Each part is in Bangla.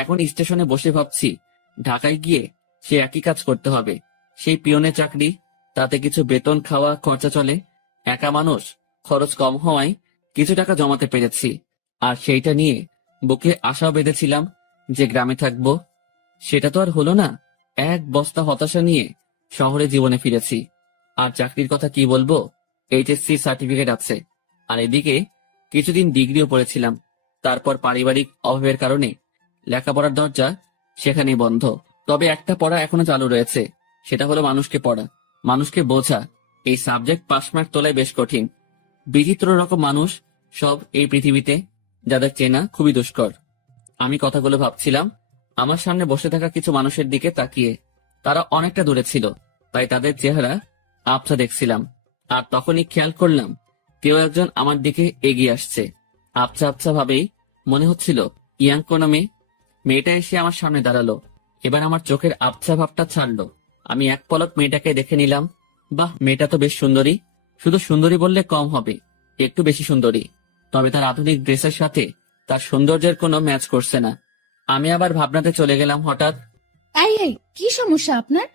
এখন স্টেশনে বসে ভাবছি ঢাকায় গিয়ে সে একই কাজ করতে হবে। সেই পিয়নের চাকরি, তাতে কিছু বেতন, খাওয়া খরচা চলে। একা মানুষ, খরচ কম হওয়ায় কিছু টাকা জমাতে পেরেছি। আর সেইটা নিয়ে বুকে আশাও বেঁধেছিলাম যে গ্রামে থাকবো। সেটা তো আর হলো না। এক বস্তা হতাশা নিয়ে শহরে জীবনে ফিরেছি। আর চাকরির কথা কি বলবো, এইচএসসি সার্টিফিকেট আছে। আর এদিকে কিছুদিন ডিগ্রিও পড়েছিলাম। তারপর পারিবারিক অভাবের কারণে লেখাপড়ার দরজা সেখানেই বন্ধ। তবে একটা পড়া এখনো চালু রয়েছে, সেটা হলো মানুষকে পড়া, মানুষকে বোঝা। এই সাবজেক্ট পাস মার্ক তোলায় বেশ কঠিন। বিচিত্র রকম মানুষ সব এই পৃথিবীতে, যাদের চেনা খুবই দুষ্কর। আমি কথাগুলো ভাবছিলাম আমার সামনে বসে থাকা কিছু মানুষের দিকে তাকিয়ে। তারা অনেকটা দূরে ছিল, তাই তাদের চেহারা আবছা দেখছিলাম। আর তখনই খেয়াল করলাম কেউ একজন আমার দিকে এগিয়ে আসছে। আবছা আবছা ভাবেই মনে হচ্ছিল ইয়াং কোনো মেয়ে। মেয়েটা এসে আমার সামনে দাঁড়ালো। এবার আমার চোখের আবছা ভাবটা ছাড়লো। আমি এক পলক মেয়েটাকে দেখে নিলাম। বাহ, মেয়েটা তো বেশ সুন্দরী। শুধু সুন্দরী বললে কম হবে, একটু বেশি সুন্দরী। তবে তার আধুনিক ড্রেসের সাথে তার সৌন্দর্যের কোনো ম্যাচ করছে না। আমি আবার ভাবনাতে চলে গেলাম। হঠাৎ এই এই কি সমস্যা আপনার?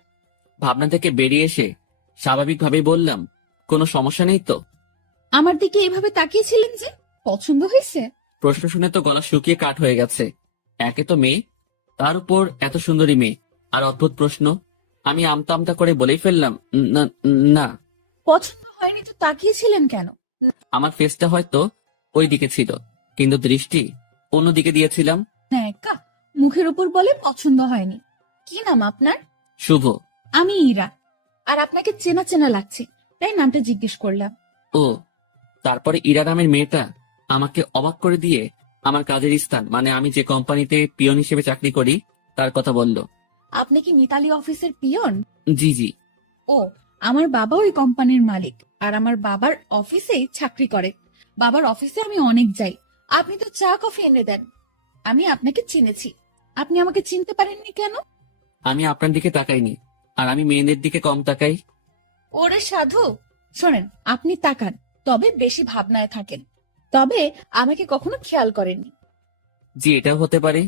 ভাবনা থেকে বেরিয়ে এসে স্বাভাবিকভাবেই বললাম, কোনো সমস্যা নেই তো? আমার দিকে এভাবে তাকিয়েছিলেন যে, পছন্দ হয়েছে? প্রশ্ন শুনে তো গলা শুকিয়ে কাঠ হয়ে গেছে। একে তো মেয়ে, তার উপর এত সুন্দরী মেয়ে, আর অদ্ভুত প্রশ্ন। আমি আমতা আমতা করে বলেই ফেললাম, না না। পছন্দ হয়নি তো তাকিয়েছিলেন কেন? আমার ফেসটা হয়তো ওই দিকে ছিল, কিন্তু দৃষ্টি অন্যদিকে দিয়েছিলাম। একা মুখের উপর বলে পছন্দ হয়নি। কি নাম আপনার? শুভ। আমি ইরা। আর আপনাকে চেনা চেনা লাগছে, তাই নামটা জিজ্ঞেস করলাম। ও, তারপরে ইরা নামের মেয়েটা আমাকে অবাক করে দিয়ে আমার কাজের স্থান, মানে আমি যে কোম্পানিতে পিয়ন হিসেবে চাকরি করি, তার কথা বলল। আপনি কি মিতালি অফিসের পিয়ন? জি জি। ও, আমার বাবা ওই কোম্পানির মালিক, আর আমার বাবার অফিসেই চাকরি করে। বাবার অফিসে আমি অনেক যাই। আপনি তো চা কফি এনে দেন। আমি আপনাকে চিনেছি। আপনি আমাকে চিনতে পারেননি কেন? আমি আপনার দিকে তাকাইনি, আর আমি মেয়েদের দিকে কম তাকাই। ওরে সাধু, শোনেন, আপনি তাকান, তবে বেশি ভাবনায় থাকেন। তবে আমাকে কখনো খেয়াল করেননি। জি, এটাও হতে পারে।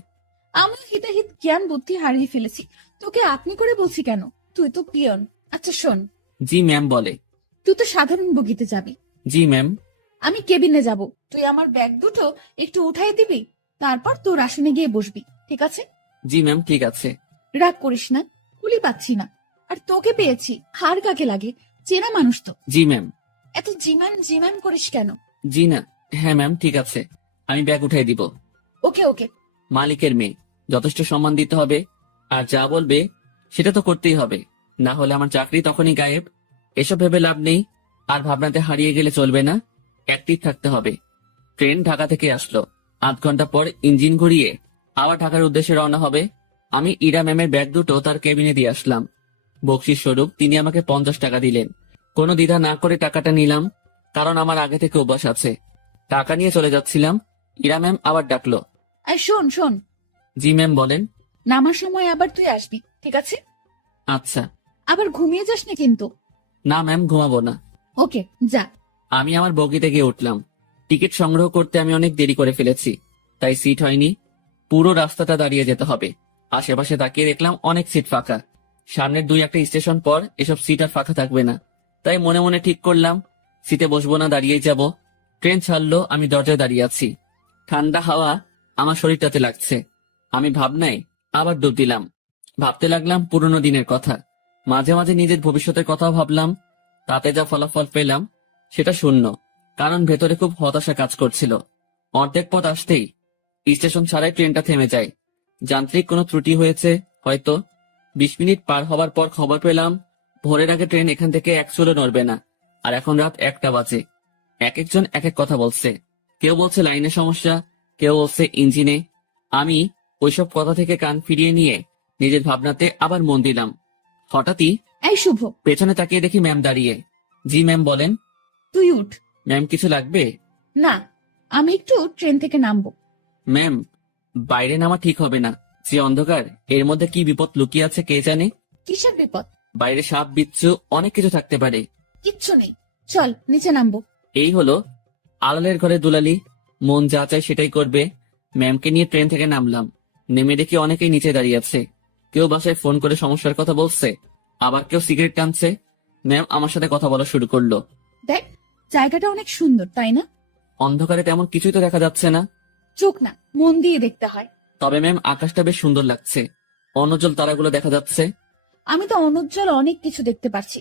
আমি হিতাহিত জ্ঞান বুদ্ধি হারিয়ে ফেলেছি। তোকে আপনি করে বলছি কেন? তুই তো পিয়ন। আচ্ছা শোন, জি ম্যাম বলে। তুই তো সাধারণ বগিতে যাবি, জি ম্যাম। আমি কেবিনে যাব। তুই আমার ব্যাগ দুটো একটু উঠাই দিবি, তারপর তোর আসনে গিয়ে বসবি, ঠিক আছে? জি ম্যাম, ঠিক আছে। রাগ করিস না, কুলি পাচ্ছি না। আর তোকে পেয়েছি, হার কাকে লাগে? চেনা মানুষ তো। জি ম্যাম। এত জিমান জিমান করিস কেন? জি না। হ্যাঁ ম্যাম, ঠিক আছে, আমি ব্যাগ উঠাই দিব। ওকে ওকে। মালিকের মেয়ে, যথেষ্ট সম্মান দিতে হবে। আর যা বলবে সেটা তো করতেই হবে, না হলে আমার চাকরি তখনই গায়েব। এসব ভেবে লাভ নেই। আর ভাবনাতে হারিয়ে গেলে চলবে না, অ্যাক্টিভ থাকতে হবে। ট্রেন ঢাকা থেকে আসলো। ৮ ঘন্টা পর ইঞ্জিন ঘুরিয়ে আবার ঢাকার উদ্দেশ্যে রওনা হবে। আমি ইরা ম্যামের ব্যাগ দুটো তার কেবিনে দিয়ে আসলাম। বকশিস স্বরূপ তিনি আমাকে 50 টাকা দিলেন। কোনো দ্বিধা না করে টাকাটা নিলাম, কারণ আমার আগে থেকে অভ্যাস আছে। টাকা নিয়ে চলে যাচ্ছিলাম, ইরা ম্যাম আবার ডাকলো। আর শোন শোন, জি ম্যাম বলেন। নামার সময় আবার তুই আসবি, ঠিক আছে? আচ্ছা। আবার ঘুমিয়ে যাস না কিন্তু। না ম্যাম, ঘুমাবো না। ওকে, যা। আমি আমার বগিতে গিয়ে উঠলাম। টিকিট সংগ্রহ করতে আমি অনেক দেরি করে ফেলেছি, তাই সিট হয়নি। পুরো রাস্তাটা দাঁড়িয়ে যেতে হবে। আশেপাশে তাকিয়ে দেখলাম অনেক সিট ফাঁকা। সামনের 2-1টা স্টেশন পর এসব সিট আর ফাঁকা থাকবে না, তাই মনে মনে ঠিক করলাম সিটে বসবো না, দাঁড়িয়েই যাব। ট্রেন ছাড়লো, আমি দরজায় দাঁড়িয়ে আছি। ঠান্ডা হাওয়া আমার শরীরটাতে লাগছে। আমি ভাবনায় আবার ডুব দিলাম। ভাবতে লাগলাম পুরনো দিনের কথা। মাঝে মাঝে নিজের ভবিষ্যতের কথাও ভাবলাম। তাতে যা ফলাফল পেলাম সেটা শূন্য, কারণ ভেতরে খুব হতাশা কাজ করছিল। অর্ধেক পথ আসতেই স্টেশন ছাড়াই ট্রেনটা থেমে যায়। যান্ত্রিক কোনো ত্রুটি হয়েছে হয়তো। 20 মিনিট পার হবার পর খবর পেলাম ভোরের আগে ট্রেন এখান থেকে এক চুলো নড়বে না। আর এখন রাত 1টা বাজে। এক একজন এক এক কথা বলছে। কেউ বলছে লাইনে সমস্যা, কেউ বলছে ইঞ্জিনে। আমি ওইসব কথা থেকে কান ফিরিয়ে নিয়ে নিজের ভাবনাতে আবার মন দিলাম। হঠাৎই এই শুভ, পেছনে তাকিয়ে দেখি ম্যাম দাঁড়িয়ে। জি ম্যাম বলেন। তুই উঠ। ম্যাম, কিছু লাগবে? না, আমি একটু ট্রেন থেকে নামবো। ম্যাম, বাইরে নামা ঠিক হবে না। যে অন্ধকার, এর মধ্যে কি বিপদ লুকিয়ে আছে কে জানে। কিসের বিপদ? বাইরে সাপ বিচ্ছু অনেক কিছু থাকতে পারে। কিচ্ছু নেই, চল নিচে নামবো। এই হলো আড়ালের ঘরে দুলালি, মন যা চায় সেটাই করবে। ম্যামকে নিয়ে ট্রেন থেকে নামলাম। নেমে দেখি অনেকেই নিচে দাঁড়িয়ে আছে। কেউ বাসায় ফোন করে সমস্যার কথা বলছে, আবার কেউ সিগারেট টানছে। ম্যাম আমার সাথে কথা বলা শুরু করলো। দেখ, জায়গাটা অনেক সুন্দর, তাই না? অন্ধকারে তেমন কিছুই তো দেখা যাচ্ছে না। চোখ না, মন দিয়ে দেখতে হয়। তবে ম্যাম আকাশটা বেশ সুন্দর লাগছে, অনুজ্জ্বল তারাগুলো দেখা যাচ্ছে। আমি তো অনুজ্জ্বল অনেক কিছু দেখতে পারছি।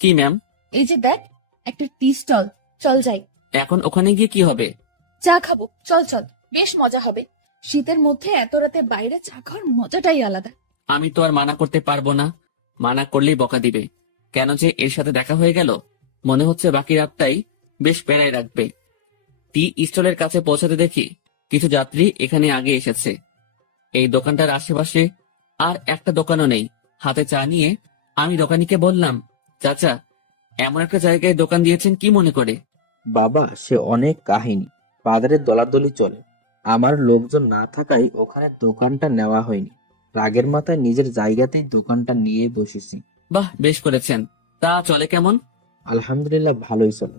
কি ম্যাম? এই যে দেখ, একটা টি স্টল। চল যাই। এখন ওখানে গিয়ে কি হবে? চা খাবো, চল চল, বেশ মজা হবে। শীতের মধ্যে এত রাতে বাইরে চা খাওয়ার মজাটাই আলাদা। আমি তো আর মানা করতে পারবো না, মানা করলেই বকা দিবে। কেন যে এর সাথে দেখা হয়ে গেল, মনে হচ্ছে বাকি রাতটাই বেশ প্যারায় রাখবে। টি স্টলের কাছে পৌঁছাতে দেখি কিছু যাত্রী এখানে আগে এসেছে। এই দোকানটার আশেপাশে আর একটা দোকানও নেই। হাতে চা নিয়ে আমি দোকানিকে বললাম, চাচা, এমন একটা জায়গায় দোকান দিয়েছেন কি মনে করে? বাবা, সে অনেক কাহিনী। বাজারে দলাদলি চলে। আমার লোকজন না থাকায় ওখানে দোকানটা নেওয়া হয়নি। রাগের মাথায় নিজের জায়গাতেই দোকানটা নিয়ে বসেছি। বাহ, বেশ করেছেন। তা চলে কেমন? আলহামদুলিল্লাহ, ভালোই চলে।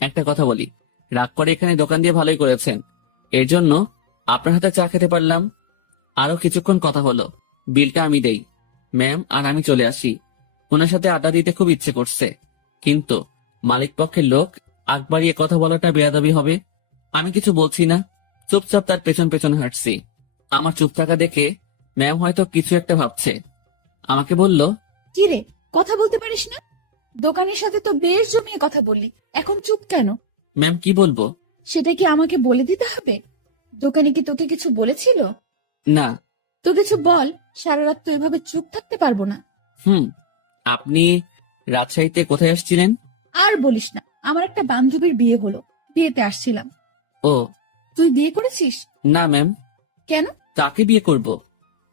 একটা কথা বলি, রাগ করে এখানে দোকান দিয়ে ভালোই করেছেন। এর জন্য আপনার হাতে চা খেতে পারলাম। আরো কিছুক্ষণ কথা হলো, বিলটা আমি দেই। ম্যাম আর আমি চলে আসি। ওনার সাথে আড্ডা দিতে খুব ইচ্ছে করছে, কিন্তু মালিক পক্ষের লোক আগ বাড়িয়ে কথা বলাটা বেয়াদবি হবে। আমি কিছু বলছি না, চুপচাপ তার পেছন পেছন হাঁটছি। আমার চুপ থাকা দেখে ম্যাম হয়তো কিছু একটা ভাবছে। আমাকে বলল, কি রে, কথা বলতে পারিস না? দোকানের সাথে তো বেশ জমিয়ে কথা বললি, এখন চুপ কেন? ম্যাম কি বলবো? সেটা কি আমাকে বলে দিতে হবে? দোকানে কি তোকে কিছু বলেছিল? না। তো কিছু বল, সারা রাত তো এভাবে চুপ থাকতে পারবো না। আপনি রাজশাহীতে কোথায় আসছিলেন? আর বলিস না, আমার একটা বান্ধবীর বিয়ে হলো, বিয়েতে আসছিলাম। ও তুই বিয়ে করেছিস? না ম্যাম। কেন? কাকে বিয়ে করব?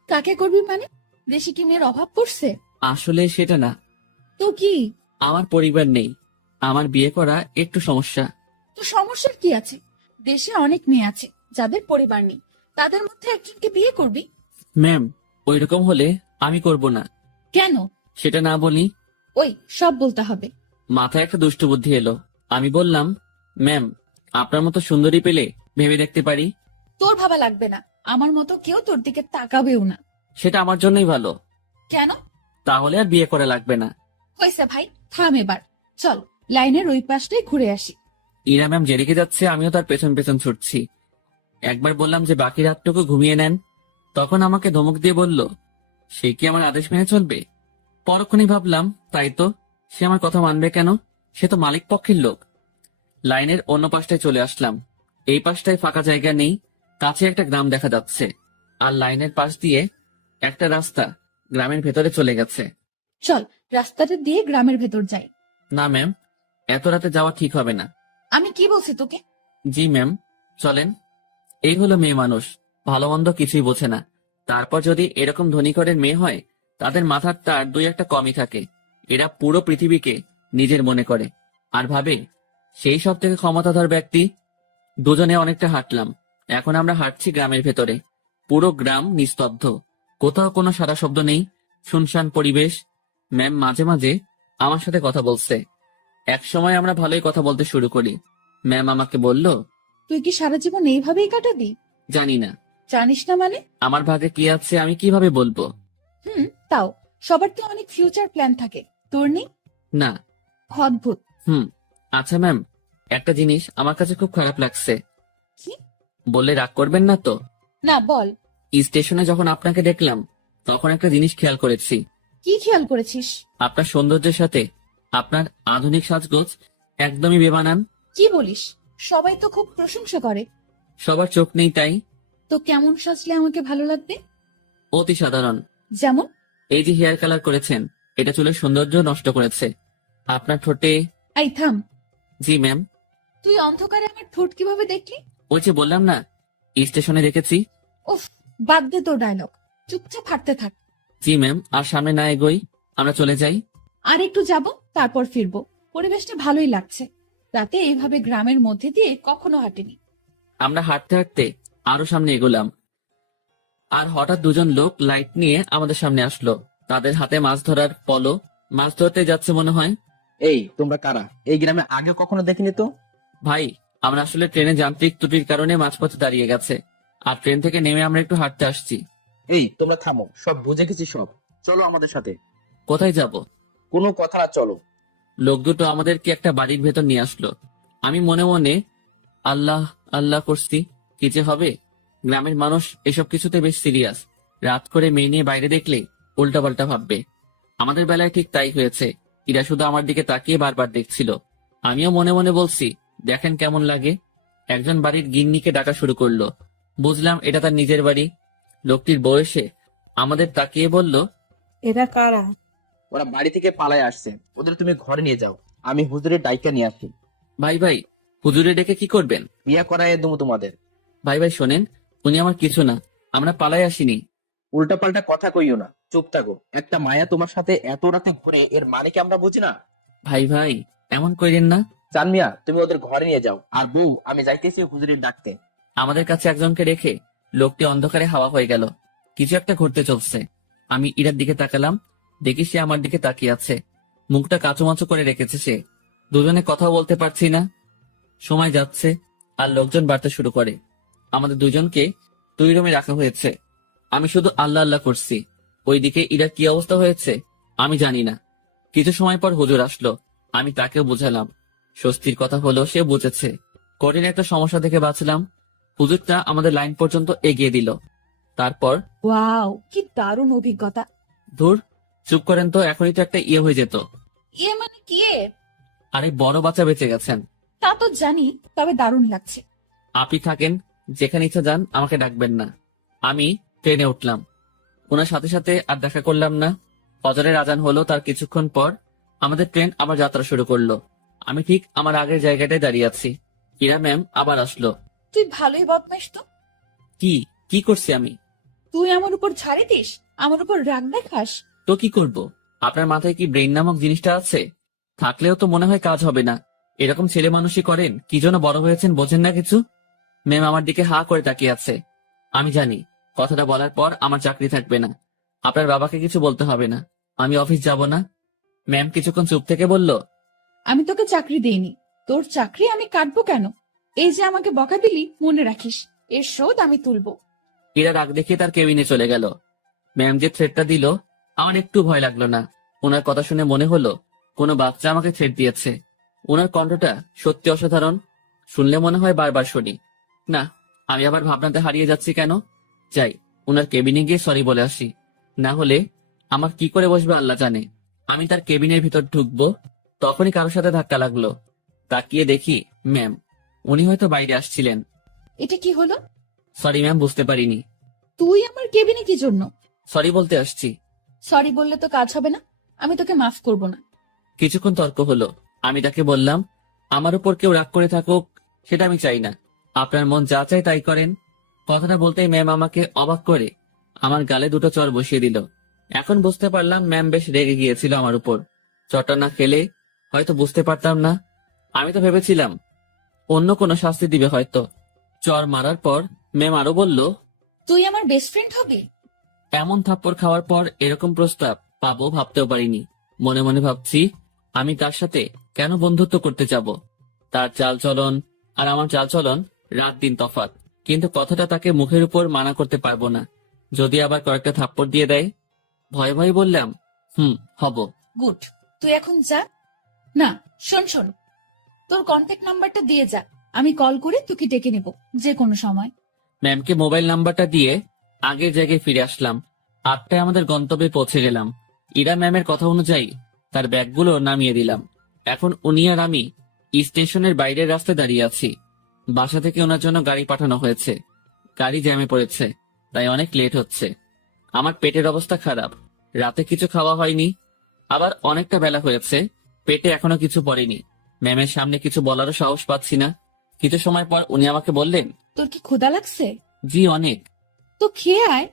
কাকে করবি মানে? দেশে কি মেয়ের অভাব পড়ছে? আসলে সেটা না, তো কি? আমার পরিবার নেই, আমার বিয়ে করা একটু সমস্যা। তো সমস্যার কি আছে? দেশে অনেক মেয়ে আছে যাদের পরিবার নেই, তাদের মধ্যে একজনকে বিয়ে করবি। ম্যাম, ওইরকম হলে আমি করব না। কেন? সেটা না বলি। ওই সব বলতে হবে। মাথায় একটা দুষ্ট বুদ্ধি এলো। আমি বললাম, ম্যাম, আপনার মতো সুন্দরী পেলে ভেবে দেখতে পারি। তোর ভাবা লাগবে না, আমার মতো কেউ তোর দিকে তাকাবেও না। সেটা আমার জন্যই ভালো। কেন? তাহলে আর বিয়ে করা লাগবে না। হয়েছে ভাই, থাম এবার। চল, লাইনের ওই পাশটাই ঘুরে আসি। ইরা ম্যাম যেদিকে যাচ্ছে আমিও তার পেছন পেছন ছুটছি। একবার বললাম যে বাকি রাতটুকু ঘুমিয়ে নেন, তখন আমাকে ধমক দিয়ে বলল, সে কি আমার আদেশ মেনে চলবে? পরক্ষণই ভাবলাম, তাই তো, সে আমার কথা মানবে কেন? সে তো মালিক পক্ষের লোক। লাইনের অন্য পাশটায় চলে আসলাম। এই পাশটায় ফাঁকা জায়গা নেই, কাছে একটা গ্রাম দেখা যাচ্ছে, আর লাইনের পাশ দিয়ে একটা রাস্তা গ্রামের ভেতরে চলে গেছে। চল, রাস্তাটা দিয়ে গ্রামের ভেতর যাই। না ম্যাম, এত রাতে যাওয়া ঠিক হবে না। আমি কি বলছি তোকে? জি ম্যাম, চলেন। এই হলো মেয়ে মানুষ, ভালো মন্দ কিছুই বোঝে না। তারপর যদি এরকম ধনী ঘরের মেয়ে হয়, তাদের মাথার তার দুই একটা কমই থাকে। এরা পুরো পৃথিবীকে নিজের মনে করে, আর ভাবে সেই সব থেকে ক্ষমতাধর ব্যক্তি। দুজনে অনেকটা হাঁটলাম। এখন আমরা হাঁটছি গ্রামের ভেতরে। পুরো গ্রাম নিস্তব্ধ, কোথাও কোনো সারা শব্দ নেই, শুনশান পরিবেশ। ম্যাম মাঝে মাঝে আমার সাথে কথা বলছে। এক সময় আমরা ভালোই কথা বলতে শুরু করি। ম্যাম আমাকে বলল, তুই কি সারা জীবন এইভাবেই কাটাবি? জানি না, জানিস না মানে? আমার ভাগে কি আছে আমি কিভাবে বলবো? তাও সবার তো অনেক ফিউচার প্ল্যান থাকে, তোর নেই? না। অদ্ভুত। আচ্ছা ম্যাম, একটা জিনিস আমার কাছে খুব খারাপ লাগছে। কি? বললে রাগ করবেন না তো? না, বল। স্টেশনে যখন আপনাকে দেখলাম, তখন একটা জিনিস খেয়াল করেছি। কি খেয়াল করেছিস? আপনার সৌন্দর্যের সাথে আপনার আধুনিক সাজগোজ একদমই বেমানান। কি বলিস? সবাই তো খুব প্রশংসা করে। সবার চোখ নেই তাই। তো কেমন সাজলে আমাকে ভালো লাগবে? অতি সাধারণ। যেমন? এই যে হেয়ার কালার করেছেন, এটা চুলের সৌন্দর্য নষ্ট করেছে। আপনার ঠোঁটে। এই থাম। জি ম্যাম। তুই অন্ধকারে আমার ঠোঁট কিভাবে দেখলি? ওই যে বললাম না, স্টেশনে দেখেছি। উফ, বাদ দে তোর ডায়লগ, চুপচাপ হাঁটতে থাক। জি ম্যাম, আর সামনে না এগোই, আমরা চলে যাই। আর একটু যাব, তারপর ফিরবো। পরিবেশটা ভালোই লাগছে, রাতে এইভাবে গ্রামের মধ্যে দিয়ে কখনো হাঁটেনি। আমরা হাঁটতে হাঁটতে আরো সামনে এগোলাম, আর হঠাৎ দুজন লোক লাইট নিয়ে আমাদের সামনে আসলো। তাদের হাতে মাছ ধরার পলো, মাছ ধরতে যাচ্ছে মনে হয়। এই, তোমরা কারা? এই গ্রামে আগে কখনো দেখিনি তো। ভাই, আমরা আসলে ট্রেনে যান্ত্রিক ত্রুটির কারণে মাঝপথে দাঁড়িয়ে গেছে। আর ট্রেন থেকে নেমে আমরা একটু হাঁটতে আসছি। এই তোমরা থামো, সব বুঝে গেছি সব, চলো আমাদের সাথে। কোথায় যাব? কোনো কথা না, চলো। লোক দুটো আমাদেরকে একটা বাড়ির ভেতর নিয়ে আসলো। আমি মনে মনে আল্লাহ আল্লাহ করছি, কি যে হবে। গ্রামের মানুষ এসব কিছুতে বেশ সিরিয়াস। রাত করে মেয়ে নিয়ে বাইরে দেখলে উল্টাপাল্টা ভাববে। আমাদের বেলায় ঠিক তাই হয়েছে। এরা শুধু আমার দিকে তাকিয়ে বারবার দেখছিল। আমিও মনে মনে বলছি, দেখেন কেমন লাগে। একজন বাড়ির গিন্নিকে ডাকা শুরু করলো। বুঝলাম এটা তার নিজের বাড়ি। লোকটির বয়সে আমাদের তাকিয়ে বলল, এরা কারা? ওরা বাড়ি থেকে পালায় আসছে, ওদের তুমি ঘরে নিয়ে যাও, আমি হুজুরের ডাইকা নিয়ে আসি। ভাই ভাই, হুজুরে ডেকে কি করবেন? বিয়া করায় দেবো তোমাদের। ভাই ভাই শোনেন, উনি আমার কিছু না, আমরা পালাই আসিনি। উল্টাপাল্টা কথা কইও না, চুপ থাকো। একটা মায়া তোমার সাথে এত রাতে ঘুরে, এর মানে কি আমরা বুঝি না? ভাই ভাই এমন কইরেন না। চান মিয়া, তুমি ওদের ঘরে নিয়ে যাও, আর বউ আমি যাইতেছি হুজুরের ডাকতে। আমাদের কাছে একজনকে রেখে লোকটি অন্ধকারে হাওয়া হয়ে গেল। কিছু একটা ঘটতে চলছে। আমি ইরার দিকে তাকালাম, দেখি সে আমার দিকে তাকিয়ে আছে। মুখটা কাঁচুমাচু করে রেখেছে সে। দুজনে কথা বলতে পারছি না। সময় যাচ্ছে আর লোকজন বাড়তে শুরু করে। আমাদের দুজনকে দুই রুমে রাখা হয়েছে। আমি শুধু আল্লাহ আল্লাহ করছি। ওইদিকে ইরার কি অবস্থা হয়েছে আমি জানি না। কিছু সময় পর হুজুর আসলো। আমি তাকেও বুঝালাম। স্বস্তির কথা হলো সে বুঝেছে। কঠিন একটা সমস্যা থেকে বাঁচলাম। হুজুরটা আমাদের লাইন পর্যন্ত এগিয়ে দিল। তারপর ওয়াও, কি দারুণ অভিজ্ঞতা। ধুর, চুপ করেন তো, এখনই তো একটা ইয়ে হয়ে যেত। ইয়ে মানে কি এ? আরে বড় বাচ্চা বেঁচে গেছেন। তা তো জানি, তবে দারুণ লাগছে। আপনি থাকেন, যেখানে ইচ্ছা যান, আমাকে ডাকবেন না। আমি ট্রেনে উঠলাম। ওনার সাথে সাথে আর দেখা করলাম না। ফজরের আজান হলো, তার কিছুক্ষণ পর আমাদের ট্রেন আবার যাত্রা শুরু করলো। আমি ঠিক আমার আগের জায়গাটায় দাঁড়িয়ে আছি। ইরা ম্যাম আবার আসলো। তুই ভালোই বদমাইশ তো। কি কি করছি আমি? তুই আমার উপর ছাড়ি দিস, আমার উপর রাগ দেখাস। তো কি করব? আপনার মাথায় কি ব্রেইন নামক জিনিসটা আছে? থাকলেও তো মনে হয় কাজ হবে না। এরকম ছেলে মানুষই করেন, কি জন্য বড় হয়েছেন বোঝেন না কিছু। ম্যাম আমার দিকে হা করে তাকিয়ে আছে। আমি জানি কথাটা বলার পর আমার চাকরি থাকবে না। আপনার বাবাকে কিছু বলতে হবে না, আমি অফিস যাব না। ম্যাম কিছুক্ষণ চুপ থেকে বলল, আমি তোকে চাকরি দেইনি, তোর চাকরি আমি কাটবো কেন? এই যে আমাকে বকা দিলি, মনে রাখিস, এর শোধ আমি তুলবো। এরা রাগ দেখিয়ে তার কেবিনে চলে গেল। ম্যাম যে থ্রেটটা দিল আমার একটু ভয় লাগলো না। ওনার কথা শুনে মনে হলো কোনো বাচ্চা আমাকে থ্রেট দিয়েছে। ওনার কণ্ঠটা সত্যি অসাধারণ। শুনলে মনে হয় বারবার শুনি। না, আমি আবার ভাবনাতে হারিয়ে যাচ্ছি কেন। যাই, ওনার কেবিনে গিয়ে সরি বলে আসি। না হলে আমার কি করে বসবে আল্লাহ জানে। আমি তার কেবিনের ভিতর ঢুকবো, তখনই কারোর সাথে ধাক্কা লাগলো। তাকিয়ে দেখি ম্যাম। উনি হয়তো বাইরে আসছিলেন। এটা কি হলো? সরি ম্যাম, বুঝতে পারিনি। তুই আমার কেবিনে কি জন্য? সরি বলতে আসছি। সরি বললে তো কাজ হবে না, আমি তোকে মাফ করব না। কিছুক্ষণ তর্ক হলো। আমি তাকে বললাম, আমার উপর কেউ রাগ করে থাকুক সেটা আমি চাই না। আপনার মন যা চায় তাই করেন। কথাটা বলতেই ম্যাম আমাকে অবাক করে আমার গালে দুটো চড় বসিয়ে দিল। এখন বুঝতে পারলাম ম্যাম বেশ রেগে গিয়েছিল আমার উপর। চটা না খেলে হয়তো বুঝতে পারতাম না। আমি তো ভেবেছিলাম অন্য কোনো শাস্তি দিবে হয়তো। চর মারার পর ম্যাম আরো বলল, তুই আমার বেস্ট ফ্রেন্ড হবি? এমন থাপ্পড় খাওয়ার পর এরকম প্রস্তাব পাবো ভাবতেও পারিনি। মনে মনে ভাবছি, আমি তার সাথে কেন বন্ধুত্ব করতে যাব? তার চালচলন আর আমার চালচলন রাত দিন তফাৎ। কিন্তু কথাটা তাকে মুখের উপর মানা করতে পারবো না, যদি আবার কয়েকটা থাপ্পড় দিয়ে দেয়। ভয়ে ভয়ে বললাম, হব। গুড, তুই এখন যা। না, শোন শোন, তোর কন্ট্যাক্ট নাম্বারটা দিয়ে যা, আমি কল করে তোকে ডেকে নেব যে কোনো সময়। ম্যামকে মোবাইল নাম্বারটা দিয়ে আগের জায়গায় ফিরে আসলাম। 8টায় আমাদের গন্তব্যে পৌঁছে গেলাম। ইরা ম্যামের কথা অনুযায়ী তার ব্যাগগুলো নামিয়ে দিলাম। এখন উনি আর আমি স্টেশনের বাইরের রাস্তায় দাঁড়িয়ে আছি। বাসা থেকে ওনার জন্য গাড়ি পাঠানো হয়েছে। গাড়ি জ্যামে পড়েছে, তাই অনেক লেট হচ্ছে। আমার পেটের অবস্থা খারাপ। রাতে কিছু খাওয়া হয়নি, আবার অনেকটা বেলা হয়েছে, পেটে এখনো কিছু পড়েনি। ম্যামের সামনে কিছু বলারও সাহস পাচ্ছি না। কিছু সময় পর উনি আমাকে বললেন, তোর কি ক্ষুধা লাগছে? জি অনেক। তো খেয়ে আয়।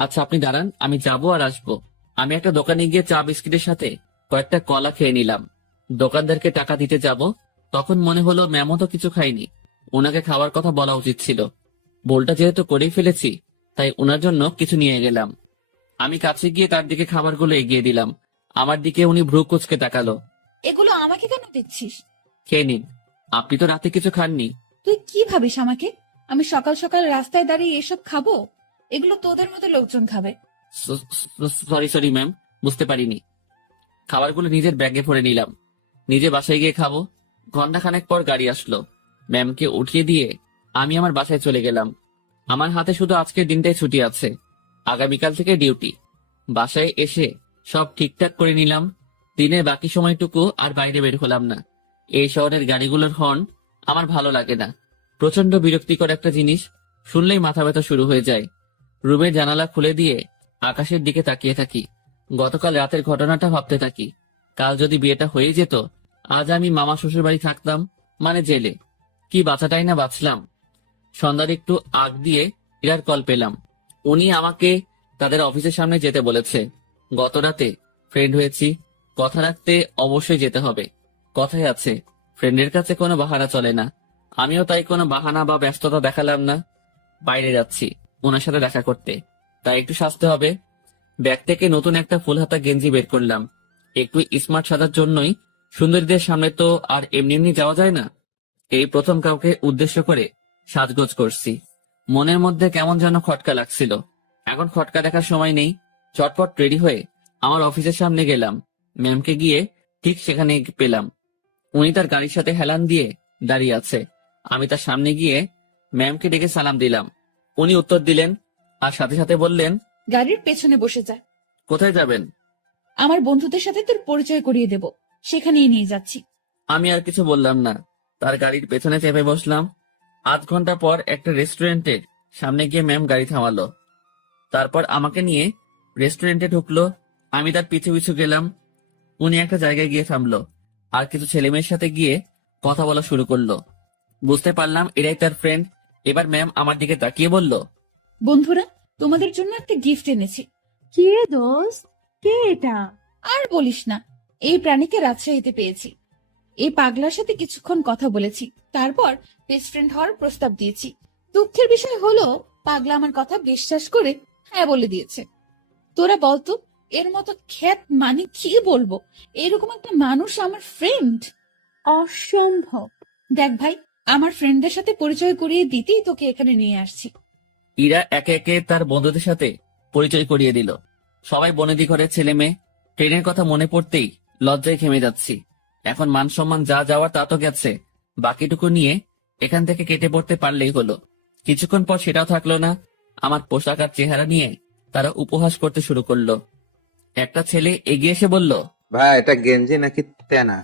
আচ্ছা আপনি দাঁড়ান, আমি যাবো আর আসবো। আমি একটা দোকানে গিয়ে চা বিস্কিটের সাথে কয়েকটা কলা খেয়ে নিলাম। দোকানদারকে টাকা দিতে যাব, তখন মনে হলো ম্যামও তো কিছু খাইনি, ওনাকে খাওয়ার কথা বলা উচিত ছিল। ভুলটা যেহেতু করেই ফেলেছি, তাই ওনার জন্য কিছু নিয়ে গেলাম। আমি কাছে গিয়ে তার দিকে খাবারগুলো এগিয়ে দিলাম। আমার দিকে উনি ভ্রু কুঁচকে তাকালো। এগুলো আমাকে কেন দিচ্ছিস? খেয়ে নিন, আপনি তো রাতে কিছু খাননি। তুই কি ভাবিস আমাকে? আমি সকাল সকাল রাস্তায় দাঁড়িয়ে এসব খাবো? এগুলো তোদের মতো লোকজন খাবে। সরি সরি ম্যাম, বুঝতে পারিনি। খাবারগুলো নিজের ব্যাগে ভরে নিলাম। নিজে বাসায় গিয়ে খাবো। ঘন্টাখানেক পর গাড়ি আসলো। ম্যামকে উঠিয়ে দিয়ে আমি আমার বাসায় চলে গেলাম। আমার হাতে শুধু আজকের দিনটাই ছুটি আছে, আগামীকাল থেকে ডিউটি। বাসায় এসে সব ঠিকঠাক করে নিলাম। দিনের বাকি সময়টুকু আর বাইরে বের হলাম না। এই শহরের গাড়িগুলোর হর্ন আমার ভালো লাগে না। প্রচন্ড বিরক্তিকর একটা জিনিস, শুনলেই মাথা ব্যথা শুরু হয়ে যায়। রুমের জানালা খুলে দিয়ে আকাশের দিকে তাকিয়ে থাকি। গতকাল রাতের ঘটনাটা ভাবতে থাকি। কাল যদি বিয়েটা হয়ে যেত, আজ আমি মামা শ্বশুর বাড়ি থাকতাম, মানে জেলে। কি বাঁচাটাই না বাঁচলাম। সন্ধ্যার একটু আগ দিয়ে ইরার কল পেলাম। উনি আমাকে তাদের অফিসের সামনে যেতে বলেছে। গত রাতে ফ্রেন্ড হয়েছি, কথা রাখতে অবশ্যই যেতে হবে। কথাই আছে, ফ্রেন্ডের কাছে কোনো বাহানা চলে না। আমিও তাই কোনো বাহানা বা ব্যস্ততা দেখালাম না। বাইরে যাচ্ছি ওনার সাথে দেখা করতে, তাই একটু সাজতে হবে। ব্যাগ থেকে নতুন একটা ফুল হাতা গেঞ্জি বের করলাম। একটু স্মার্ট সাজার জন্যই। সুন্দরীদের সামনে তো আর এমনি এমনি যাওয়া যায় না। এই প্রথম কাউকে উদ্দেশ্য করে সাজগোজ করছি। মনের মধ্যে কেমন যেন খটকা লাগছিল। এখন খটকা দেখার সময় নেই। চটপট রেডি হয়ে আমার অফিসের সামনে গেলাম। ম্যামকে গিয়ে ঠিক সেখানে পেলাম। উনি তার গাড়ির সাথে হেলান দিয়ে দাঁড়িয়ে আছে। আমি তার সামনে গিয়ে ম্যামকে ডেকে সালাম দিলাম। উনি উত্তর দিলেন আর সাথে সাথে বললেন, গাড়ির পেছনে বসে যা। কোথায় যাবেন? আমার বন্ধুদের সাথে তোর পরিচয় করিয়ে দেব, সেখানেই নিয়ে যাচ্ছি। আমি আর কিছু বললাম না, তার গাড়ির পেছনে চেপে বসলাম। আধ ঘন্টা পর একটা রেস্টুরেন্টের সামনে গিয়ে ম্যাম গাড়ি থামালো। তারপর আমাকে নিয়ে রেস্টুরেন্টে ঢুকলো। আমি তার পিছু পিছু গেলাম। উনি একটা জায়গায় গিয়ে থামলো আর কিছু ছেলেমেয়ের সাথে গিয়ে কথা বলা শুরু করলো। বুঝতে পারলাম এরাই তার ফ্রেন্ড। এবার ম্যাম আমার দিকে তাকিয়ে বলল, বন্ধুরা, তোমাদের জন্য একটা গিফট এনেছি। কে দোস্ত? কে এটা? আর বলিস না, এই প্রাণীকে রাজশাহীতে পেয়েছি। এই পাগলার সাথে কিছুক্ষণ কথা বলেছি, তারপর বেস্ট ফ্রেন্ড হওয়ার প্রস্তাব দিয়েছি। দুঃখের বিষয় হলো, পাগলা আমার কথা বিশ্বাস করে হ্যাঁ বলে দিয়েছে। তোরা বলতো, এর মতো খ্যাত মানে কি বলবো, এরকম একটা মানুষ আমার ফ্রেন্ড। অসম্ভব। দেখ ভাই, আমার ফ্রেন্ডদের সাথে পরিচয় করিয়ে দিতেই তোকে এখানে নিয়ে আসছি। ইরা একে একে তার বন্ধুদের সাথে পরিচয় করিয়ে দিল। সবাই বনেদি ঘরের ছেলে মেয়ে। ট্রেনের কথা মনে পড়তেই লজ্জায় থেমে যাচ্ছি। এখন মান সম্মান যা যাওয়ার তা তো গেছে, বাকিটুকু নিয়ে এখান থেকে কেটে পড়তে পারলেই হলো। কিছুক্ষণ পর সেটাও থাকলো না। আমার পোশাক আর চেহারা নিয়ে তারা উপহাস করতে শুরু করলো। একটা ছেলে এগিয়ে এসে বলল, ভাই এটা গেঞ্জি নাকি তেনা?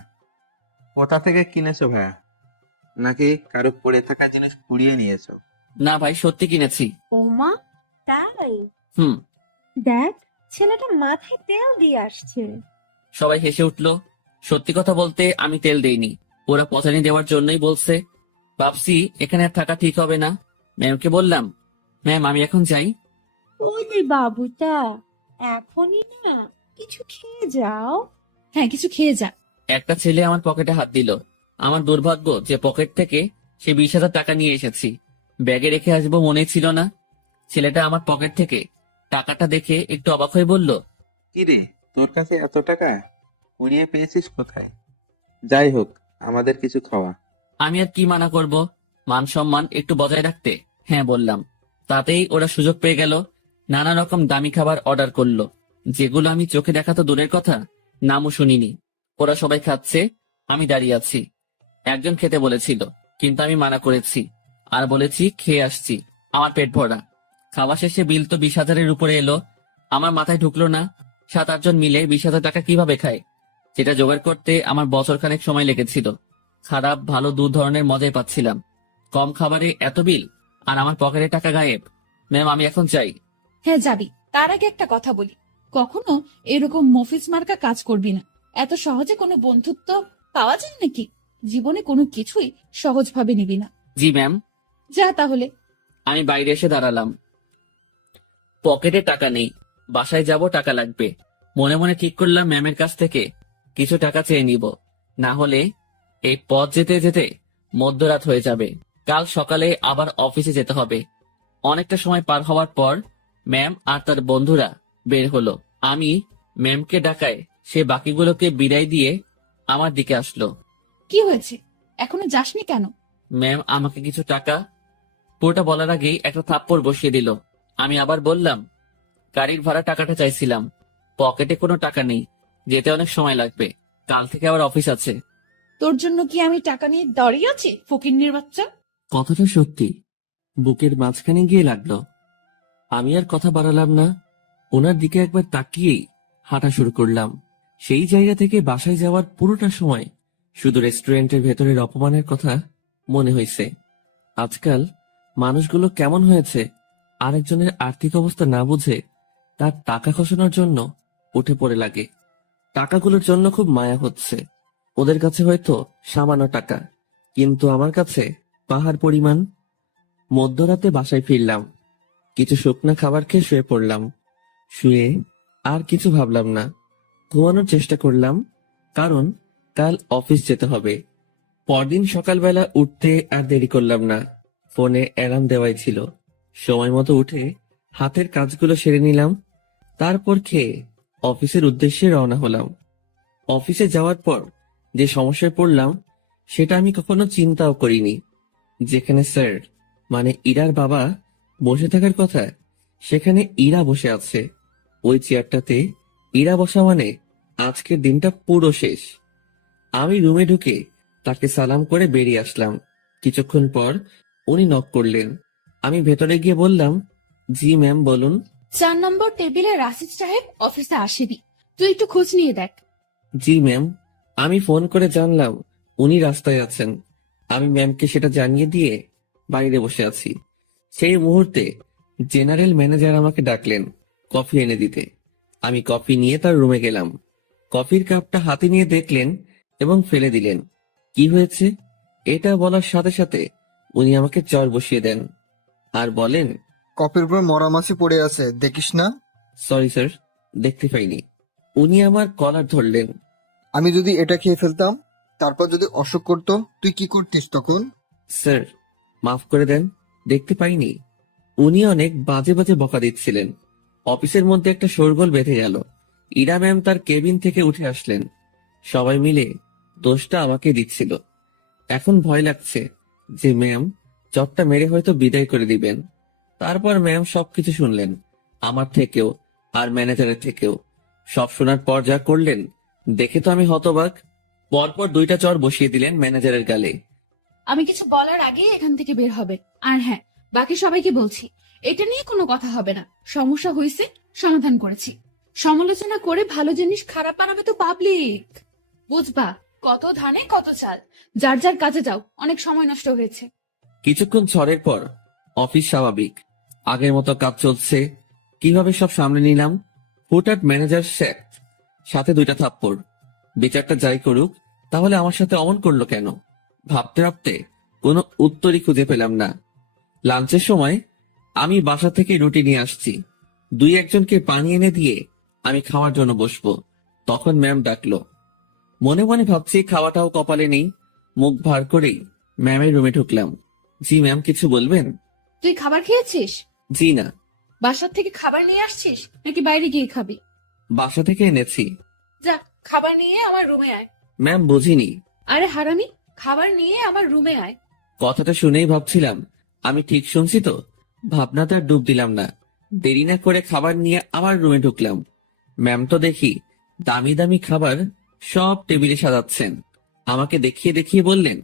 কোথা থেকে কিনেছো ভাইয়া? নাকি কারো পড়ে থাকা জিনিস কুড়িয়ে নিয়েছো? না ভাই, সত্যি কিনেছি। ওমা, তাই? হুম। দেখ, ছেলেটা মাথায় তেল দিয়ে আসছে। সবাই হেসে উঠলো। সত্যি কথা বলতে আমি তেল দেইনি, ওরা পচানি দেওয়ার জন্যই বলছে। ভাবছি এখানে আর থাকা ঠিক হবে না। ম্যামকে বললাম, ম্যাম আমি এখন যাই? ওরে বাবুটা, এখনই না, কিছু খেয়ে যাও। হ্যাঁ, কিছু খেয়ে যা। একটা ছেলে আমার পকেটে হাত দিল। আমার দুর্ভাগ্য যে পকেট থেকে সে 20,000 টাকা নিয়ে এসেছি। ব্যাগে রেখে আসবো মনে ছিল না। ছেলেটা আমার পকেট থেকে টাকাটা দেখে একটু অবাক হয়ে বলল, কি রে, তোর কাছে এত টাকা কুড়িয়ে পেয়েছিস কোথায়? যাই হোক, আমাদের কিছু খাওয়া। আমি আর কি মানা করব, মান সম্মান একটু বজায় রাখতে হ্যাঁ বললাম। তাতেই ওরা সুযোগ পেয়ে গেল। নানা রকম দামি খাবার অর্ডার করলো, যেগুলো আমি চোখে দেখা তো দূরের কথা, নামও শুনিনি। ওরা সবাই খাচ্ছে, আমি দাঁড়িয়ে আছি। একজন খেতে বলেছিল, কিন্তু আমি মানা করেছি আর বলেছি খেয়ে আসছি, আমার পেট ভরা। খাওয়া শেষে বিল তো 20,000-এর উপরে এলো। আমার মাথায় ঢুকলো না 7-8 জন মিলে 20,000 টাকা কিভাবে খায়। যেটা জোগাড় করতে আমার বছর খানেক সময় লেগেছিল। খারাপ ভালো দু ধরনের মজাই পাচ্ছিলাম। কম খাবারে এত বিল আর আমার পকেটে টাকা গায়েব। ম্যাম আমি এখন চাই। হ্যাঁ যাবি, তার আগে একটা কথা বলি, কখনো এরকম মফিজ মার্কা কাজ করবি না। এত সহজে কোনো বন্ধুত্ব পাওয়া যায় নাকি? জীবনে কোনো কিছুই সহজভাবে নিবি না। জি ম্যাম। যা তাহলে। আমি বাইরে এসে দাঁড়ালাম। পকেটে টাকা নেই, বাসায় যাব টাকা লাগবে। মনে মনে ঠিক করলাম ম্যামের কাছ থেকে কিছু টাকা চেয়ে নিব, না হলে এই পথ যেতে যেতে মধ্যরাত হয়ে যাবে। কাল সকালে আবার অফিসে যেতে হবে। অনেকটা সময় পার হওয়ার পর ম্যাম আর তার বন্ধুরা বের হলো। আমি ম্যামকে ডাকায় সে বাকিগুলোকে বিদায় দিয়ে আমার দিকে আসলো। কি হয়েছে, এখনো যাসনি কেন? ম্যাম আমাকে কিছু টাকা পুরোটা বলার আগেই একটা থাপ্পড় বসিয়ে দিল। আমি আবার বললাম, গাড়ির ভাড়া টাকাটা চাইছিলাম, পকেটে কোনো টাকা নেই, যেতে অনেক সময় লাগবে, কাল থেকে আবার অফিস আছে। তোর জন্য কি আমি টাকা নিয়ে দাঁড়িয়ে আছি, ফকিন্নির বাচ্চা? কথাটা সত্যি বুকের মাঝখানে গিয়ে লাগলো। আমি আর কথা বাড়ালাম না, ওনার দিকে একবার তাকিয়েই হাঁটা শুরু করলাম। সেই জায়গা থেকে বাসায় যাওয়ার পুরোটা সময় শুধু রেস্টুরেন্টের ভেতরের অপমানের কথা মনে হয়েছে। আজকাল মানুষগুলো কেমন হয়েছে, আরেকজনের আর্থিক অবস্থা না বুঝে তার টাকা খসানোর জন্য উঠে পড়ে লাগে। টাকাগুলোর জন্য খুব মায়া হচ্ছে। ওদের কাছে হয়তো সামান্য টাকা, কিন্তু আমার কাছে পাহাড় পরিমাণ। মধ্যরাতে বাসায় ফিরলাম, কিছু শুকনা খাবার খেয়ে শুয়ে পড়লাম। শুয়ে আর কিছু ভাবলাম না, ঘুমানোর চেষ্টা করলাম, কারণ কাল অফিস যেতে হবে। পরদিন সকালবেলা উঠতে আর দেরি করলাম না, ফোনে অ্যালার্ম দেওয়াই ছিল। সময় মতো উঠে হাতের কাজগুলো সেরে নিলাম, তারপর খেয়ে অফিসের উদ্দেশ্যে রওনা হলাম। অফিসে যাওয়ার পর যে সমস্যায় পড়লাম সেটা আমি কখনো চিন্তাও করিনি। যেখানে স্যার মানে ইরার বাবা বসে থাকার কথা, সেখানে ইরা বসে আছে। ওই চেয়ারটাতে ইরা বসা মানে আজকের দিনটা পুরো শেষ। আমি রুমে ঢুকে তাকে সালাম করে বেরিয়ে আসলাম। কিছুক্ষণ পর উনি নক করলেন। আমি ভেতরে গিয়ে বললাম, জি ম্যাম বলুন। 4 নম্বর টেবিলে রাশিদ সাহেব অফিসে আসেনি, তুই একটু খোঁজ নিয়ে দেখ। জি ম্যাম। আমি ফোন করে জানলাম উনি রাস্তায় আছেন। আমি ম্যামকে সেটা জানিয়ে দিয়ে বাইরে বসে আছি। সেই মুহূর্তে জেনারেল ম্যানেজার আমাকে ডাকলেন কফি এনে দিতে। আমি কফি নিয়ে তার রুমে গেলাম। কফির কাপটা হাতে নিয়ে দেখলেন এবং ফেলে দিলেন। কি হয়েছে এটা বলার সাথে সাথে উনি আমাকে চড় বসিয়ে দেন আর বলেন, কপের উপর মরা মাছি পড়ে আছে, দেখিস না? সরি স্যার, দেখতে পাইনি। উনি আমার কলার ধরলেন। আমি যদি এটা খেয়ে ফেলতাম, তারপর যদি অসুখ করতো, তুই কি করতিস তখন? স্যার মাফ করে দেন, দেখতে পাইনি। উনি অনেক বাজে বাজে বকা দিচ্ছিলেন। অফিসের মধ্যে একটা শোরগোল বেঁধে গেল। ইরা ম্যাম তার কেবিন থেকে উঠে আসলেন। সবাই মিলে দোষটা আমাকে দিচ্ছিল। এখন ভয় লাগছে যে ম্যাম চটটা মেরে হয়তো বিদায় করে দিবেন। তারপর ম্যাম সবকিছু শুনলেন, আমার থেকেও আর ম্যানেজারের থেকেও। সব শোনার পর যা করলেন দেখে তো আমি হতবাক। পরপর 2টা চড় বসিয়ে দিলেন ম্যানেজারের গালে। আমি কিছু বলার আগেই এখান থেকে বের হবে। আর হ্যাঁ, বাকি সবাইকে বলছি, এটা নিয়ে কোনো কথা হবে না। সমস্যা হয়েছে, সমাধান করেছি। সমালোচনা করে ভালো জিনিস খারাপ বানাবে তো পাবলিক, বুঝবা? কত ধানে কত চাল। যার যার কাজে যাও, অনেক সময় নষ্ট হয়েছে। কিছুক্ষণ ঝড়ের পর অফিস স্বাভাবিক, আগের মতো কাজ চলছে। কিভাবে সব সামনে নিলাম, হুটহাট ম্যানেজার স্যাক, সাথে 2টা থাপ্পড়। বিচারটা যাই করুক, তাহলে আমার সাথে অমন করলো কেন? ভাবতে ভাবতে কোনো উত্তরই খুঁজে পেলাম না। লাঞ্চের সময় আমি বাসা থেকে রুটি নিয়ে আসছি। 2-1জনকে পানি এনে দিয়ে আমি খাওয়ার জন্য বসবো, তখন ম্যাম ডাকলো। মনে মনে ভাবছি খাওয়াটাও কপালে নেই। মুখ ভার করেই ম্যামের রুমে ঢুকলাম। জি ম্যাম, কিছু বলবেন? তুই খাবার খেয়েছিস? জি না। বাসার থেকে খাবার নিয়ে আসছিস নাকি বাইরে গিয়ে খাবি? বাসা থেকে এনেছি। যা, খাবার নিয়ে আমার রুমে আয়। ম্যাম বুঝিনি। আরে হারামি, খাবার নিয়ে আমার রুমে আয়। কথাটা শুনেই ভাবছিলাম আমি ঠিক শুনছি তো। ভাবনাতে আর ডুব দিলাম না। দেরি না করে খাবার নিয়ে আবার রুমে ঢুকলাম। ম্যাম তো দেখি দামি দামি খাবার সব টেবিলে সাজাচ্ছেন। আমাকে দেখিয়ে দেখিয়ে বললেন,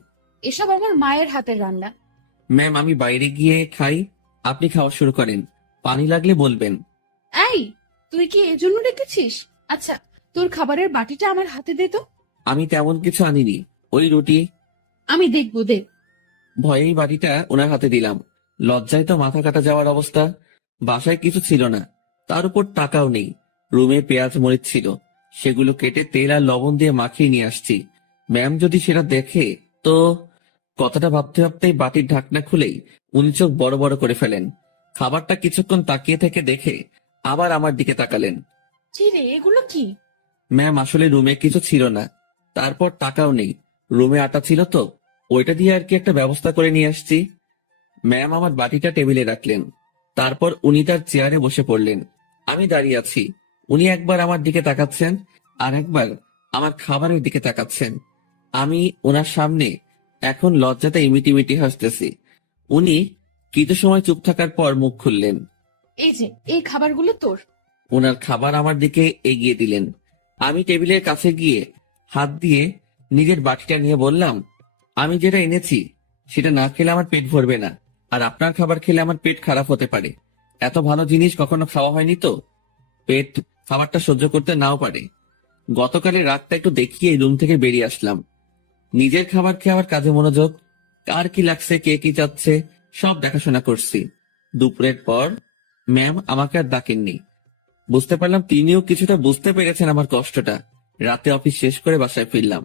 এসব আমার মায়ের হাতের রান্না। ম্যাম আমি বাইরে গিয়ে খাই, আপনি খাওয়া শুরু করেন, পানি লাগলে বলবেন। এই, তুই কি এজন্য ডেকেছিস? আচ্ছা, তোর খাবারের বাটিটা আমার হাতে দে তো। আমি তেমন কিছু আনিনি, ওই রুটি। আমি দেখবো, দে। ভয়েই বাড়িটা ওনার হাতে দিলাম। লজ্জায় তো মাথা কাটা যাওয়ার অবস্থা। বাসায় কিছু ছিল না, তার উপর টাকাও নেই। রুমে পেঁয়াজ মরিচ ছিল, সেগুলো কেটে তেল আর লবণ দিয়ে মাখিয়ে নিয়ে আসছি। ম্যাম যদি সেটা দেখে তো। কথাটা ভাবতে ভাবতেই বাটির ঢাকনা খুলেই উনি চোখ বড় বড় করে ফেলেন। খাবারটা কিছুক্ষণ তাকিয়ে থেকে দেখে আবার আমার দিকে তাকালেন। কি রে, এগুলো কি? ম্যাম আসলে রুমে কিছু ছিল না, তারপর টাকাও নেই। রুমে আটা ছিল তো, ওইটা দিয়ে আর কি একটা ব্যবস্থা করে নিয়ে আসছি। ম্যাম আমার বাটিটা টেবিলে রাখলেন, তারপর উনি তার চেয়ারে বসে পড়লেন। আমি দাঁড়িয়ে আছি। উনি একবার আমার দিকে তাকাচ্ছেন, আর একবার আমার খাবারের দিকে তাকাচ্ছেন। আমি ওনার সামনে এখন লজ্জাতে ইমিটিমিটি হাসতেছি। উনি কিছু সময় চুপ থাকার পর মুখ খুললেন। এই যে এই খাবারগুলো তোর। ওনার খাবার আমার দিকে এগিয়ে দিলেন। আমি টেবিলের কাছে গিয়ে হাত দিয়ে নিজের বাটিটা নিয়ে বললাম, আমি যেটা এনেছি সেটা না খেলে আমার পেট ভরবে না, আর আপনার খাবার খেলে আমার পেট খারাপ হতে পারে। এত ভালো জিনিস কখনো খাওয়া হয়নি তো, পেট খাবারটা সহ্য করতে নাও পারে। গতকালের রাতটা একটু দেখিয়ে রুম থেকে বেরিয়ে আসলাম। নিজের খাবার খেয়ে আবার কাজে মনোযোগ, কার কি লাগছে, কে কি চাচ্ছে সব দেখাশোনা করছি। দুপুরের পর ম্যাম আমাকে আর ডাকেননি। বুঝতে পারলাম তিনিও কিছুটা বুঝতে পেরেছেন আমার কষ্টটা। রাতে অফিস শেষ করে বাসায় ফিরলাম।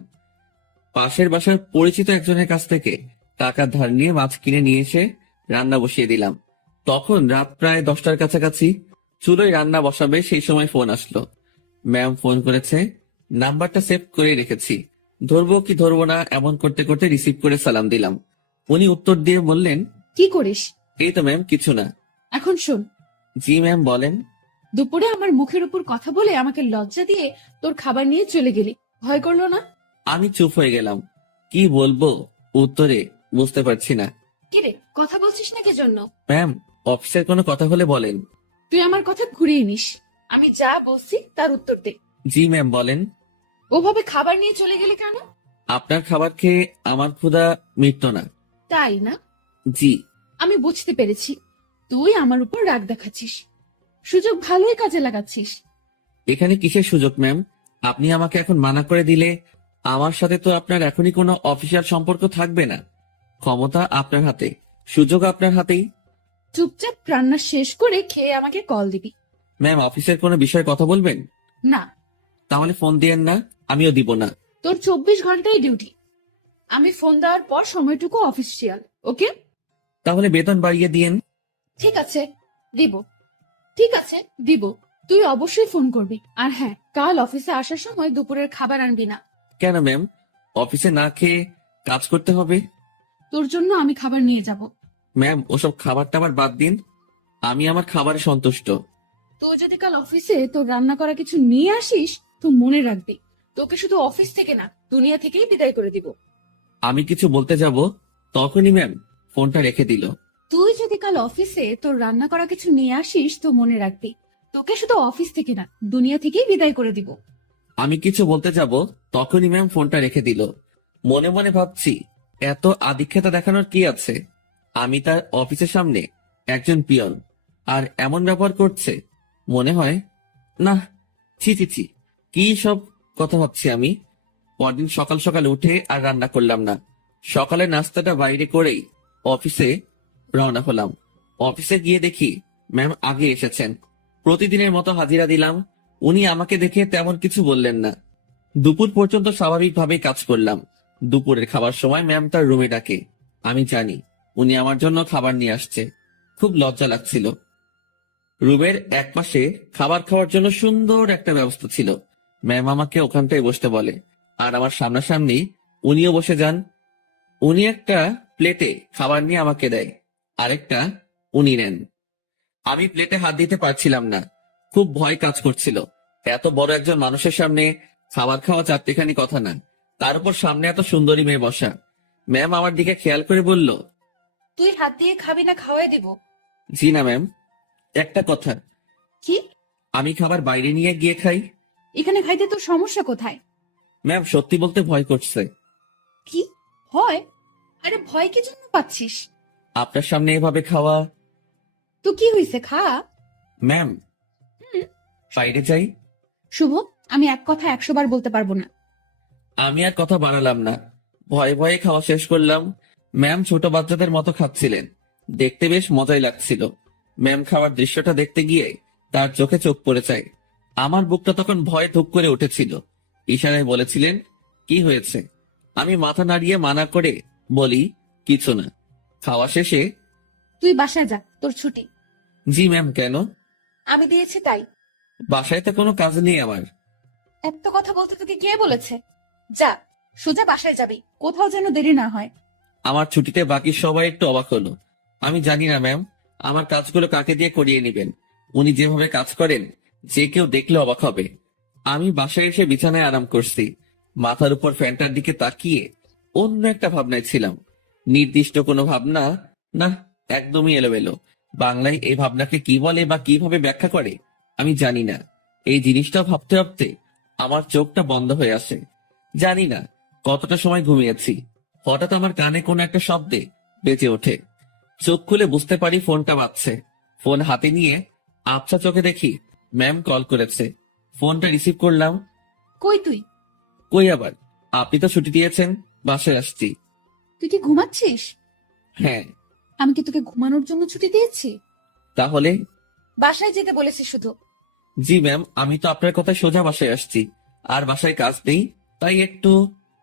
পাশের বাসার পরিচিত একজনের কাছ থেকে টাকা ধার নিয়ে মাছ কিনে নিয়ে এসে রান্না বসিয়ে দিলাম। তখন রাত প্রায় 10টার কাছাকাছি। চুলোয় রান্না বসাবে সেই সময় ফোন আসলো। ম্যাম ফোন করেছে, নাম্বারটা সেভ করে রেখেছি। ধরবো কি ধরবো না এমন করতে করতে রিসিভ করে সালাম দিলাম। উনি উত্তর দিয়ে বললেন, কি করিস? এই তো ম্যাম, কিছু না। এখন শোন, জি ম্যাম বলেন। দুপুরে আমার মুখের উপর কথা বলে আমাকে লজ্জা দিয়ে তোর খাবার নিয়ে চলে গেলি, ভয় করলো না? আমি চুপ হয়ে গেলাম। কি বলবো উত্তরে বুঝতে পারছি না। কিরে, কথা বলছিস না কে জন্য? ম্যাম, অফিসের কোনো কথা হলে বলেন। তুই আমার কথা ঘুরিয়ে নিস। আমি যা বলছি তার উত্তর দে। জি ম্যাম বলেন। ওভাবে খাবার নিয়ে চলে গেলি কেন? আপনার খাবার খেয়ে আমার ক্ষুধা মিটত না। তাই না? জি। আমি বুঝতে পেরেছি, তুই আমার উপর রাগ দেখাচ্ছিস, সুযোগ ভালোই কাজে লাগাচ্ছিস। এখানে কিসের সুযোগ ম্যাম? আপনি আমাকে এখন মানা করে দিলে আমার সাথে তো আপনার এখনই কোনো অফিসিয়াল সম্পর্ক থাকবে না। ক্ষমতা আপনার হাতে, সুযোগ আপনার হাতেই। চুপচাপ রান্না শেষ করে খেয়ে আমাকে কল দিবি। ম্যাম, অফিসের কোনো বিষয়ে কথা বলবেন? না, তাহলে ফোন দিয়েন না, আমিও দিব না। তোর 24 ঘন্টাই ডিউটি। আমি ফোন দেওয়ার পর সময়টুকু অফিসিয়াল, ওকে? তাহলে বেতন বাড়িয়ে দিয়েন। ঠিক আছে, দিব। ঠিক আছে, দিব। তুই অবশ্যই ফোন করবি। আর হ্যাঁ, কাল অফিসে আসার সময় দুপুরের খাবার আনবি না। কেন ম্যাম? অফিসে না খেয়ে কাজ করতে হবে? তোর জন্য আমি খাবার নিয়ে যাব। ম্যাম, ওসব খাবার টাবার বাদ দিন, আমি আমার খাবারে সন্তুষ্ট। তুই যদি কাল অফিসে তোর রান্না করা কিছু নিয়ে আসিস তো মনে রাখবি, তোকে শুধু অফিস থেকে না দুনিয়া থেকেই বিদায় করে দিব। আমি কিছু বলতে যাব, তখনই ম্যাম ফোনটা রেখে দিল। তুই যদি কাল অফিসে তোর রান্না করা কিছু নিয়ে আসিস তো মনে রাখবি, তোকে শুধু অফিস থেকে না দুনিয়া থেকেই বিদায় করে দিব। আমি কিছু বলতে যাব, তখনই ম্যাম ফোনটা রেখে দিল। মনে মনে ভাবছি, এত আদিক্ষেতা দেখানোর কি আছে? আমি তার অফিসের সামনে একজন পিয়ন, আর এমন ব্যবহার করছে। মনে হয় না, ছি ছি ছি, কি সব কথা ভাবছি আমি। পরদিন সকাল সকাল উঠে আর রান্না করলাম না। সকালে নাস্তাটা বাইরে করেই অফিসে রওনা হলাম। অফিসে গিয়ে দেখি ম্যাম আগে এসেছেন। প্রতিদিনের মতো হাজিরা দিলাম। উনি আমাকে দেখে তেমন কিছু বললেন না। দুপুর পর্যন্ত স্বাভাবিকভাবেই কাজ করলাম। দুপুরের খাবার সময় ম্যাম তার রুমে ডাকে। আমি জানি উনি আমার জন্য খাবার নিয়ে আসছে। খুব লজ্জা লাগছিল। রুমের একপাশে খাবার খাওয়ার জন্য সুন্দর একটা ব্যবস্থা ছিল। ম্যাম আমাকে ওখানটায় বসতে বলে, আর আমার সামনাসামনি উনিও বসে যান। উনি একটা প্লেটে খাবার নিয়ে আমাকে দেয়, আরেকটা উনি নেন। আমি প্লেটে হাত দিতে পারছিলাম না, খুব ভয় কাজ করছিল। এত বড় একজন মানুষের সামনে খাবার খাওয়া চারটেখানি কথা না, তার উপর সামনে এত সুন্দরী মেয়ে বসা। ম্যাম আমার দিকে খেয়াল করে বলল, তুই হাত দিয়ে খাবি না খাওয়াই দিব? জি না ম্যাম। একটা কথা, কি? আমি খাবার বাইরে নিয়ে গিয়ে খাই? এখানে খাইতে তোর সমস্যা কোথায়? ম্যাম, সত্যি বলতে ভয় করছে। কি ভয়? আরে ভয় কি জন্য পাচ্ছিস? আপনার সামনে এভাবে খাওয়া। তো কি হয়েছে, খা। ম্যাম, বাইরে যাই? শুভ, আমি এক কথা 100 বার বলতে পারবো না। আমি আর কথা বাড়ালাম না, ভয়ে ভয়ে খাওয়া শেষ করলাম। ম্যাম ছোট বাচ্চাদের মতো খাচ্ছিলেন, দেখতে বেশ মজাই লাগছিল। ম্যাম খাওয়ার দৃশ্যটা দেখতে গিয়ে তার চোখে চোখ পড়ে যায়। আমার বুকটা তখন ভয়ে ধুপ করে উঠেছিল। ইশারায় বলেছিলেন, কি হয়েছে? আমি মাথা নাড়িয়ে মানা করে বলি, কিছু না। খাওয়া শেষে, তুই বাসায় যা, তোর ছুটি। জি ম্যাম। কেন? আমি দিয়েছি তাই। বাসায় তো কোনো কাজ নেই আমার। এত কথা বলতে তোকে কে বলেছে? যা, সোজা বাসায় যাবি, কোথাও যেন দেরি না হয়। আমার ছুটিতে বাকি সবাই একটু অবাক হলো। আমি জানি না ম্যাম, আমার কাজগুলো কাকে দিয়ে করিয়ে নেবেন। উনি যেভাবে কাজ করেন, যে কেউ দেখলে অবাক হবে। আমি বাসায় এসে বিছানায় আরাম করছি। মাথার উপর ফ্যানটার দিকে তাকিয়ে অন্য একটা ভাবনায় ছিলাম। নির্দিষ্ট কোনো ভাবনা না, একদমই এলোমেলো। বাংলায় এই ভাবনাকে কি বলে বা কিভাবে ব্যাখ্যা করে আমি জানি না। এই জিনিসটা ভাবতে ভাবতে আমার চোখটা বন্ধ হয়ে আসে। জানি না কতটা সময় ঘুমিয়েছি। হঠাৎ আমার কানে কোনো একটা শব্দে বেজে ওঠে। চোখ খুলে বুঝতে পারি ফোনটা বাজছে। ফোন হাতে নিয়ে আবছা চোখে দেখি ম্যাম কল করেছে। ফোনটা রিসিভ করলাম। কই তুই? কই আবার, আপনি তো ছুটি দিয়েছেন, বাসায় আসছি। তুই কি ঘুমাচ্ছিস? হ্যাঁ। আমি কি তোকে ঘুমানোর জন্য ছুটি দিয়েছি? তাহলে? বাসায় যেতে বলেছি শুধু। জি ম্যাম, আমি তো আপনার কথায় সোজা বাসায় আসছি। আর বাসায় কাজ নেই, তাই একটু।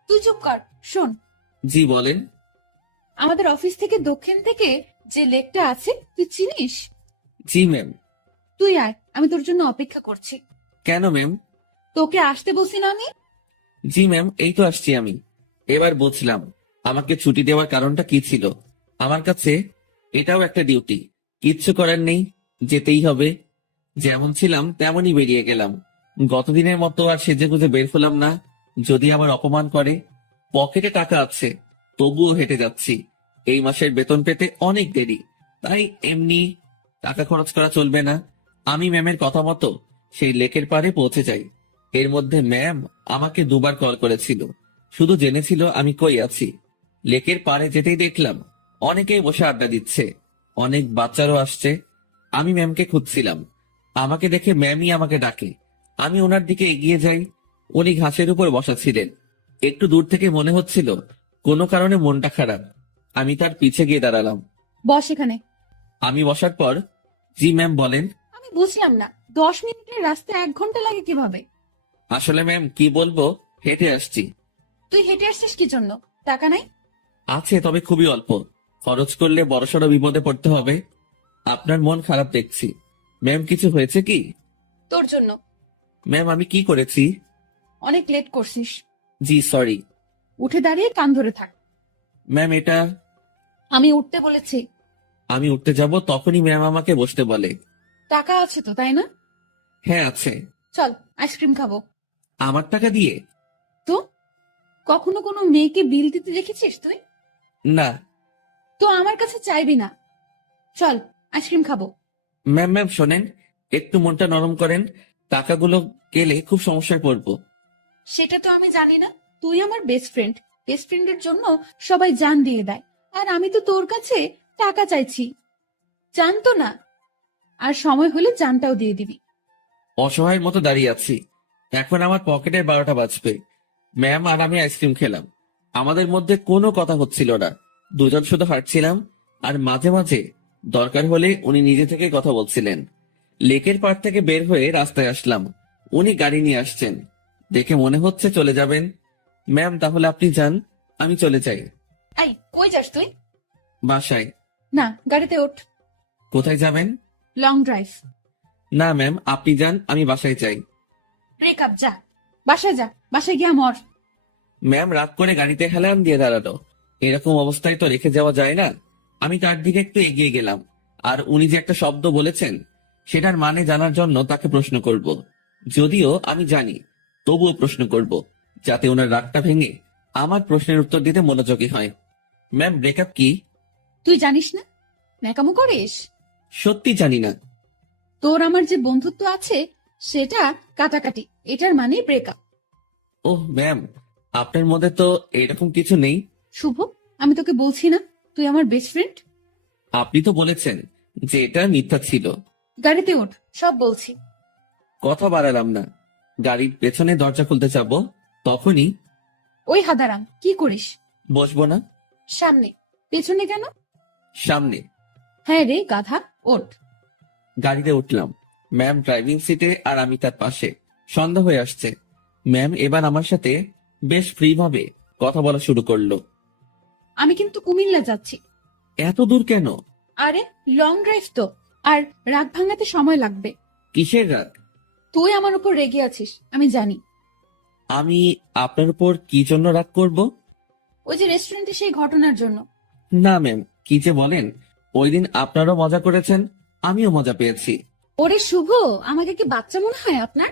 তুই চুপ কর। শোন, জি বলেন। আমাদের অফিস থেকে দক্ষিণ থেকে যে লেকটা আছে তুই চিনিস? জি ম্যাম। তুই আয়, আমি তোর জন্য অপেক্ষা করছি। কেন ম্যাম? তোকে আসতে বলছি না আমি? জি ম্যাম, এই তো আসছি আমি। এবার বুঝলাম আমাকে ছুটি দেওয়ার কারণটা কি ছিল। আমার কাছে এটাও একটা ডিউটি। কিচ্ছু করার নেই, যেতেই হবে। যেমন ছিলাম তেমনই বেরিয়ে গেলাম। গতদিনের মতো আর সেজেগুজে বের হলাম না। যদি আবার অপমান করে। পকেটে টাকা আছে, তবুও হেঁটে যাচ্ছি। এই মাসের বেতন পেতে অনেক দেরি, তাই এমনি টাকা খরচ করা চলবে না। আমি ম্যামের কথা মতো সেই লেকের পাড়ে পৌঁছে যাই। এর মধ্যে ম্যাম আমাকে দুবার কল করেছিল, শুধু জেনেছিল আমি কই আছি। লেকের পাড়ে যেতেই দেখলাম অনেকেই বসে আড্ডা দিচ্ছে, অনেক বাচ্চারও আসছে। আমি ম্যামকে খুঁজছিলাম। আমাকে দেখে ম্যামই আমাকে ডাকে। আমি ওনার দিকে এগিয়ে যাই। উনি ঘাসের উপর বসা ছিলেন। একটু দূর থেকে মনে হচ্ছিল কোনো কারণে মনটা খারাপ। আমি তার পিছে গিয়ে দাঁড়ালাম। বস এখানে। আমি বসার পর, জি ম্যাম বলেন। আমি বুঝলাম না, 10 মিনিটের রাস্তা 1 ঘন্টা লাগে কিভাবে? আসলে ম্যাম কি বলবো, হেঁটে আসছি। তুই হেঁটে আসছিস কি জন্য? টাকা নাই? আছে, তবে খুবই অল্প। খরচ করলে বড়সড় বিপদে পড়তে হবে। আপনার মন খারাপ দেখছি। ম্যাম কিছু হয়েছে কি? তোর জন্য। ম্যাম আমি কি করেছি? অনেক লেট করছিস। জি সরি। উঠে দাঁড়িয়ে কান ধরে থাক। ম্যাম এটা। আমি উঠতে বলেছি। আমি উঠতে যাব তখনই ম্যাম আমাকে বসতে বলে। টাকা আছে তো, তাই না? হ্যাঁ আছে। চল আইসক্রিম খাবো। আমার টাকা দিয়ে? তো কখনো কোনো মেয়েকে বিল দিতে দেখেছিস তুই? না। তো আমার কাছে চাইবি না। চল আইসক্রিম খাবো। ম্যাম ম্যাম শোনেন, একটু মনটা নরম করেন। টাকাগুলো গেলে খুব সমস্যায় পড়বো। সেটা তো আমি জানি না। তুই আমার বেস্ট ফ্রেন্ড। বেস্ট ফ্রেন্ডের জন্য সবাই জান দিয়ে দেয়, আর আমি তো তোর কাছে টাকা চাইছি। জান তো না, আর সময় হলে জানটাও দিয়ে দিবি। অসহায়ের মতো দাঁড়িয়ে আছি। এখন আমার পকেটের 12টা বাজবে। ম্যাম আর আমি আইসক্রিম খেলাম। আমাদের মধ্যে কোনো কথা হচ্ছিল না। দুজন শুধু হাঁটছিলাম, আর মাঝে মাঝে দরকার হলে উনি নিজে থেকে কথা বলছিলেন। লেকের পাড় থেকে বের হয়ে রাস্তায় আসলাম। উনি গাড়ি নিয়ে আসছেন, দেখে মনে হচ্ছে চলে যাবেন। ম্যাম তাহলে আপনি যান, আমি চলে যাই। এই কই যাস তুই? বাসায়। না, গাড়িতে ওঠ। কোথায় যাবেন? Long drive. না ম্যাম আপনি যান, আমি বাসায় যাই। ব্রেকআপ, যা বাসায় যা, বাসায় গিয়া মর। ম্যাম রাগ করে গাড়িতে হেলান দিয়ে দাঁড়ালো। এরকম অবস্থায় তো রেখে যাওয়া যায় না। আমি তার দিকে একটু এগিয়ে গেলাম, আর উনি যে একটা শব্দ বলেছেন সেটার মানে জানার জন্য তাকে প্রশ্ন করব। যদিও আমি জানি, তবুও প্রশ্ন করব, যাতে ওনার রাগটা ভেঙে আমার প্রশ্নের উত্তর দিতে মনোযোগী হয়। ম্যাম ব্রেকআপ কি? তুই জানিস না? ন্যাকামো করিস? সত্যি জানি না। তোর আমার যে বন্ধুত্ব আছে সেটা কাটাকাটি, এটার মানে ব্রেকআপ। ওহ ম্যাম, আপনার মধ্যে তো এরকম কিছু নেই। শুভ, আমি তোকে বলছি না তুই আমার বেস্ট ফ্রেন্ড? আপনি তো বলেছেন যে এটা মিথ্যা ছিল। গাড়িতে ওঠ, সব বলছি। কথা বাড়ালাম না। গাড়ির পেছনে দরজা খুলতে যাব, তখনই। ওই হাদারাম, কি করিস? বসবো না। সামনে। পেছনে কেন? সামনে। হ্যাঁ রে গাধা, ওঠ। গাড়িতে উঠলাম। ম্যাম ড্রাইভিং সিটে আর আমি তার পাশে। সন্ধ্যা হয়ে আসছে। ম্যাম এবার আমার সাথে বেশ ফ্রি ভাবে কথা বলা শুরু করলো। আমি কিন্তু কুমিল্লা যাচ্ছি। এত দূর কেন? আরে লং ড্রাইভ তো, আর রাগ ভাঙাতে সময় লাগবে। কিসের রাগ? তুই আমার উপর রেগে আছিস, আমি জানি। আমি আপনার উপর কি জন্য রাগ করব? ওই যে রেস্টুরেন্টে সেই ঘটনার জন্য। না ম্যাম, কি যে বলেন। ওই দিন আপনারও মজা করেছেন, আমিও মজা পেয়েছি। ওরে শুভ, আমাকে কি বাচ্চা মনে হয় আপনার?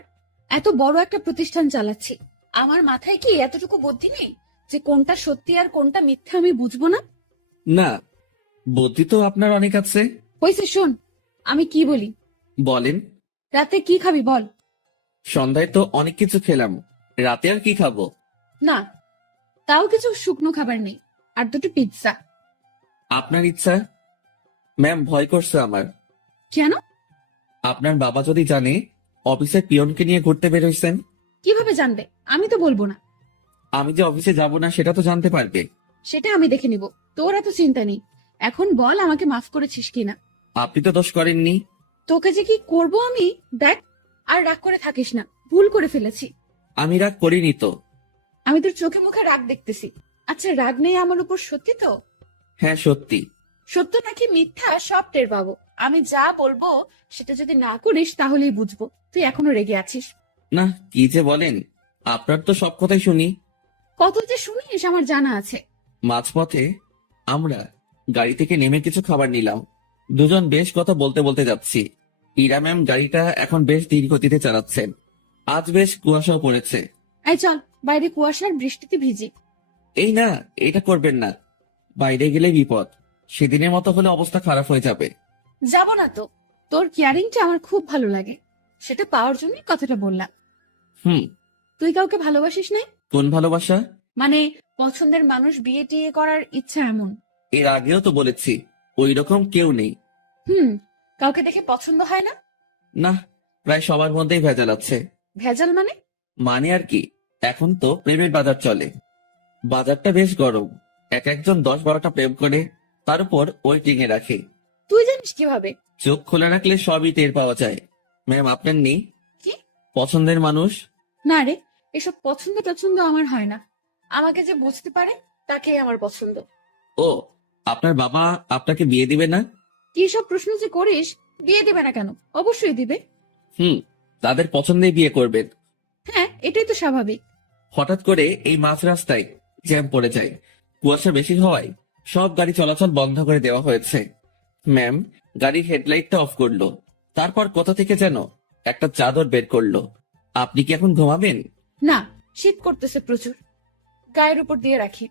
এত বড় একটা প্রতিষ্ঠান চালাচ্ছি, আমার মাথায় কি এতটুকু বুদ্ধি নেই যে কোনটা সত্যি আর কোনটা মিথ্যা আমি বুঝবো না? না। বুদ্ধি তো আপনার অনেক আছে। হয়েছে, শোন আমি কি বলি। বলেন। রাতে কি খাবি বল। সন্ধ্যায় তো অনেক কিছু খেলাম, রাতে আর কি খাবো? না, তাও কিছু শুকনো খাবার নেই, আর দুটো পিৎজা। আপনার ইচ্ছা। ম্যাম, ভয় করছে আমার। কেন? আপনার বাবা যদি জানে অফিসের পিয়নকে নিয়ে ঘুরতে বের হইছেন। কিভাবে জানবে? আমি তো বলবো না। আমি যে অফিসে যাব না সেটা তো জানতে পারবে। সেটা আমি দেখে নিব, তোর এত চিন্তা নেই। এখন বল আমাকে মাফ করেছিস কিনা। আপনি তো দোষ করেননি। তোকে যে কি করব আমি, দেখ। আর রাগ করে থাকিস না, ভুল করে ফেলেছি। আমি রাগ করিনি তো। আমি তোর চোখে মুখে রাগ দেখতেছি। আচ্ছা, রাগ নেই আমার উপর, সত্যি তো? হ্যাঁ, সত্যি। সত্য নাকি মিথ্যা সব টের পাবো। আমি যা বলবো সেটা যদি না করিস তাহলেই বুঝবো তুই এখনো রেগে আছিস। না, কি যে বলেন, আপনার তো সব কথাই শুনি। কত যে শুনিস আমার জানা আছে। মাঝপথে আমরা গাড়ি থেকে নেমে কিছু খাবার নিলাম। দুজন বেশ কথা বলতে বলতে যাচ্ছি। ইরা ম্যাম গাড়িটা এখন বেশ ধীর গতিতে চালাচ্ছেন। আজ বেশ কুয়াশাও পড়েছে। এই চল, বাইরে কুয়াশার বৃষ্টিতে ভিজি। এই না, এটা করবেন না। বাইরে গেলে বিপদ। সেদিনের মতো হলে অবস্থা খারাপ হয়ে যাবে। যাব না তো, তোর কেয়ারিংটা আমার খুব ভালো লাগে, সেটা পাওয়ার জন্যই কথাটা বললাম। হুম। তুই কাউকে ভালোবাসিস না? কোন ভালোবাসা? মানে পছন্দের মানুষ বিয়ে টিয়ে করার ইচ্ছা এমন? এর আগেও তো বলেছি ওই রকম কেউ নেই। কাউকে দেখে পছন্দ হয় না? না, প্রায় সবার মধ্যেই ভেজাল আছে। ভেজাল মানে? মানে আর কি, এখন তো প্রেমের বাজার চলে। বাজারটা বেশ গরম। এক একজন 10-12টা প্রেম করে, তার উপর ওয়েটিং এ রাখে। তুই জানিস কিভাবে? চোখ খোলা রাখলে সবই টের পাওয়া যায়। ম্যাম, আপনার নেই কি? পছন্দের মানুষ? না রে, এসব পছন্দ টছন্দ আমার হয় না। আমাকে যে বুঝতে পারে তাকেই আমার পছন্দ। ও, আপনার বাবা আপনাকে বিয়ে দিবে না? কি সব প্রশ্ন যে করিস! বিয়ে দিবে না কেন? অবশ্যই দিবে। হুম, তাদের পছন্দেই বিয়ে করবেন। হ্যাঁ, এটাই তো স্বাভাবিক। হঠাৎ করে এই মাঝ রাস্তায় জ্যাম পড়ে যায়। কুয়াশা বেশি হওয়ায় সব গাড়ি চলাচল বন্ধ করে দেওয়া হয়েছে। ম্যাম গাড়ির হেডলাইটটা অফ করলো। তারপর কোথা থেকে যেন একটা চাদর বের করলো। আপনি কি এখন ঘুমাবেন? না, শীত করতেছে প্রচুর, গায়ের উপর দিয়ে রাখি।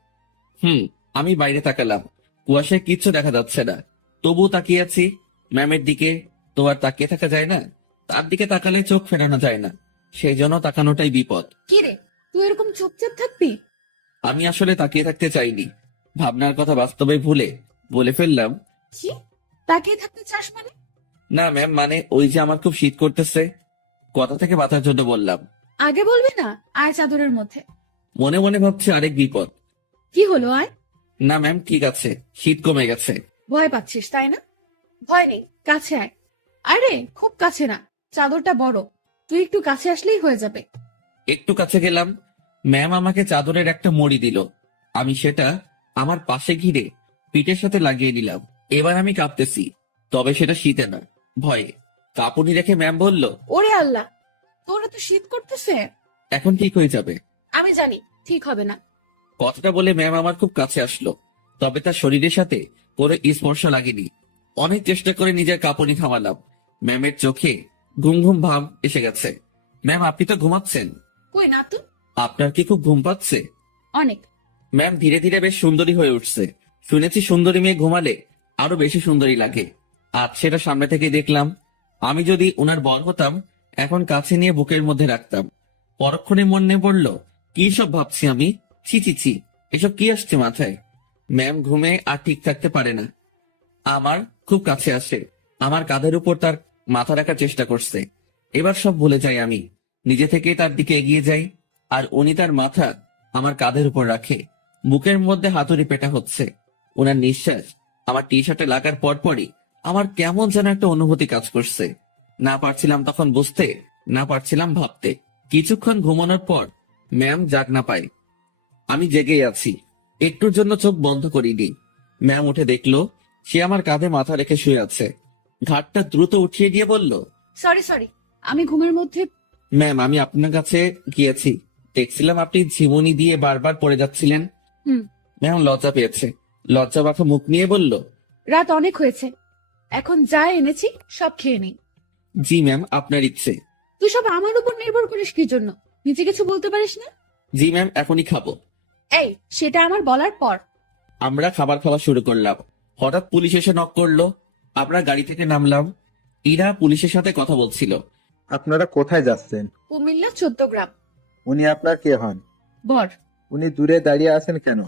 হুম। আমি বাইরে তাকালাম, কুয়াশায় কিচ্ছু দেখা যাচ্ছে না। তবুও তাকিয়ে আছি ম্যামের দিকে। তো আর তাকিয়ে থাকা যায় না। তার দিকে তাকালে চোখ ফেরানো যায় না, সেই জন্য তাকানোটাই বিপদ। কি রে, তুই এরকম চুপচাপ থাকবি? আমি আসলে তাকিয়ে থাকতে চাইনি। ভাবনার কথা বাস্তবে ভুলে বলে ফেললাম। কি? তাকিয়ে থাকতে চাস মানে? না ম্যাম, মানে ওই যে আমার খুব শীত করতেছে, কথা থেকে বাঁচার জন্য বললাম। আগে বলবি না? আয় চাদরের মধ্যে। মনে মনে ভাবছি আরেক বিপদ। কি হলো, আয়। না ম্যাম, ঠিক আছে, শীত কমে গেছে। ভয় পাচ্ছিস তাই না? ভয় নেই, কাছে আয়। আরে খুব কাছে না, চাদরটা বড়, তুই একটু কাছে আসলেই হয়ে যাবে। একটু কাছে গেলাম। ম্যাম আমাকে চাদরের একটা মুড়ি দিল। আমি সেটা আমার পাশে ঘিরে পিঠের সাথে লাগিয়ে নিলাম। এবার আমি কাঁপতেছি, তবে সেটা শীতে না, ভয়ে। কাঁপুনি রেখে ম্যাম বলল, ওরে আল্লাহ, তোর এত শীত করতেছে? এখন ঠিক হয়ে যাবে। আমি জানি ঠিক হবে না। কথাটা বলে ম্যাম আমার খুব কাছে আসলো, তবে তার শরীরের সাথে কোনো স্পর্শ লাগেনি। অনেক চেষ্টা করে নিজের কাঁপুনি থামালাম। ম্যামের চোখে ঘুম ঘুম ভাব এসে গেছে। ম্যাম, আপনি তো ঘুমাচ্ছেন। কই না তো। আপনার কি খুব ঘুম পাচ্ছে? অনেক। ম্যাম ধীরে ধীরে বেশ সুন্দরী হয়ে উঠছে। শুনেছি সুন্দরী মেয়ে ঘুমালে আরো বেশি সুন্দরী লাগে। আজ সেটা সামনে থেকে দেখলাম। আমি যদি ওনার বর হতাম, এখন কাছে নিয়ে বুকের মধ্যে রাখতাম। পরক্ষণে মনে পড়ল, কি সব ভাবছি আমি। ছি ছি ছি, এসব কি আসছে মাথায়। ম্যাম ঘুমে আর ঠিক থাকতে পারে না। আমার খুব কাছে আসে, আমার কাঁধের উপর তার মাথা রাখার চেষ্টা করছে। এবার সব ভুলে যাই আমি, নিজে থেকেই তার দিকে এগিয়ে যাই। আর উনি তার মাথা আমার কাঁধের উপর রাখে। বুকের মধ্যে হাতুড়ি পেটা হচ্ছে। ওনার নিঃশ্বাস আমার টি শার্টে লাগার পরপরই আমার কেমন যেন একটা অনুভূতি কাজ করছে। না পারছিলাম তখন বুঝতে, না পারছিলাম ভাবতে। কিছুক্ষণ ঘুমানোর পর ম্যাম জাগ না পায়। আমি জেগেই আছি, একটুর জন্য চোখ বন্ধ করিনি। ম্যাম উঠে দেখলো সে আমার কাঁধে মাথা রেখে শুয়ে আছে। ঘাটটা দ্রুত উঠিয়ে দিয়ে বলল, সরি, আমি ঘুমের মধ্যে। ম্যাম আমি আপনার কাছে গিয়েছি, দেখছিলাম আপনি ঝিমুনি দিয়ে বারবার পড়ে যাচ্ছিলেন। হুম। ম্যাম লজ্জা পেয়েছে, লজ্জা মাখা মুখ নিয়ে বলল, রাত অনেক হয়েছে, এখন যা এনেছি সব খেয়ে নেই। জি ম্যাম, আপনার ইচ্ছে। তুই সব আমার উপর নির্ভর করিস কি জন্য? নিজে কিছু বলতে পারিস না? জি ম্যাম, এখনই খাবো। এই, সেটা আমার বলার পর। আমরা খাবার খাওয়া শুরু করলাম। হঠাৎ পুলিশ এসে নক করলো। আমরা গাড়ি থেকে নামলাম। ইরা পুলিশের সাথে কথা বলছিল। আপনারা কোথায় যাচ্ছেন? কুমিল্লা 14 গ্রাম। উনি আপনার কে হন? বর। উনি দূরে দাঁড়িয়ে আছেন কেন?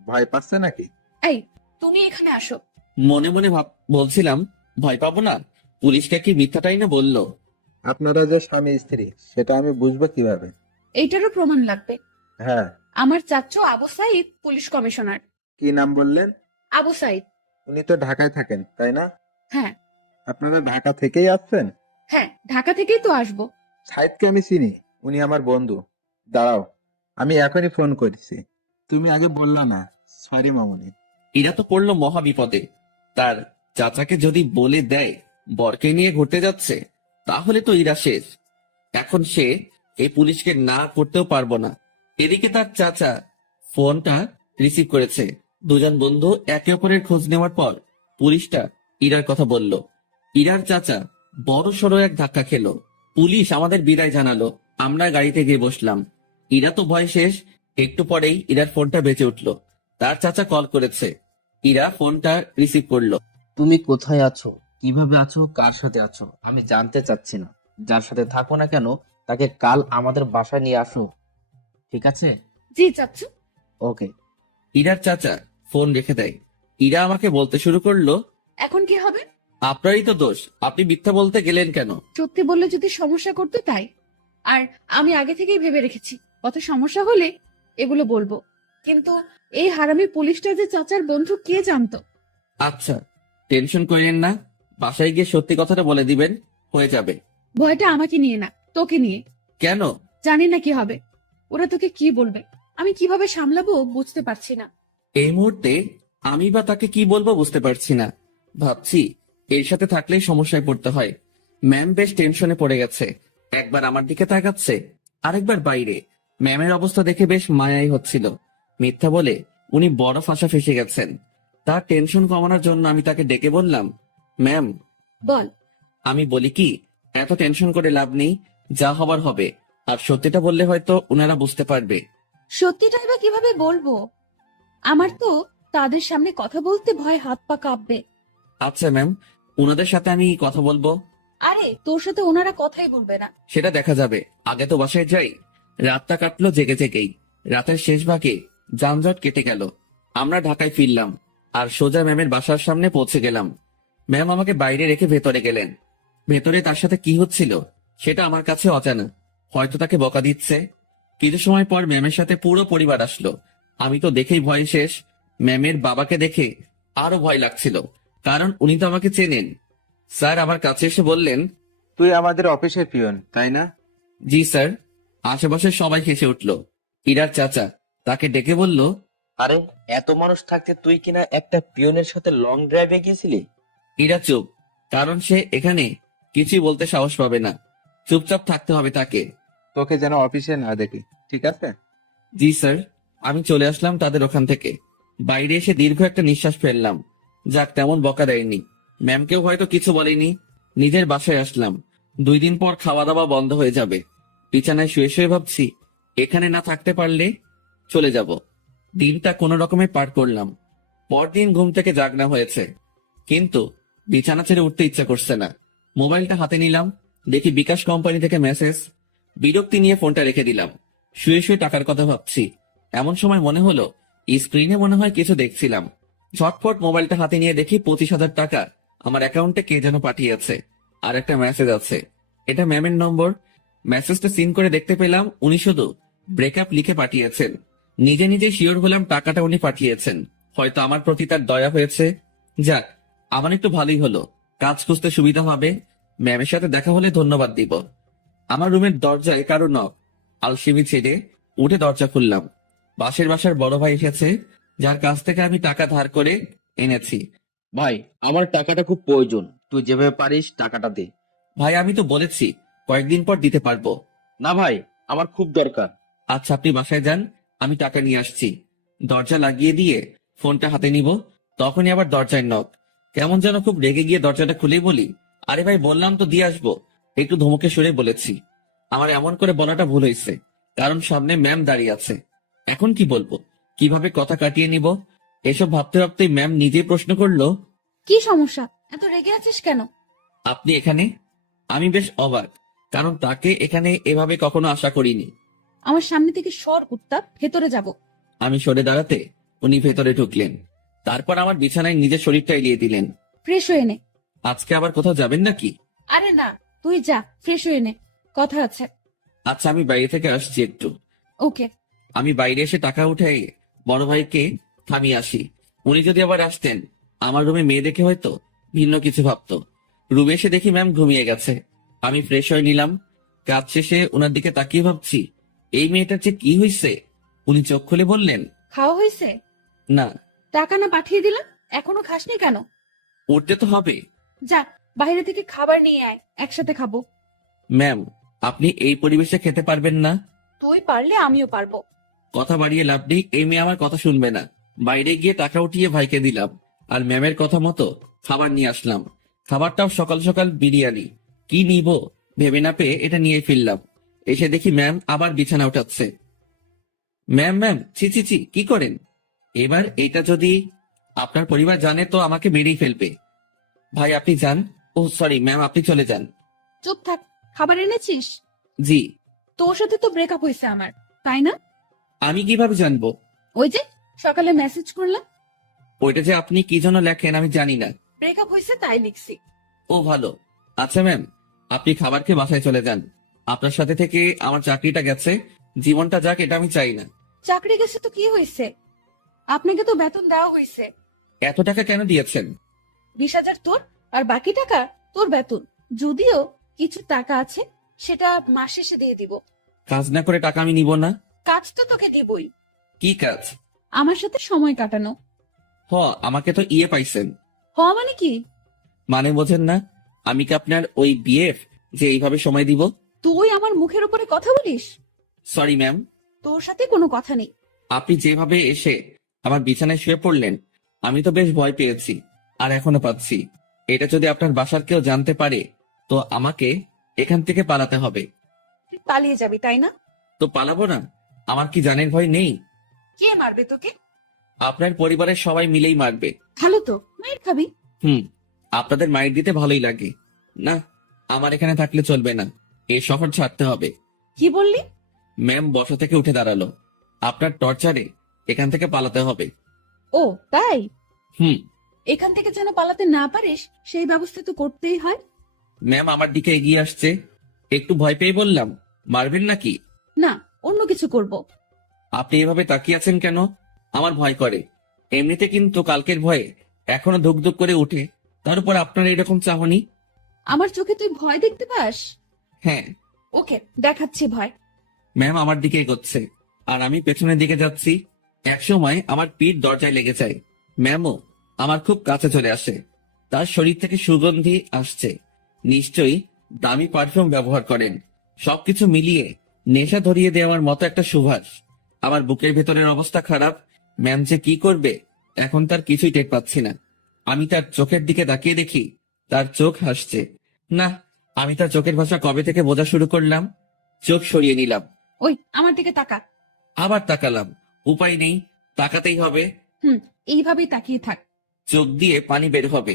ভয় পাচ্ছে নাকি? এই, তুমি এখানে আসো। মনে মনে বলছিলাম, ভয় পাবো না? পুলিশকে কি মিথ্যাটাই না বললো? আপনারা যে স্বামী স্ত্রী সেটা আমি বুঝবো কিভাবে? এইটারও প্রমাণ লাগবে। হ্যাঁ। আমার চাচু আবু সাইদ পুলিশ কমিশনার। কি নাম বললেন? আবু সাইদ। উনি তো ঢাকায় থাকেন, তাই না? হ্যাঁ আপনারা ঢাকা থেকেই আসছেন? হ্যাঁ, ঢাকা থেকেই তো আসবো। সাইদকে আমি চিনি, উনি আমার বন্ধু। দাঁড়াও, আমি এখনই ফোন করছি। তুমি আগে বললা না। সরি মামুনি। ইরা তো পড়লো মহা বিপদে। তার চাচাকে যদি বলে দেয় বরকে নিয়ে ঘুরতে যাচ্ছে, তাহলে তো ইরা শেষ। এখন সে এই পুলিশকে না করতেও পারবো না। এদিকে তার চাচা ফোনটা রিসিভ করেছে। দুজন বন্ধু একে অপরের খোঁজ নেওয়ার পর পুলিশটা ইরার কথা বলল। ইরার চাচা বড় সড়ো এক ধাক্কা খেলো। পুলিশ আমাদের বিদায় জানালো। আমরা গাড়িতে গিয়ে বসলাম। ইরা তো ভয় শেষ। একটু পরেই ইরার ফোনটা বেজে উঠলো। তার চাচা কল করেছে। ইরা ফোনটা রিসিভ করলো। তুমি কোথায় আছো, কিভাবে আছো, কার সাথে আছো আমি জানতে চাচ্ছি না। যার সাথে থাকো না কেন তাকে কাল আমাদের বাসায় নিয়ে আসো, ঠিক আছে? জি চাচু। ওকে। ইরার চাচা ফোন রেখে দেয়। ইরা আমাকে বলতে শুরু করলো, এখন কি হবে? আপনারই তো দোষ, আপনি মিথ্যা বলতে গেলেন কেন? সত্যি বললে যদি সমস্যা করতো তাই। আর আমি আগে থেকেই ভেবে রেখেছি কত সমস্যা হলে এগুলো বলবো। কিন্তু এই হারামি পুলিশটা যে চাচার বন্ধু কে জানতো? আচ্ছা, টেনশন করেন না, বাসায় গিয়ে সত্যি কথাটা বলে দিবেন, হয়ে যাবে। ভয়টা আমাকে নিয়ে না, তোকে নিয়ে। কেন? জানি না কি হবে। ওরা তোকে কি বলবে, আমি কিভাবে সামলাবো বুঝতে পারছি না। এই মুহূর্তে আমি বা তাকে কি বলবো বুঝতে পারছি না। ভাবছি এর সাথে থাকলেই সমস্যায় পড়তে হয়। ম্যাম বেশ টেনশনে পড়ে গেছে। একবার আমার দিকে তাকাচ্ছে, আরেকবার বাইরে। ম্যামের অবস্থা দেখে বেশ মায়াই হচ্ছিল। মিথ্যা বলে উনি বড় ফাঁসা ফেসে গেছেন। তার টেনশন কমানোর জন্য আমি তাকে ডেকে বললাম, ম্যাম। বল। আমি বলি কি, এত টেনশন করে লাভ নেই, যা হবার হবে। আর সত্যিটা বললে হয়তো ওনারা বুঝতে পারবে। সত্যিটাই বা কিভাবে বলবো? আমার তো তাদের সামনে কথা বলতে ভয়, হাত পা কাঁপবে। আচ্ছা ম্যাম, ওনাদের সাথে আমি কথা বলবো। আরে তোর সাথে ওনারা কথাই বলবে না। সেটা দেখা যাবে, আগে তো বাসায় যাই। রাতটা কাটলো জেগে জেগেই। রাতের শেষ ভাগে যানজট কেটে গেল। আমরা ঢাকায় ফিরলাম আর সোজা ম্যামের বাসার সামনে পৌঁছে গেলাম। ম্যাম আমাকে বাইরে রেখে ভেতরে গেলেন। ভেতরে তার সাথে কি হচ্ছিল সেটা আমার কাছে অজানা। হয়তো তাকে বকা দিচ্ছে। কিছু সময় পর ম্যামের সাথে পুরো পরিবার আসলো। আমি তো দেখেই ভয় শেষ। ম্যামের বাবাকে দেখে আরো ভয় লাগছিল, কারণ উনি তো আমাকে চেনেন। স্যার আমার কাছে এসে বললেন, তুই আমাদের অফিসের পিয়ন, তাই না? জি স্যার। আশেপাশে সবাই হেসে উঠল। ইরার চাচা তাকে ডেকে বলল, আরে এত মানুষ থাকতে তুই কিনা একটা পিয়নের সাথে লং ড্রাইভে গিয়েছিলি? ইরা চুপ, কারণ সে এখানে কিছুই বলতে সাহস পাবে না। চুপচাপ থাকতে হবে তাকে। তোকে যেন অফিসে না দেখি, ঠিক আছে? জি স্যার। আমি চলে আসলাম তাদের ওখান থেকে। বাইরে এসে দীর্ঘ একটা নিঃশ্বাস ফেললাম। যাক, তেমন বকা দেয়নি। ম্যামকেও হয়তো কিছু বলেনি। নিজের বাসায় আসলাম। 2 দিন পর খাওয়া দাওয়া বন্ধ হয়ে যাবে। বিছানায় শুয়ে শুয়ে ভাবছি, এখানে না থাকতে পারলে চলে যাব। দিনটা কোনো রকমে পার করলাম। পরদিন ঘুম থেকে জাগনা হয়েছে, কিন্তু বিছানা ছেড়ে উঠতে ইচ্ছা করছে না। মোবাইলটা হাতে নিলাম, দেখি বিকাশ কোম্পানি থেকে মেসেজ। বিরক্তি নিয়ে ফোনটা রেখে দিলাম। শুয়ে শুয়ে টাকার কথা ভাবছি। এমন সময় মনে হলো স্ক্রিনে মনে হয় কিছু দেখছিলাম। ঝটফট মোবাইলটা হাতে নিয়ে দেখি 25,000 টাকা আমার অ্যাকাউন্টে কে যেন পাঠিয়েছে। আর একটা মেসেজ আছে, এটা ম্যামের নম্বর। মেসেজটা সিন করে দেখতে পেলাম উনি শুধু ব্রেকআপ লিখে পাঠিয়েছেন। নিজে নিজে শিওর হলাম টাকাটা উনি পাঠিয়েছেন। হয়তো আমার প্রতি তার দয়া হয়েছে। যাক, আমার একটু ভালোই হলো, কাজ খুঁজতে সুবিধা হবে। ম্যামের সাথে দেখা হলে ধন্যবাদ দিব। আমার রুমের দরজায় কারো নক। আলসেমি ছেড়ে উঠে দরজা খুললাম। পাশের বাসার বড় ভাই এসেছে, যার কাছ থেকে আমি টাকা ধার করে এনেছি। ভাই, আমার টাকাটা খুব প্রয়োজন, তুই যেভাবে পারিস টাকাটা দে। ভাই আমি তো বলেছি কয়েকদিন পর দিতে পারবো। না ভাই, আমার খুব দরকার। আচ্ছা আপনি বাসায় যান, আমি টাকা নিয়ে আসছি। দরজা লাগিয়ে দিয়ে ফোনটা হাতে নিব, তখনই আবার দরজায় নক। কেমন যেন খুব রেগে গিয়ে দরজাটা খুলেই বলি, আরে ভাই বললাম তো দিয়ে আসবো। একটু ধমকে সরে বলেছি। আমার এমন করে বলাটা ভুল হয়েছে, কারণ সামনে ম্যাম দাঁড়িয়ে আছে। এখন কি বলবো, কিভাবে কথা কাটিয়ে নিব? এসব ভাবতে ভাবতে ম্যাম নিজেই প্রশ্ন করলো, কি সমস্যা, এত রেগে আছিস কেন? আপনি এখানে? আমি বেশ অবাক, কারণ তাকে এখানে এভাবে কখনো আশা করিনি। আমার সামনে থেকে সর কুত্তা, ভেতরে যাব। আমি সরে দাঁড়াতে উনি ভেতরে ঢুকলেন। তারপর আমার বিছানায় নিজের শরীরটা এলিয়ে দিলেন। ফ্রেশ হয়ে নে। আজকে আবার কোথাও যাবেন নাকি? আরে না, তুই যা, ফ্রেশ হয়ে নে, কথা আছে। আচ্ছা, আমি বাইরে থেকে আসছি একটু। ওকে। আমি বাইরে এসে টাকা উঠে বড় ভাইকে থামিয়ে আসি। উনি যদি আবার আসতেন, আমার রুমে মেয়ে দেখে হয়তো ভিন্ন কিছু ভাবতো। রুমে এসে দেখি ম্যাম ঘুমিয়ে গেছে। আমি ফ্রেশ হয়ে নিলাম। কাজ শেষে ওনার দিকে তাকিয়ে ভাবছি, এই মেয়েটার যে কি হয়েছে। উনি চোখ খুলে বললেন, খাওয়া হয়েছে? না। টাকা না পাঠিয়ে দিলাম, এখনো খাসনি কেন? উঠতে তো হবে। যা, বাইরে থেকে খাবার নিয়ে আয়, একসাথে খাবো। ম্যাম, আপনি এই পরিবেশে খেতে পারবেন না। তুই পারলে আমিও পারবো। কথা বাড়িয়ে লাভ নেই, এই মেয়ে আমার কথা শুনবে না। বাইরে গিয়ে টাকা উঠিয়ে ভাইকে দিলাম, আর ম্যামের কথা মতো খাবার নিয়ে আসলাম। খাবারটাও সকাল সকাল বিরিয়ানি। কি নিব ভেবে না পেয়ে এটা নিয়ে ফিরলাম। এসে দেখি ম্যাম আবার বিছানা উঠাচ্ছে। ম্যাম ম্যাম, ছি ছি ছি, কি করেন? এবার এটা যদি আপনার পরিবার জানে তো আমাকে মেরেই ফেলবে। ভাই আপনি যান। ও সরি ম্যাম, আপনি চলে যান। চুপ থাক। খাবার এনেছিস? জি। তোর সাথে তো ব্রেকআপ হয়েছে আমার, তাই না? আমি কিভাবে জানবো? ওই যে সকালে মেসেজ করলাম। ওইটা যে আপনি কি জন্য লেখেন আমি জানি না। ব্রেকআপ হয়েছে তাই লিখছি। ও ভালো। আচ্ছা ম্যাম, আপনি খাবার খেয়ে বাসায় চলে যান। আপনার সাথে থেকে আমার চাকরিটা গেছে, জীবনটা যাক এটা আমি চাই না। চাকরি গেছে তো কি হয়েছে? আপনাকে তো বেতন দেওয়া হয়েছে। এত টাকা কেন দিয়েছেন? 20,000 তোর, আর বাকি টাকা তোর বেতন। যদিও কিছু টাকা আছে, সেটা মাস শেষে দিয়ে দিব। কাজ না করে টাকা আমি নিব না। কাজ তো তোকে দিবই। কি কাজ? আমার সাথে সময় কাটানো। হ, আমাকে তো ইয়ে পাইছেন। হ মানে কি? মানে বোঝেন না? আমি কি আপনার ওই বিএফ যে এইভাবে সময় দিব? তুই আমার মুখের উপরে কথা বলিস? Sorry ma'am. তোর সাথে কোনো কথা নেই। আপনি যেভাবে এসে আমার বিছানায় শুয়ে পড়লেন, আমি তো বেশ ভয় পেয়েছি, আর এখনো পাচ্ছি। এটা যদি আপনার বাসার কেউ জানতে পারে, তো আমাকে এখান থেকে পালাতে হবে। তুই পালিয়ে যাবি তাই না? তো পালাবো না? আমার কি জানের ভয় নেই? কে মারবে তোকে? আপনার পরিবারের সবাই মিলেই মারবে। ভালো তো, মায়ের খাবি। হুম, আপনাদের মাইর দিতে ভালোই লাগে। না, আমার এখানে থাকলে চলবে না, এই শহর ছাড়তে হবে। কি বললি? ম্যাম বসা থেকে উঠে দাঁড়ালো। আপনার টর্চারে এখান থেকে পালাতে হবে। ও তাই? হুম। এখান থেকে যেন পালাতে না পারিস সেই ব্যবস্থা তো করতেই হয়। ম্যাম আমার দিকে এগিয়ে আসছে। একটু ভয় পেয়ে বললাম, মারবেন নাকি? না, অন্য কিছু করব। আপনি এভাবে তাকিয়ে আছেন কেন? আমার ভয় করে। এমনিতে কিন্তু কালকের ভয়ে এখনো ধুক ধুক করে উঠে, তার উপর আপনার এরকম চাহনি। আমার চোখে তুই ভয় দেখতে পাস? হ্যাঁ। ওকে, দেখাচ্ছি ভয়। ম্যাম আমার দিকে এগোচ্ছে, আর আমি পেছনের দিকে যাচ্ছি। একসময় আমার পিঠ দরজায় লেগে যায়। ম্যামও আমার খুব কাছে চলে আসে। তার শরীর থেকে সুগন্ধি আসছে। নিশ্চয়ই দামি পারফিউম ব্যবহার করেন। সবকিছু মিলিয়ে নেশা ধরিয়ে দেওয়ার মতো একটা সুবাস। আমার বুকের ভেতরের অবস্থা খারাপ। ম্যাম যে কি করবে এখন তার কিছুই টের পাচ্ছি না। আমি তার চোখের দিকে তাকিয়ে দেখি তার চোখ হাসছে। না, আমি তার চোখের ভাষা কবে থেকে বোঝা শুরু করলাম। চোখ সরিয়ে নিলাম। ওই আমার দিকে তাকা। আবার তাকালাম। উপায় নেই, তাকাতেই হবে। এইভাবেই তাকিয়ে থাক। চোখ দিয়ে পানি বের হবে।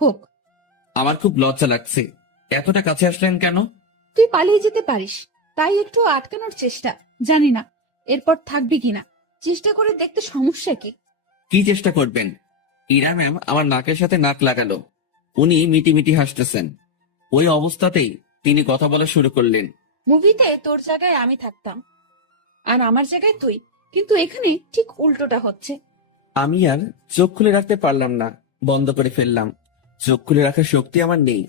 হোক। আমার খুব লজ্জা লাগছে। এতটা কাছে আসলেন কেন? তুই পালিয়ে যেতে পারিস, তাই একটু আটকানোর চেষ্টা। জানি না এরপর থাকবি কিনা, চেষ্টা করে দেখতে সমস্যা কি? কি চেষ্টা করবেন? ইরা ম্যাম আমার নাকের সাথে নাক লাগালো। উনি মিটি মিটি হাসতেছেন। ওই অবস্থাতেই তিনি কথা বলা শুরু করলেন। মুভিতে তোর জায়গায় আমি থাকতাম, আর আমার জায়গায় তুই, কিন্তু এখানে ঠিক উল্টোটা হচ্ছে। আমি আর চোখ খুলে রাখতে পারলাম না, বন্ধ করে ফেললাম। চোখ খুলে রাখার শক্তি আমার নেই।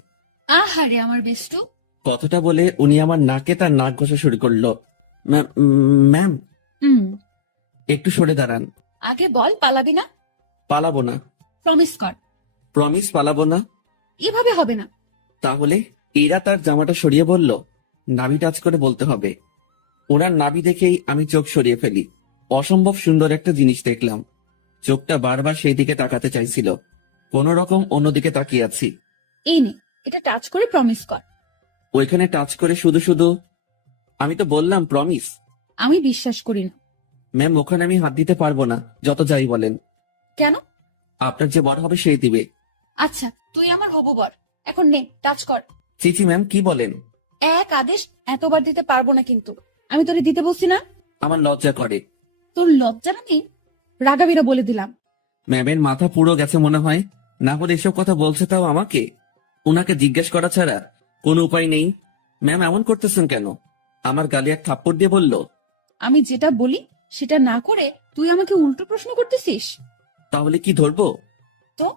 আহারে আমার বেষ্টু। কথাটা বলে উনি আমার নাকে তার নাক ঘষা শুরু করলো। ম্যাম, একটু সরে দাঁড়ান। আগে বল পালাবি না? পালাবো না। প্রমিস কর। প্রমিস পালাবো না। এভাবে হবে না। তাহলে এরা তার জামাটা সরিয়ে বলল, নাভি টাচ করে বলতে হবে। ওনার নাভি দেখেই আমি চোখ সরিয়ে ফেলি। অসম্ভব সুন্দর একটা জিনিস দেখলাম। চোখটা বারবার সেই দিকে তাকাতে চাইছিল। কোন রকম অন্যদিকে তাকিয়ে আছি। এই নে, এটা টাচ করে প্রমিস কর। ওইখানে টাচ করে শুধু শুধু। আমি তো বললাম প্রমিস। আমি বিশ্বাস করি না। ম্যাম ওখানে আমি হাত দিতে পারবো না, যত যাই বলেন। কেন? আপনার যে বর হবে সেই দিবে। আচ্ছা, তুই আমার হবু বর, এখন নে টাচ কর। চিচি ম্যাম, কি বলেন? এক আদেশ এতবার দিতে পারবো না কিন্তু। আমি তোরে দিতে বলছি না? আমার লজ্জা করে। তোর লজ্জা আমি রাগাবিরা বলে দিলাম। ম্যামের মাথা পুরো গেছে মনে হয়, না হলে এসব কথা বলছে তাও আমাকে। উনাকে জিজ্ঞেস করা ছাড়া কোনো উপায় নেই। ম্যাম এমন করতেছেন কেন? আমার গালে এক থাপ্পড় দিয়ে বলল, আমি যেটা বলি সেটা না করে তুই আমাকে উল্টো প্রশ্ন করতেছিস। তাহলে কি ধরবো? তো?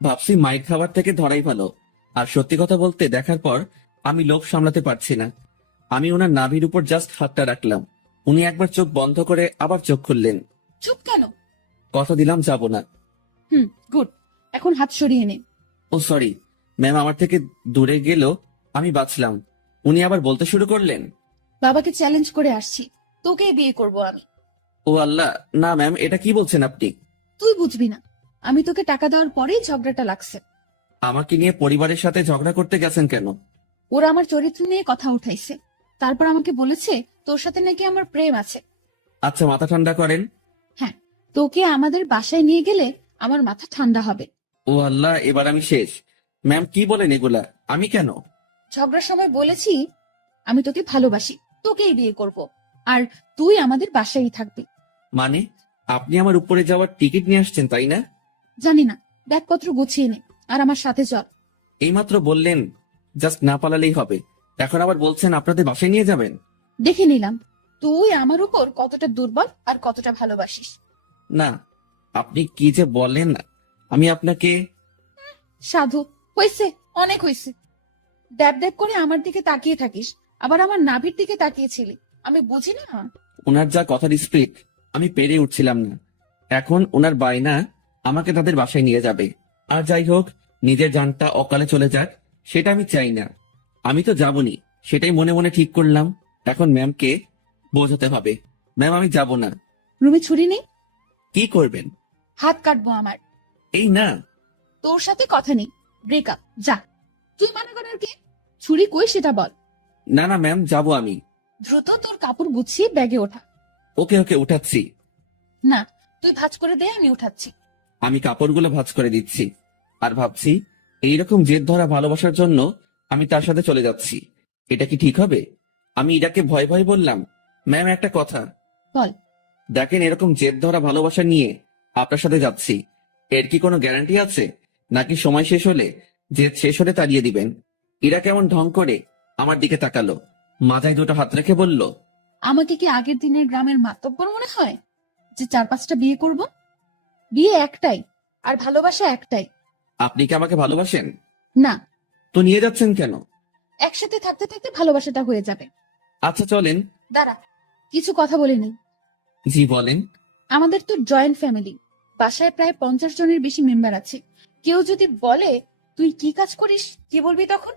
ভাবছি মাইর খাবার থেকে ধরাই ভালো। আর সত্যি কথা বলতে দেখার পর আমি লোভ সামলাতে পারছি না। আমি ওনার নাভির উপর জাস্ট হাতটা রাখলাম। উনি একবার চোখ বন্ধ করে আবার চোখ খুললেন। চুপ কেন? কথা দিলাম যাব না। গুড, এখন হাত সরিয়ে নে। ও সরি। ম্যাম আমার থেকে দূরে গেল, আমি বাঁচলাম। উনি আবার বলতে শুরু করলেন, বাবাকে চ্যালেঞ্জ করে আসছি, তোকেই বিয়ে করব আমি। ও আল্লাহ, না ম্যাম, এটা কি বলছেন আপনি? তুই বুঝবি না, আমি তোকে টাকা দেওয়ার পরেই ঝগড়াটা লাগছে। আমাকে নিয়ে পরিবারের সাথে ঝগড়া করতে গেছেন কেন? ওরা আমার চরিত্র নিয়ে কথা উঠাইছে, তারপর আমাকে বলেছে তোর সাথে নাকি আমার প্রেম আছে। আচ্ছা, মাথা ঠান্ডা করেন। হ্যাঁ, তোকে আমাদের বাসায় নিয়ে গেলে আমার মাথা ঠান্ডা হবে। ও আল্লাহ, এবার আমি শেষ। ম্যাম কি বলেন এগুলা? আমি কেন? ঝগড়ার সময় বলেছি আমি তোকে ভালোবাসি, তোকেই বিয়ে করব, আর তুই আমাদের বাসায়ই থাকবি। মানে আপনি আমার উপরে যাওয়ার টিকিট নিয়ে আসছেন তাই না? জানি না, ব্যাগপত্র গুছিয়ে নে আর আমার সাথে চল। এইমাত্র বললেন জাস্ট না পালালেই হবে, এখন আবার বলছেন আপনাদের বাসায় নিয়ে যাবেন। দেখে নিলাম তুই আমার উপর কতটা দুর্বল আর কতটা ভালোবাসিস। না, আপনি কি যে বলেন, আমি আপনাকে। সাধু, হইছে, অনেক হইছে। ড্যাব ড্যাব করে আমার দিকে তাকিয়ে থাকিস, আবার আমার নাভির দিকে তাকিয়েছিলি। আমি বুঝি না? ওনার যা কথার স্পিড, আমি পেরে উঠছিলাম না। এখন ওনার বায়না আমাকে তাদের বাসায় নিয়ে যাবে। আর যাই হোক, নিজের জানটা অকালে চলে যাক সেটা আমি চাই না। আমি তো যাবনি, সেটাই মনে মনে ঠিক করলাম। এখন ম্যামকে বোঝাতে হবে, ম্যাম আমি যাব না। রুমে ছুরি নেই? কি করবেন? হাত কাটবো আমার। এই না। তোর সাথে কথা নেই, ব্রেকআপ, যা। তুই মনে করার কি? ছুরি কই সেটা বল। না না ম্যাম, যাব আমি। দ্রুত তোর কাপড় গুছিয়ে ব্যাগে ওঠা। ওকে ওকে, উঠাচ্ছি। না, তুই ভাঁজ করে দে, আমি উঠাচ্ছি। আমি কাপড়গুলো ভাঁজ করে দিচ্ছি। আর ভাবছি, এইরকম জেদ ধরা ভালোবাসার জন্য আমি তার সাথে চলে যাচ্ছি। এটা কি ঠিক হবে? আমি ইরাকে ভয় ভয় বললাম, ম্যাম একটা কথা। বল। দেখেন, এরকম জেদ ধরা ভালোবাসা নিয়ে আপনার সাথে যাচ্ছি, এর কি কোনো গ্যারান্টি আছে? নাকি সময় শেষ হলে, জেদ শেষ হলে তাড়িয়ে দিবেন? ইরা কেমন ঢং করে আমার দিকে তাকালো, মাথায় দুটো হাত রেখে বলল, আমাকে কি আগের দিনের গ্রামের মাতব্বর মনে হয় যে 4-5টা বিয়ে করব? বিয়ে একটাই, আর ভালোবাসা একটাই। আপনি কি আমাকে ভালোবাসেন? না, তো নিয়ে যাচ্ছেন কেন? একসাথে থাকতে থাকতে ভালোবাসাটা হয়ে যাবে। আচ্ছা চলেন। দাঁড়া, কিছু কথা বলে নেই। জি বলেন। আমাদের তো জয়েন্ট ফ্যামিলি, বাসায় প্রায় 50 জনের বেশি মেম্বার আছে। কেউ যদি বলে তুই কি কাজ করিস, কি বলবি তখন?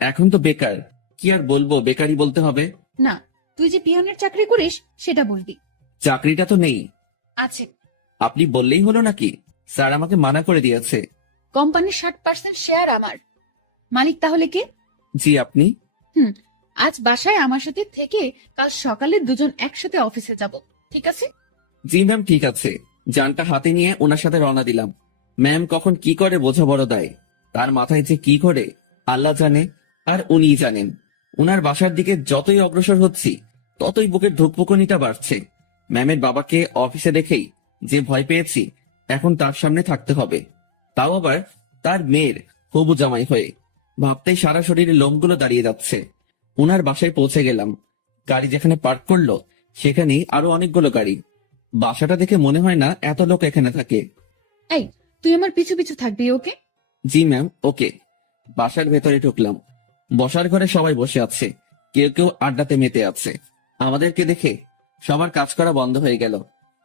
এখন তো বেকার, কি আর বলবো, বেকারই বলতে হবে। না, তুই যে পিয়নের চাকরি করিস সেটা বলবি। চাকরিটা তো নেই। আছে। আপনি বললেই হলো নাকি? স্যার আমাকে মানা করে দিয়েছে। কোম্পানির 60% শেয়ার আমার। মালিক তাহলে কে? জি আপনি। আজ বাসায় আমার সাথে থেকে কাল সকালে দুজন একসাথে অফিসে যাব, ঠিক আছে? জি ম্যাম, ঠিক আছে। যানটা হাতে নিয়ে ওনার সাথে রওনা দিলাম। ম্যাম কখন কি করে বোঝা বড় দায়। তার মাথায় যে কি করে আল্লাহ জানে, আর উনিই জানেন। ওনার বাসার দিকে যতই অগ্রসর হচ্ছি, ততই বুকের ধুকপুকুনিটা বাড়ছে। ম্যামের বাবাকে অফিসে দেখেই যে ভয় পেয়েছি, এখন তার সামনে থাকতে হবে, তাও আবার তার মেয়ের হবু জামাই হয়ে। ভাবতেই সারা শরীরে লোমগুলো দাঁড়িয়ে যাচ্ছে। ওনার বাসায় পৌঁছে গেলাম। গাড়ি যেখানে পার্ক করলো, সেখানেই আরো অনেকগুলো গাড়ি। বাসাটা দেখে মনে হয় না এত লোক এখানে থাকে। এই, তুই আমার পিছু পিছু থাকবি, ওকে? জি ম্যাম, ওকে। বাসার ভেতরে ঢুকলাম। বসার ঘরে সবাই বসে আছে, কেউ কেউ আড্ডাতে মেতে আছে। আমাদেরকে দেখে সবার কাজ করা বন্ধ হয়ে গেল।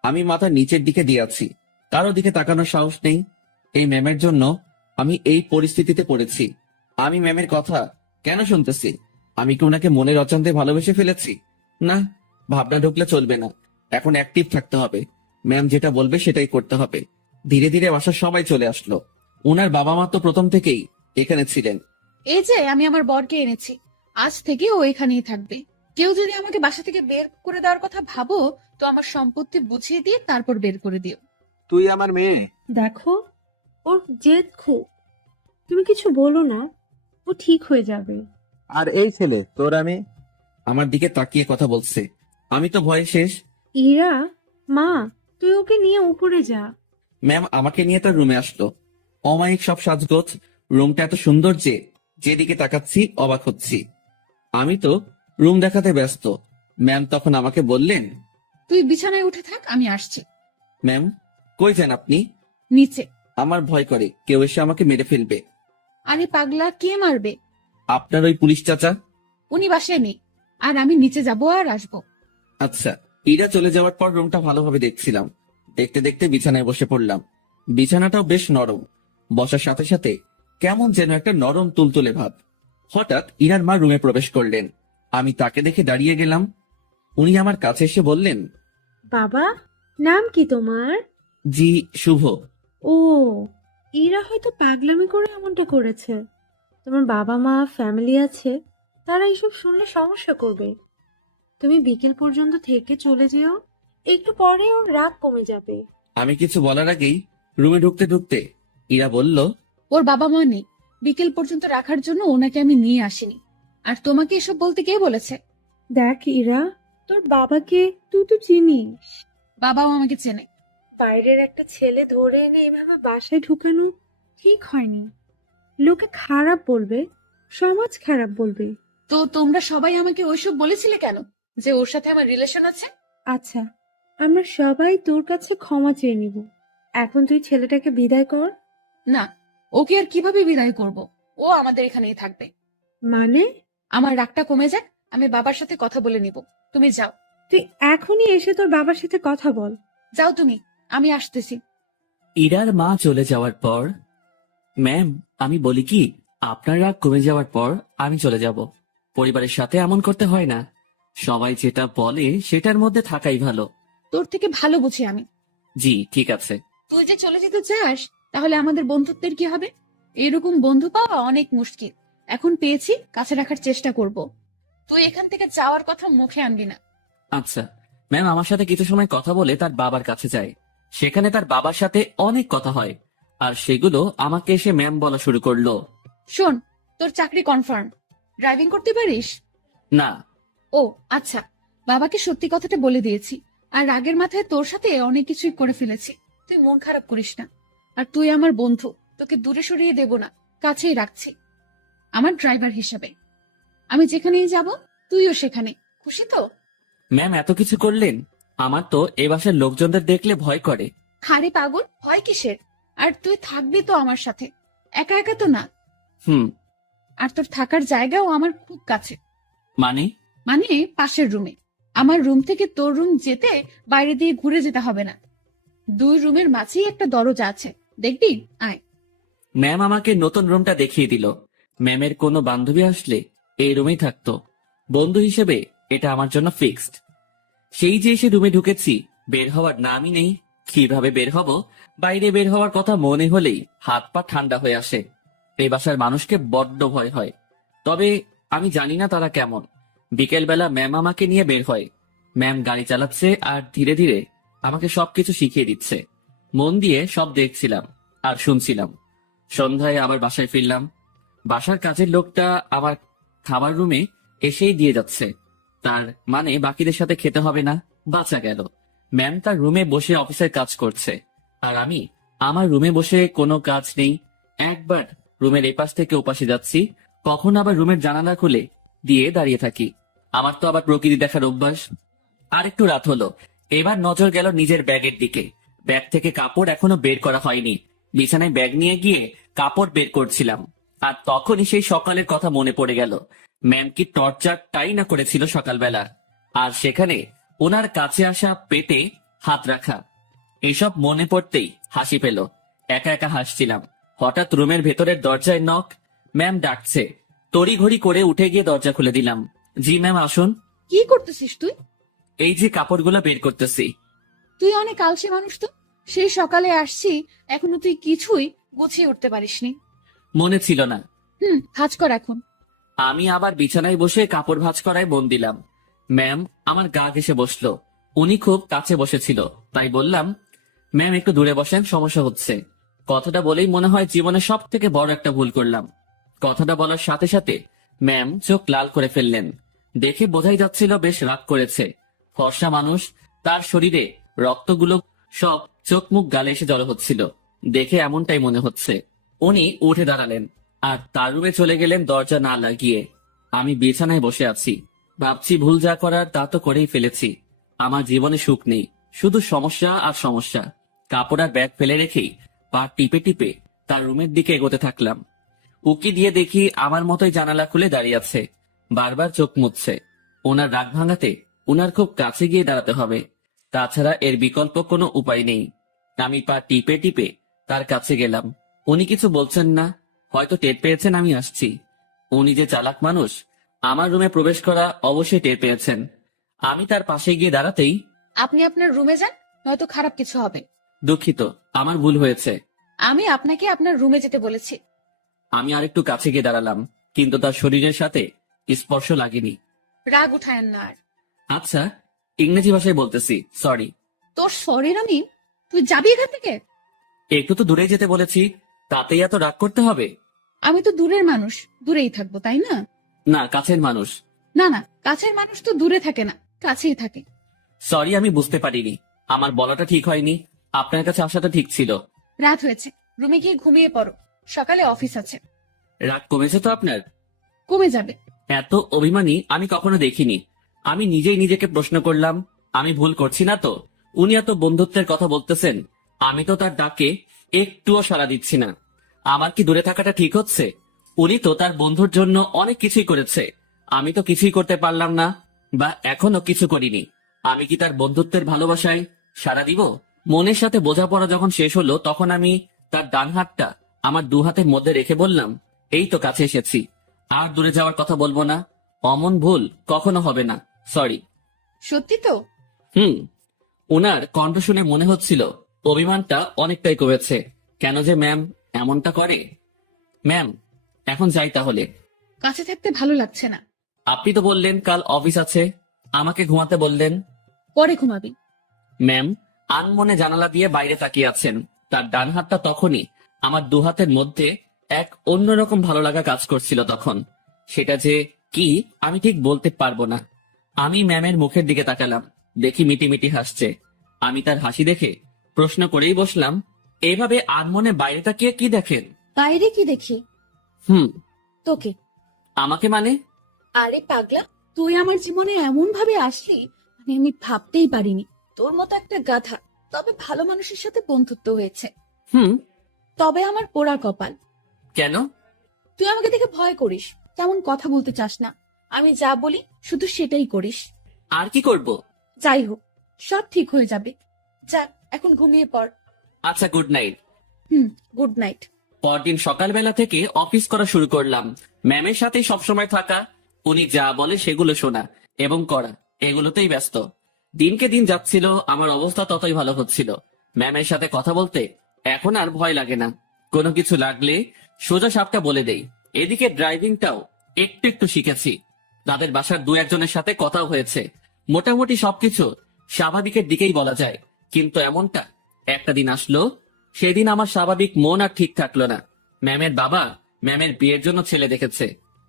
আমি মাথা নিচের দিকে দিয়ে আছি, কারো দিকে তাকানোর সাহস নেই। এই ম্যামের জন্য আমি এই পরিস্থিতিতে পড়েছি। আমি ম্যামের কথা কেন শুনতেছি? আমি কি ওনাকে মনের অজান্তে ভালোবেসে ফেলেছি? না, ভাবনা ঢুকলে চলবে না। এখন অ্যাক্টিভ থাকতে হবে। ম্যাম যেটা বলবে সেটাই করতে হবে। ধীরে ধীরে বাসার সবাই চলে আসলো। ওনার বাবা মা তো প্রথম থেকেই এখানে ছিলেন। এই যে আমি আমার বরকে এনেছি, আজ থেকে ও এখানেই থাকবে। কেউ যদি আমাকে বাসা থেকে বের করে দেওয়ার কথা ভাবো, তো আমার সম্পত্তি বুঝিয়ে দিয়ে তারপর বের করে দিও। তুই আমার মেয়ে। দেখো, ওর জেদ খুব। তুমি কিছু বলো না, ও ঠিক হয়ে যাবে। আর এই ছেলে তোর আমি। আমার দিকে তাকিয়ে কথা বলছে। আমি তো ভয়ে শেষ। ইরা, মা, তুই ওকে নিয়ে উপরে যা। ম্যাম আমাকে নিয়ে তার রুমে আসলো। অমায়িক সব সাজগোজ, রুমটা এত সুন্দর যে যেদিকে তাকাচ্ছি অবাক হচ্ছি। আমি তো রুম দেখাতে ব্যস্ত। ম্যাম তখন আমাকে বললেন, তুই বিছানায় উঠে থাক, আমি আসছি। ম্যাম কই যান আপনি? নিচে। আমার ভয় করে কেউ এসে আমাকে মেরে ফেলবে। আরে পাগলা, কে মারবে? আপনার ওই পুলিশ চাচা। উনি বাসায় নেই, আর আমি নিচে যাব আর আসবো। আচ্ছা। ইরা চলে যাওয়ার পর রুমটা ভালোভাবে দেখছিলাম। দেখতে দেখতে বিছানায় বসে পড়লাম। বিছানাটাও বেশ নরম। বসার সাথে সাথে কেমন যেন একটা নরম তুলতুলে ভাব। হঠাৎ ইরার মা রুমে প্রবেশ করলেন। আমি তাকে দেখে দাঁড়িয়ে গেলাম। উনি আমার কাছে এসে বললেন, বাবা, নাম কি তোমার? জি শুভ। ও, ইরা হয়তো পাগলামি করে এমনটা করেছে। তোমার বাবা মা, ফ্যামিলি আছে, তারা এসব শুনলে সমস্যা করবে। তুমি বিকেল পর্যন্ত থেকে চলে যেও, একটু পরে ওর রাগ কমে যাবে। আমি কিছু বলার আগেই রুমে ঢুকতে ঢুকতে ইরা বলল, ওর বাবা মা নেই, বিকেল পর্যন্ত রাখার জন্য ওনাকে আমি নিয়ে আসিনি। আর তোমাকে এসব বলতে কে বলেছে? দেখ ইরা, তোর বাবাকে তুই তো চিনিস। বাবাও আমাকে চেনে। বাইরের একটা ছেলে ধরে এনে এভাবে বাসায় ঢুকানো ঠিক হয়নি। লোকে খারাপ বলবে, সমাজ খারাপ বলবে। তো তোমরা সবাই আমাকে ওইসব বলেছিলে কেন, যে ওর সাথে আমার রিলেশন আছে? আচ্ছা, আমরা সবাই তোর কাছে ক্ষমা চেয়ে নিব। এখন তুই ছেলেটাকে বিদায় কর। না, ওকে আর কিভাবে বিদায় করব? ও আমাদের এখানেই থাকবে। মানে? আমার রাগটা কমে যাক, আমি বাবার সাথে কথা বলে নিব। তুমি যাও। তুই এখনই এসে তোর বাবার সাথে কথা বল। যাও তুমি, আমি আসতেছি। ইরার মা চলে যাওয়ার পর, ম্যাম আমি বলি কি, আপনার রাগ কমে যাওয়ার পর আমি চলে যাব। পরিবারের সাথে এমন করতে হয় না। সবাই যেটা বলে সেটার মধ্যে থাকাই ভালো। তোর থেকে ভালো বুঝি আমি। জি ঠিক আছে। তুই যে চলে যেতে চাস, তাহলে আমাদের বন্ধুত্বের কি হবে? এরকম বন্ধু পাওয়া অনেক মুশকিল। এখন পেয়েছি, কাছে রাখার চেষ্টা করব। তুই এখান থেকে যাওয়ার কথা মুখে আনবি না। আচ্ছা। ম্যাম আমার সাথে কিছু সময় কথা বলে তার বাবার কাছে যায়। সেখানে তার বাবার সাথে অনেক কথা হয়, আর সেগুলো আমাকে এসে ম্যাম বলা শুরু করলো। শোন, তোর চাকরি কনফার্ম। ড্রাইভিং করতে পারিস? না। ও আচ্ছা, বাবাকে সত্যি কথাটা বলে দিয়েছি। আর রাগের মাথায় তোর সাথে অনেক কিছুই করে ফেলেছি। তুই মন খারাপ করিস না। আর তুই আমার বন্ধু, তোকে দূরে সরিয়ে দেব না, কাছেই রাখছি আমার ড্রাইভার হিসাবে। আমি যেখানেই যাব, তুইও সেখানে। খুশি তো? ম্যাম এত কিছু করলেন? আমার তো এ বাসার লোকজনদের দেখলে ভয় করে। হারে পাগল, ভয় কিসের? আর তুই থাকবি তো আমার সাথে, একা একা তো না। হুম। আর তোর থাকার জায়গাও আমার খুব কাছে। মানে? মানে পাশের রুমে। আমার রুম থেকে তোর রুম যেতে বাইরে দিয়ে ঘুরে যেতে হবে না। 2 রুমের মাঝেই একটা দরজা আছে, দেখবি? আয়। ম্যাম আমাকে নতুন রুমটা দেখিয়ে দিল। ম্যামের কোনো বান্ধবী আসলে এই রুমেই থাকতো। বন্ধু হিসেবে এটা আমার জন্য ফিক্সড। সেই যে এসে রুমে ঢুকেছি, বের হওয়ার নামই নেই। কিভাবে বের হব? বাইরে বের হওয়ার কথা মনে হলেই হাত পা ঠান্ডা হয়ে আসে। এই বাসার মানুষকে বড্ড ভয় হয়। তবে আমি জানি না তারা কেমন। বিকেলবেলা ম্যাম আমাকে নিয়ে বের হয়। ম্যাম গাড়ি চালাচ্ছে আর ধীরে ধীরে আমাকে সবকিছু শিখিয়ে দিচ্ছে। মন দিয়ে সব দেখছিলাম আর শুনছিলাম। সন্ধ্যায় আবার বাসায় ফিরলাম। বাসার কাজের লোকটা আমার খাবার রুমে এসেই দিয়ে যাচ্ছে। তার মানে বাকিদের সাথে খেতে হবে না। বাঁচা গেল। ম্যাম তার রুমে বসে অফিসের কাজ করছে, আর আমি আমার রুমে বসে কোনো কাজ নেই। একবার রুমের এপাশ থেকে ওপাশে যাচ্ছি, কখন আবার রুমের জানালা খুলে দিয়ে দাঁড়িয়ে থাকি। আমার তো আবার প্রকৃতি দেখার অভ্যাস। আর একটু রাত হলো। এবার নজর গেল নিজের ব্যাগের দিকে। ব্যাগ থেকে কাপড় এখনো বের করা হয়নি। বিছানায় ব্যাগ নিয়ে গিয়ে কাপড় বের করছিলাম, আর তখনই সেই সকালের কথা মনে পড়ে গেল। ম্যাম কি টর্চারটাই না করেছিল সকালবেলা, আর সেখানে ওনার কাছে আসা পেটে হাত রাখা। এসব মনে পড়তেই হাসি পেল। একা একা হাসছিলাম। হঠাৎ রুমের ভেতরের দরজায় নক। ম্যাম ডাকছে। তড়িঘড়ি করে উঠে গিয়ে দরজা খুলে দিলাম। জি ম্যাম আসুন। কি করতেছিস তুই? এই যে কাপড়গুলো বের করতেছি। তুই অনেক আলসে মানুষ তো। সেই সকালে আসছি, এখনো তুই কিছুই গুছিয়ে উঠতে পারিসনি। মনে ছিল না। ভাঁজ কর এখন। আমি আবার বিছানায় বসে কাপড় ভাঁজ করায় মন দিলাম। ম্যাম আমার গা ঘেসে বসলো। উনি খুব কাছে বসেছিল, তাই বললাম, ম্যাম একটু দূরে বসেন, সমস্যা হচ্ছে। কথাটা বলেই মনে হয় জীবনে সব থেকে বড় একটা ভুল করলাম। কথাটা বলার সাথে সাথে ম্যাম চোখ লাল করে ফেললেন। দেখে বোঝাই যাচ্ছিল বেশ রাগ করেছে। ফর্সা মানুষ, তার শরীরে রক্তগুলো সব চোখ মুখ গালে এসে জড়ো হচ্ছিল। দেখে এমনটাই মনে হচ্ছে। উনি উঠে দাঁড়ালেন আর তার রুমে চলে গেলেন দরজা না লাগিয়ে। আমি বিছানায় বসে আছি, ভাবছি ভুল যা করার তা তো করেই ফেলেছি। আমার জীবনে সুখ নেই, শুধু সমস্যা আর সমস্যা। কাপড় আর ব্যাগ ফেলে রেখেই পা টিপে টিপে তার রুমের দিকে এগোতে থাকলাম। উকি দিয়ে দেখি আমার মতোই জানালা খুলে দাঁড়িয়ে আছে, বারবার চোখ মুছছে। ওনার রাগ ভাঙাতে ওনার খুব কাছে গিয়ে দাঁড়াতে হবে, তাছাড়া এর বিকল্প কোনো উপায় নেই। আমি পা টিপে টিপে তার কাছে গেলাম। উনি কিছু বলছেন না, হয়তো টের পেয়েছেন আমি আসছি। উনি যে চালাক মানুষ, আমার রুমে প্রবেশ করা অবশ্যই টের পেয়েছেন। আমি তার পাশে গিয়ে দাঁড়াতেই, আপনি আপনার রুমে যান, নয়তো খারাপ কিছু হবে। দুঃখিত, আমার ভুল হয়েছে। আমি আপনাকে আপনার রুমে যেতে বলেছি। আমি আরেকটু কাছে গিয়ে দাঁড়ালাম, কিন্তু তার শরীরের সাথে স্পর্শ লাগেনি। রাগ উঠায়েন না আর। আচ্ছা, ইংরেজি ভাষায় বলতেছি, সরি। তোর শরীর আমি, তুই যাবি এখান থেকে। একটু তো দূরে যেতে বলেছি, তাতেই এত রাগ করতে হবে? আমি তো দূরের মানুষ, দূরেই থাকবো, তাই না? না, কাছের মানুষ। না না, কাছের মানুষ তো দূরে থাকে না, কাছেই থাকে। সরি, আমি বুঝতে পারিনি। আমার বলাটা ঠিক হয়নি, আপনার কাছে আসাটা ঠিক ছিল। রাত হয়েছে, রুমে গিয়ে ঘুমিয়ে পড়ো, সকালে অফিস আছে। রাগ কমেছে তো আপনার? কমে যাবে। এত অভিমানী আমি কখনো দেখিনি। আমি নিজেই নিজেকে প্রশ্ন করলাম, আমি ভুল করছি না তো? উনি এত বন্ধুত্বের কথা বলতেছেন, আমি তো তার ডাকে একটুও সাড়া দিচ্ছি না। আমার কি দূরে থাকাটা ঠিক হচ্ছে? উনি তো তার বন্ধুর জন্য অনেক কিছুই করেছে, আমি তো কিছুই করতে পারলাম না, বা এখনো কিছু করিনি। আমি কি তার বন্ধুত্বের ভালোবাসায় সাড়া দিব? মনের সাথে বোঝাপড়া যখন শেষ হলো, তখন আমি তার ডান হাতটা আমার দু হাতের মধ্যে রেখে বললাম, এই তো কাছে এসেছি, আর দূরে যাওয়ার কথা বলবো না। অমন ভুল কখনো হবে না, সরি। সত্যি তো? ওনার কণ্ঠ শুনে মনে হচ্ছিল অভিমানটা অনেকটাই কমেছে। কেন যে ম্যাম এমনটা করে? ম্যাম, এখন যাই তাহলে। কাছে থাকতে ভালো লাগছে না। আপনি তো বললেন কাল অফিস আছে, আমাকে ঘুমাতে বললেন। পরে ঘুমাবি। ম্যাম আনমনে জানালা দিয়ে বাইরে তাকিয়ে আছেন। তার ডান হাতটা তখনই আমার দু হাতের মধ্যে এক অন্যরকম ভালো লাগা কাজ করছিল তখন। সেটা যে কি আমি ঠিক বলতে পারবো না। আমি ম্যামের মুখের দিকে তাকালাম, দেখি মিটিমিটি হাসছে। আমি তার হাসি দেখে প্রশ্ন করেই বসলাম, এইভাবে আনমনে বাইরে তাকিয়ে কি দেখেন? বাইরে কি দেখি? হুম। তোকে। আমাকে মানে? আরে পাগলা, তুই আমার জীবনে এমন ভাবে আসলি, আমি ভাবতেই পারিনি। তোর মতো একটা গাধা, তবে ভালো মানুষের সাথে বন্ধুত্ব হয়েছে। হুম। তবে আমার পোড়া কপাল। কেন? তুই আমাকে দেখে ভয় করিস, তেমন কথা বলতে চাস না। আমি যা বলি শুধু সেটাই করিস। আর কি করব? যাই হোক, সব ঠিক হয়ে যাবে। যা, এখন ঘুমিয়ে পড়। আচ্ছা, গুড নাইট। Good night. পরদিন সকালবেলা থেকে অফিস করা শুরু করলাম। ম্যামের সাথে সবসময় থাকা, উনি যা বলে সেগুলো শোনা এবং করা, এগুলোতেই ব্যস্ত। দিনকে দিন যাচ্ছিল, আমার অবস্থা ততই ভালো হচ্ছিল। ম্যামের সাথে কথা বলতে এখন আর ভয় লাগে না। কোনো কিছু লাগলে সোজা সাপটা বলে দেই। এদিকে ড্রাইভিংটাও একটু একটু শিখেছি। তাদের বাসার দু একজনের সাথে কথাও হয়েছে। মোটামুটি সবকিছু স্বাভাবিকের দিকেই বলা যায়। কিন্তু এমনটা একটা দিন আসলো, সেদিন আমার স্বাভাবিক মন আর ঠিক থাকলো না। ম্যামের বাবা ম্যামের বিয়ের জন্য ছেলে দেখেছে।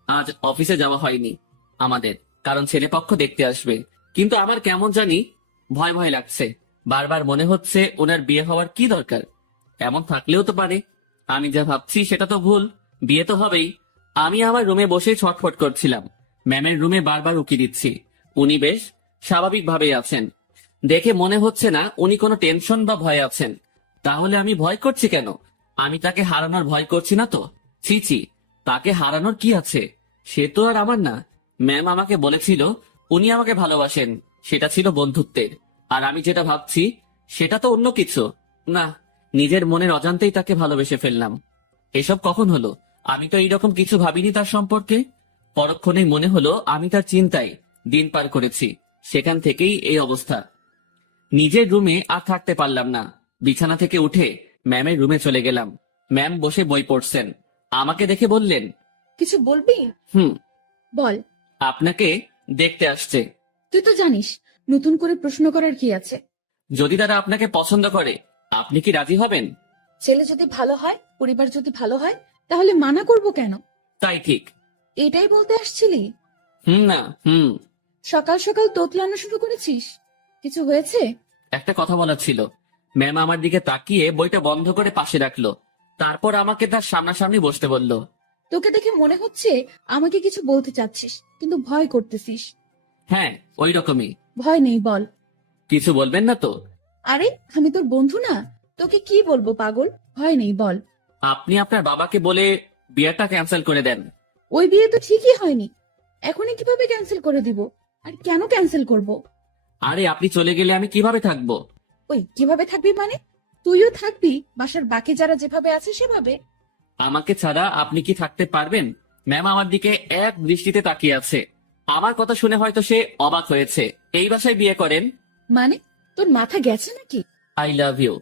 আজ অফিসে যাওয়া হয়নি আমাদের, কারণ ছেলেপক্ষ দেখতে আসবে। কিন্তু আমার কেমন জানি ভয় ভয় লাগছে। বারবার মনে হচ্ছে ওনার বিয়ে হওয়ার কি দরকার? এমন থাকলেও তো পারে। আমি যা ভাবছি সেটা তো ভুল, বিয়ে তো হবেই। আমি আমার রুমে বসে ছটফট করছিলাম। ম্যামের রুমে বারবার উকি দিচ্ছি। উনি বেশ স্বাভাবিকভাবেই আছেন। দেখে মনে হচ্ছে না উনি কোনো টেনশন বা ভয়ে আছেন। তাহলে আমি ভয় করছি কেন? আমি তাকে হারানোর ভয় করছি না তো? ছি ছি, তাকে হারানোর কি আছে? সে তো আর আমার না। ম্যাম আমাকে বলেছিল উনি আমাকে ভালোবাসেন, সেটা ছিল বন্ধুত্বের। আর আমি যেটা ভাবছি সেটা তো অন্য কিছু। না, নিজের মনের অজান্তেই তাকে ভালোবেসে ফেললাম। এসব কখন হলো? আমি তো এইরকম কিছু ভাবিনি তার সম্পর্কে। পরক্ষণেই মনে হলো আমি তার চিন্তায় দিন পার করেছি, সেখান থেকেই এই অবস্থা। নিজের রুমে আর থাকতে পারলাম না। বিছানা থেকে উঠে ম্যামের রুমে চলে গেলাম। ম্যাম বসে বই পড়ছেন। আমাকে দেখে বললেন, কিছু বলবি? হুম। বল। আপনাকে দেখতে আসছে। তুই তো জানিস, নতুন করে প্রশ্ন করার কি আছে? যদি তারা আপনাকে পছন্দ করে আপনি কি রাজি হবেন? ছেলে যদি ভালো হয়, পরিবার যদি ভালো হয়, তাহলে মানা করব কেন? তাই ঠিক। এটাই বলতে আসছিলি? না হুম। সকাল সকাল তোতলানো শুরু করেছিস? কিছু হয়েছে? একটা কথা বলার ছিল। ম্যাম আমার দিকে তাকিয়ে বইটা বন্ধ করে পাশে রাখলো। তারপর আমাকে তার সামনাসামনি বসতে বলল। তোকে দেখে মনে হচ্ছে আমাকে কিছু বলতে চাচ্ছিস, কিন্তু ভয় করতেছিস। হ্যাঁ, ওই রকমই। ভয় নেই, বল। কিছু বলবেন না তো? আরে আমি তোর বন্ধু না, তোকে কি বলবো পাগল? ভয় নেই, বল। আপনি আপনার বাবাকে বলে বিয়েটা ক্যান্সেল করে দেন। ওই বিয়ে তো ঠিকই হয়নি, এখনই কিভাবে ক্যান্সেল করে দিব? আর কেন ক্যান্সেল করব? আরে আপনি চলে গেলে আমি কিভাবে থাকবো? ওই কিভাবে থাকবি মানে? তুইও থাকবি বাসার বাকি যারা যেভাবে আছে সেভাবে। আমাকে ছাড়া আপনি কি থাকতে পারবেন? ম্যাম আমার দিকে এক দৃষ্টিতে তাকিয়ে আছে। আমার কথা শুনে হয়তো সে অবাক হয়েছে। এই বাসায় বিয়ে করেন? মানে তোর মাথা গেছে নাকি? I love you.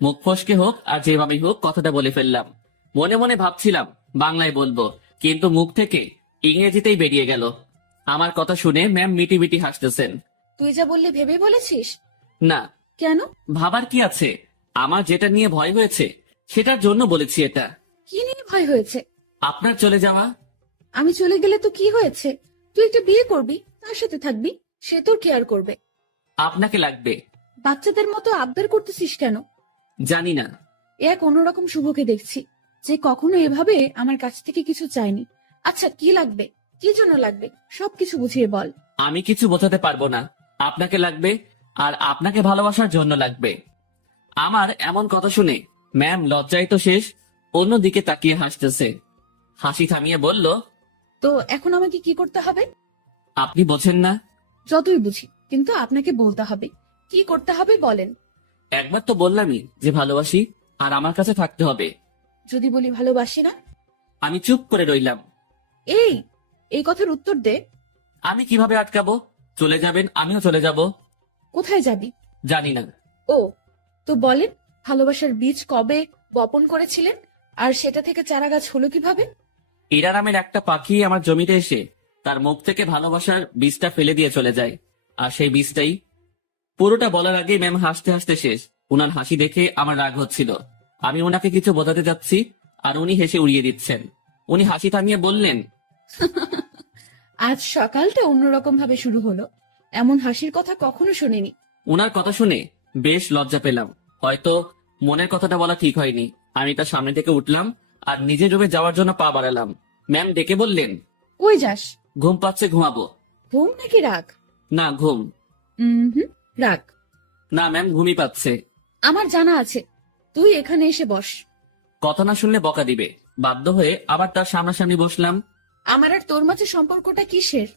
মুখ ফসকে হোক আর যেভাবেই হোক কথাটা বলে ফেললাম। মনে মনে ভাবছিলাম বাংলায় বলবো, কিন্তু মুখ থেকে ইংরেজিতেই বেরিয়ে গেল। আমার কথা শুনে ম্যাম মিটি মিটি হাসতেছেন। তুই যা বললি ভেবে বলেছিস? না, কেন? ভাবার কি আছে? আমার যেটা নিয়ে ভয় হয়েছে সেটার জন্য বলেছি এটা। কি নিয়ে ভয় হয়েছে? আপনার চলে যাওয়া। আমি চলে গেলে তো কি হয়েছে? তুই একটা বিয়ে করবি, তার সাথে থাকবি, সে তোর কেয়ার করবে। আপনাকে লাগবে। বাচ্চাদের মতো আবদার করতেছিস কেন? জানি না। এক অন্যরকম শুভকে দেখছি, যে কখনো এভাবে আমার কাছ থেকে কিছু চায়নি। আচ্ছা কি লাগবে, কি জন্য লাগবে, সবকিছু বুঝিয়ে বল। আমি কিছু বোঝাতে পারবো না। আপনাকে লাগবে, আর আপনাকে ভালোবাসার জন্য লাগবে। আমার এমন কথা শুনে ম্যাম লজ্জায় তো শেষ, অন্যদিকে তাকিয়ে হাসতেছে। হাসি থামিয়ে বলল, তো এখন আমাকে কি করতে হবে? আপনি বোঝেন না? যতই বুঝি, কিন্তু আপনাকে বলতে হবে। কি করতে হবে বলেন। একবার তো বললামই যে ভালোবাসি, আর আমার কাছে থাকতে হবে। যদি বলি ভালোবাসি না? আমি চুপ করে রইলাম। এই এই কথার উত্তর দে। আমি কিভাবে আটকাবো? চলে যাবেন, আমিও চলে যাব। কোথায় যাবি? জানি না। ও, তো বলেন, ভালোবাসার বীজ কবে বপন করেছিলেন, আর সেটা থেকে চারা গাছ হলো কিভাবে? ইরা নামের একটা পাখি আমার জমিতে এসে তার মুখ থেকে ভালোবাসার বীজটা ফেলে দিয়ে চলে যায়, আর সেই বীজটাই। পুরোটা বলার আগেই ম্যাম হাসতে হাসতে শেষ। উনার হাসি দেখে আমার রাগ হচ্ছিল। আমি ওনাকে কিছু বোঝাতে যাচ্ছি, আর উনি হেসে উড়িয়ে দিচ্ছেন। উনি হাসি থামিয়ে বললেন, আজ সকালটা অন্যরকম ভাবে শুরু হলো, এমন হাসির কথা কখনো শুনিনি। উনার কথা শুনে বেশ লজ্জা পেলাম। হয়তো মনের কথাটা বলা ঠিক হয়নি। আমি তার সামনে থেকে উঠলাম আর নিজের রুমে যাওয়ার জন্য পা বাড়ালাম। ম্যাম ডেকে বললেন, কই যাস? ঘুম পাচ্ছে, ঘুমাবো। ঘুম নাকি রাগ? না ঘুম। হুম, রাগ। না ম্যাম, ঘুমই পাচ্ছে। আমার জানা আছে, তুই এখানে এসে বস। কথা না শুনলে বকা দিবে। বাধ্য হয়ে আবার তার সামনাসামনি বসলাম। আমার আর তোর মাঝে সম্পর্কটা কিসের?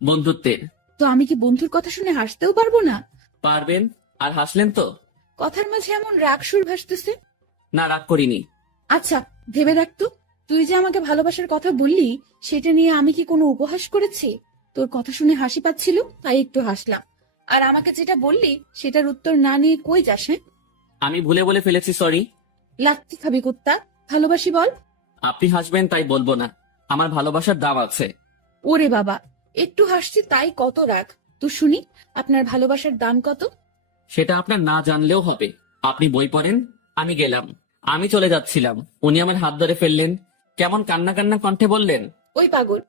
বন্ধুত্বের। তো আমি কি বন্ধুর কথা শুনে হাসতেও পারবো না? পারবেন। আর হাসলেন তো? কথার মাঝে এমন রাগ সুর ভাসতেছে। না, রাগ করিনি। আচ্ছা ভেবে দেখ তো, তুই যে আমাকে ভালোবাসার কথা বললি, সেটা নিয়ে আমি কি কোনো উপহাস করেছি? তোর কথা শুনে হাসি পাচ্ছিল, তাই একটু হাসলাম। আর আমাকে যেটা বললি সেটার উত্তর না নিয়ে কই যাস? হ্যাঁ, আমি ভুলে বলে ফেলেছি, সরি। লাত্তি খাবি কুত্তা। ভালোবাসি বল। আপনি হাসবেন তাই বলবো না। আমার ভালোবাসার দাম আছে। ওরে বাবা, একটু হাসছি তাই কত রাগ? তো শুনি, আপনার ভালোবাসার দাম কত? সেটা আপনার না জানলেও হবে। আপনি বই পড়েন। আমি গেলাম। আমি চলে যাচ্ছিলাম, উনি আমার হাত ধরে ফেললেন। কেমন কান্না কান্না কণ্ঠে বললেন, ওই পাগল,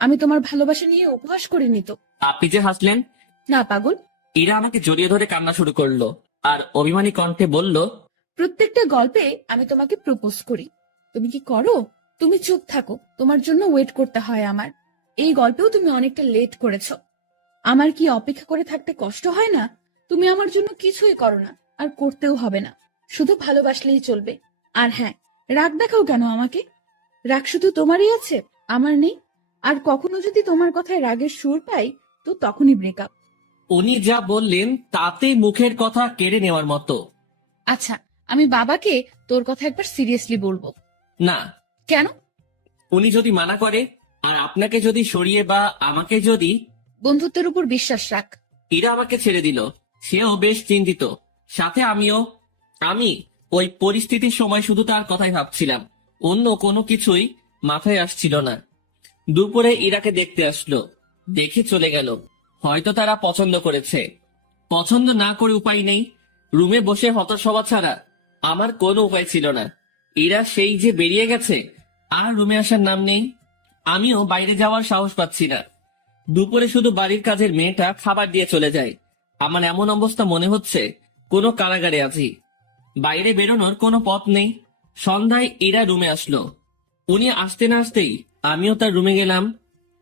আমি তোমার ভালোবাসা নিয়ে উপহাস করিনি তো। আপনি যে হাসলেন। না পাগল। ইরা আমাকে জড়িয়ে ধরে কান্না শুরু করলো, আর অভিমানী কণ্ঠে বলল, প্রত্যেকটা গল্পে আমি তোমাকে প্রপোজ করি, তুমি কি করো? তুমি চুপ থাকো, তোমার জন্য ওয়েট করতে হয় আমার। এই গল্পেও তুমি অনেকটা লেট করেছো। আমার কি অপেক্ষা করে থাকতে কষ্ট হয় না? তুমি আমার জন্য কিছুই করো না, আর করতেও হবে না। শুধু ভালোবাসলেই চলবে। আর হ্যাঁ, রাগ দেখাও কেন আমাকে? রাগ শুধু তোমারই আছে, আমার নেই। আর কখনো যদি তোমার কথায় রাগের সুর পাই, তো তখনই ব্রেকআপ। উনি যা বললেন তাতে মুখের কথা কেড়ে নেওয়ার মতো। আচ্ছা, আমি বাবাকে তোর কথা একবার সিরিয়াসলি বলবো। না। কেন? উনি যদি মানা করে, আর আপনাকে যদি সরিয়ে বা আমাকে যদি। বন্ধুত্বের উপর বিশ্বাস রাখ। ইরা আমাকে ছেড়ে দিল, সেও বেশ চিন্তিত, সাথে আমিও। আমি ওই পরিস্থিতির সময় শুধু তার কথাই ভাবছিলাম, অন্য কোনো কিছুই মাথায় আসছিল না। দুপুরে ইরাকে দেখতে আসলো, দেখে চলে গেল। হয়তো তারা পছন্দ করেছে। পছন্দ না করে উপায় নেই। রুমে বসে হতাশ হওয়া ছাড়া আমার কোনো উপায় ছিল না। ইরা সেই যে বেরিয়ে গেছে, আর রুমে আসার নাম নেই। আমিও বাইরে যাওয়ার সাহস পাচ্ছি না। দুপুরে শুধু বাড়ির কাজের মেয়েটা খাবার দিয়ে চলে যায়। আমার এমন অবস্থা মনে হচ্ছে কোনো কারাগারে আছি। বাইরে বেরোনোর কোনো পথ নেই। সন্ধ্যায় ইরা রুমে আসলো। উনি আসতে না আসতেই আমিও তার রুমে গেলাম।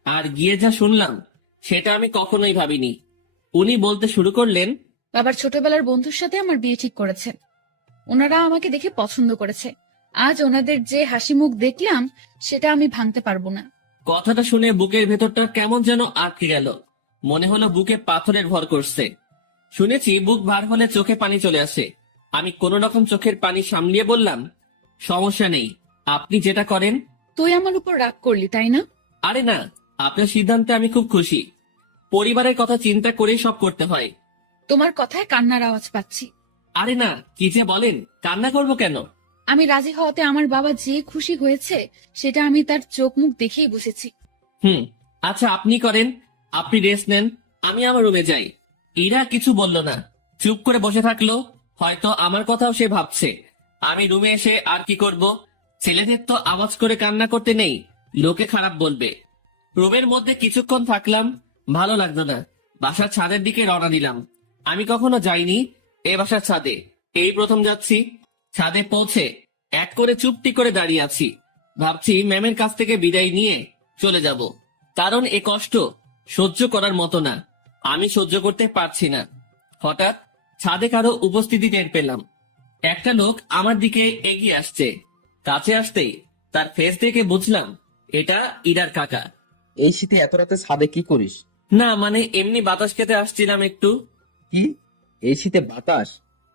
আর গিয়ে যা শুনলাম সেটা আমি কখনোই ভাবিনি। উনি বলতে শুরু করলেন, বাবার ছোটবেলার বন্ধুর সাথে আমার বিয়ে ঠিক করেছে। ওনারা আমাকে দেখে পছন্দ করেছে। আজ ওনাদের যে হাসি মুখ দেখলাম সেটা আমি ভাঙতে পারবো না। কথাটা শুনে বুকের ভেতরটা কেমন যেন আটকে গেল। মনে হলো বুকে পাথরের ভর করছে। শুনেছি বুক ভার হলে চোখে পানি চলে আসে। আমি কোন রকম চোখের পানি সামলিয়ে বললাম, সমস্যা নেই, আপনি যেটা করেন। তুই আমার উপর রাগ করলি তাই না? আরে না, আপনার সিদ্ধান্তে আমি খুব খুশি। পরিবারের কথা চিন্তা করেই সব করতে হয়। তোমার কথায় কান্নার আওয়াজ পাচ্ছি। আরে না, কি যে বলেন, কান্না করবো কেন? আমি রাজি হওয়াতে আমার বাবা যে খুশি হয়েছে সেটা আমি তার চোখ মুখ দেখেই বুঝেছি। আচ্ছা আপনি করেন, আপনি রেস্ট নেন, আমি আমার রুমে যাই। ইরা কিছু বলল না, চুপ করে বসে থাকলো। হয়তো আমার কথাও সে ভাবছে। আমি রুমে এসে আর কি করব? ছেলেদের তো আওয়াজ করে কান্না করতে নেই, লোকে খারাপ বলবে। রুমের মধ্যে কিছুক্ষণ থাকলাম, ভালো লাগলো না। বাসার ছাদের দিকে রওনা দিলাম। আমি কখনো যাইনি এ বাসার ছাদে, এই প্রথম যাচ্ছি। ছাদে পৌঁছে এক করে চুপটি করে দাঁড়িয়ে আছি। ভাবছি ম্যামের কাছ থেকে বিদায় নিয়ে চলে যাব, কারণ এ কষ্ট সহ্য করার মতো না। আমি সহ্য করতে পারছি না। হঠাৎ ছাদে কারো উপস্থিতি টের পেলাম। একটা লোক আমার দিকে এগিয়ে আসছে। কাছে আসতেই তার ফেস দেখে বুঝলাম এটা ইরার কাকা। এই শীতে এত রাতে ছাদে কি করিস? না মানে এমনি বাতাস খেতে আসছিলাম একটু। কি, এই শীতে বাতাস?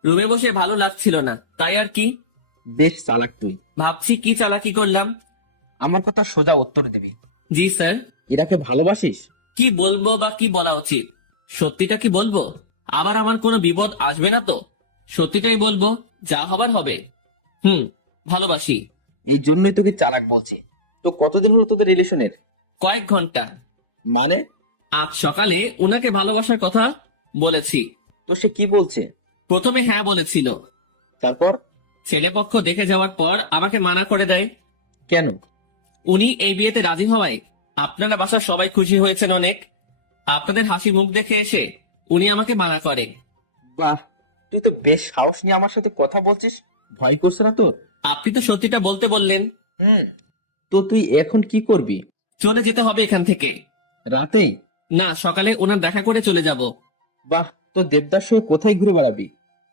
রুমে বসে ভালো লাগছিল না, তাই আর কি। বেশ চালাক তুই। ভাবছি কি চালাকি করলাম। আমার কথা সোজা উত্তর দিবি। জি স্যার। ইরাকে ভালোবাসিস? কি বলবো বা কি বলা উচিত? সত্যিটা কি বলবো? আবার আমার কোনো বিপদ আসবে না তো? সত্যিটাই বলবো, যা হবার হবে। ভালোবাসি। এই জন্যই তোকে চালাক বলছি। তো কতদিন হলো তোদের রিলেশনের? কয়েক ঘন্টা। মানে? আজ সকালে উনাকে ভালোবাসার কথা বলেছি। তো সে কি বলছে? প্রথমে হ্যাঁ বলেছিল। তারপর? ছেলেপক্ষ দেখে যাওয়ার পর আমাকে মানা করে দেয়। কেন? উনি এই বিয়েতে রাজি হওয়ায় আপনারা বাসার সবাই খুশি হয়েছেন অনেক। আপনাদের হাসি মুখ দেখে এসে উনি আমাকে মানা করে। বাহ, তুই তো বেশ সাহস নিয়ে আমার সাথে কথা বলছিস। ভয় করছে না তোর? আপনি তো সত্যিটা বলতে বললেন। তো তুই এখন কি করবি? চলে যেতে হবে এখান থেকে। রাতেই? না, সকালে ওনার দেখা করে চলে যাব। বাহ, তো দেবদাস হয়ে কোথায় ঘুরে বেড়াবি?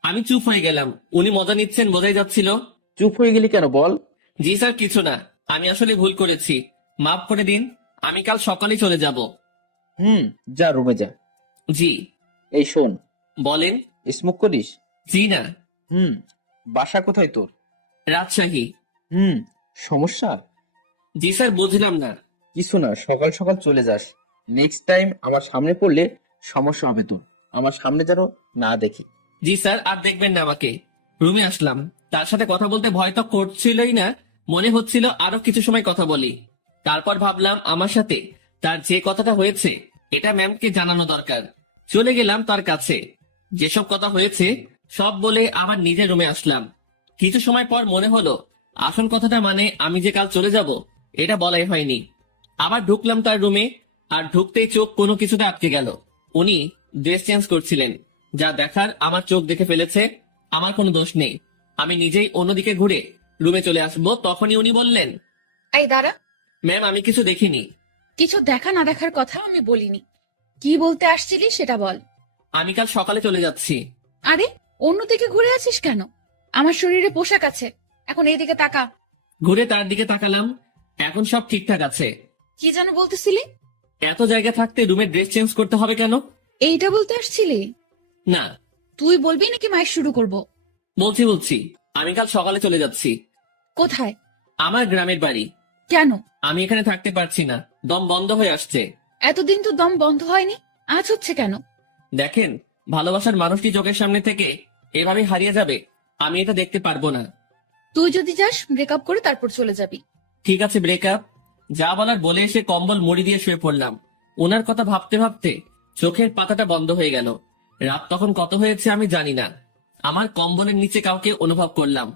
আমি চুপ হয়ে গেলাম। উনি মজা নিচ্ছেন বোঝাই যাচ্ছিল। চুপ হয়ে গেলি কেন বল? জি স্যার, কিছু না, আমি আসলে ভুল করেছি, মাফ করে দিন। আমি কাল সকালে চলে যাব। যা রুমে যা। জি। এই শোন, বলেন। স্মোক করিস? জি না। বাসা কোথায় তোর? রাজশাহী। সমস্যা? জি স্যার, বুঝলাম না। কিছু না, সকাল সকাল চলে যাস। নেক্সট টাইম আমার সামনে পড়লে সমস্যা হবে তোর। আমার সামনে যেন না দেখি। জি স্যার, আর দেখবেন না আমাকে। রুমে আসলাম। তার সাথে কথা বলতে ভয় তো করছিলই না, মনে হচ্ছিল আরো কিছু সময় কথা বলি। তারপর ভাবলাম আমার সাথে তার যে কথাটা হয়েছে এটা ম্যামকে জানানো দরকার। চলে গেলাম তার কাছে। যেসব কথা হয়েছে সব বলে আবার নিজের রুমে আসলাম। কিছু সময় পর মনে হলো আসল কথাটা মানে আমি যে কাল চলে যাব এটা বলাই হয়নি। আবার ঢুকলাম তার রুমে, আর ঢুকতেই চোখ কোনো কিছুতে আটকে গেল। উনি ড্রেস চেঞ্জ করছিলেন। যা দেখার আমার চোখ দেখে ফেলেছে, আমার কোনো দোষ নেই। আমি নিজেই অন্যদিকে ঘুরে রুমে চলে আসবো, তখনই উনি বললেন, এই দাঁড়া। ম্যাম আমি কিছু দেখিনি। কিছু দেখা না দেখার কথা আমি বলিনি। কি বলতে আসছিলি সেটা বল। আমি কাল সকালে চলে যাচ্ছি। আরে, অন্যদিকে ঘুরে আছিস কেন? আমার শরীরে পোশাক আছে, এখন এইদিকে তাকা। ঘুরে তার দিকে তাকালাম, এখন সব ঠিকঠাক আছে। কি যেন বলতেছিলি? এত জায়গা থাকতে রুমে ড্রেস চেঞ্জ করতে হবে কেন? এইটা বলতে আসছিলি? না। তুই বলবি নাকি মায়ের শুরু করব? বলছি আমি কাল সকালে চলে যাচ্ছি। কোথায়? আমার গ্রামের বাড়ি। কেন? আমি এখানে থাকতে পারছি না, দম বন্ধ হয়ে আসছে। এতদিন তো দম বন্ধ হয়নি, আজ হচ্ছে কেন? দেখেন, ভালোবাসার মানুষটি চোখের সামনে থেকে এভাবে হারিয়ে যাবে, আমি এটা দেখতে পারবো না। তুই যদি যাস ব্রেকআপ করে তারপর চলে যাবি। ঠিক আছে, ব্রেকআপ। যা বলার বলে এসে কম্বল মুড়ি দিয়ে শুয়ে পড়লাম। ওনার কথা ভাবতে ভাবতে চোখের পাতাটা বন্ধ হয়ে গেল। রাত তখন কত হয়েছে আমি জানি না। আমার কম্বলের নিচে কাউকে অনুভব করলাম।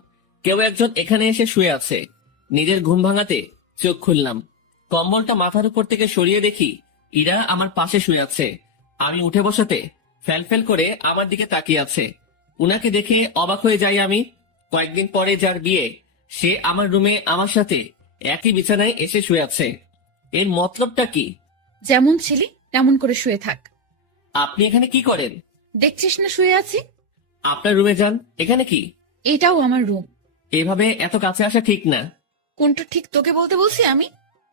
কেউ একজন এখানে এসে শুয়ে আছে। নিজের ঘুম ভাঙাতে চোখ খুললাম। কম্বলটা মাথার উপর থেকে সরিয়ে দেখি ইরা আমার পাশে শুয়ে আছে। আমি উঠে বসাতে ফ্যাল করে আমার দিকে তাকিয়ে আছে। উনাকে দেখে অবাক হয়ে যাই আমি। কয়েকদিন পরে যার বিয়ে, সে আমার রুমে আমার সাথে একই বিছানায় এসে শুয়ে আছে। এর মতলবটা কি? যেমন ছিলি তেমন করে শুয়ে থাক। আপনি এখানে কি করেন? দেখছিস না শুয়ে আছি? আপনার রুমে যান। এখানে কি? এটাও আমার রুম। এভাবে এত কাছে আসা ঠিক না। কোনটা ঠিক তোকে বলতে বলছি আমি?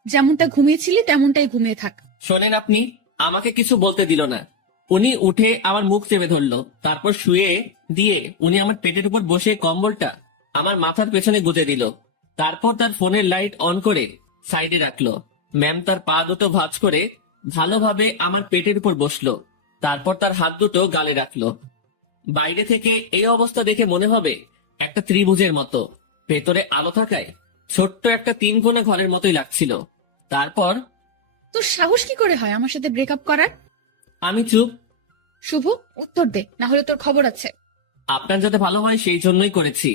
যেমনটা ঘুমিয়েছিলি তেমনটাই ঘুমিয়ে থাক। শোনেন, আপনি আমাকে কিছু বলতে দিল না। উনি উঠে আমার মুখ চেপে ধরলো, তারপর শুয়ে দিয়ে উনি আমার পেটের উপর বসে কম্বলটা আমার মাথার পেছনে গুঁজে দিল। তারপর তার ফোনের লাইট অন করে সাইডে রাখলো। ম্যাম তার পা দুটো ভাঁজ করে ভালোভাবে আমার পেটের উপর বসলো। তারপর তার হাত দুটো গালে রাখলো। বাইরে থেকে এই অবস্থা দেখে মনে হবে একটা ত্রিভুজের মতো। ভেতরে আলো থাকায় ছোট্ট একটা 3 কোণা ঘরের মতোই লাগছিল। তারপর তোর সাহস কি করে হয় আমার সাথে ব্রেকআপ করার? আমি চুপ। শুভ, উত্তর দে, না হলে তোর খবর আছে। আপনার যাতে ভালো হয় সেই জন্যই করেছি।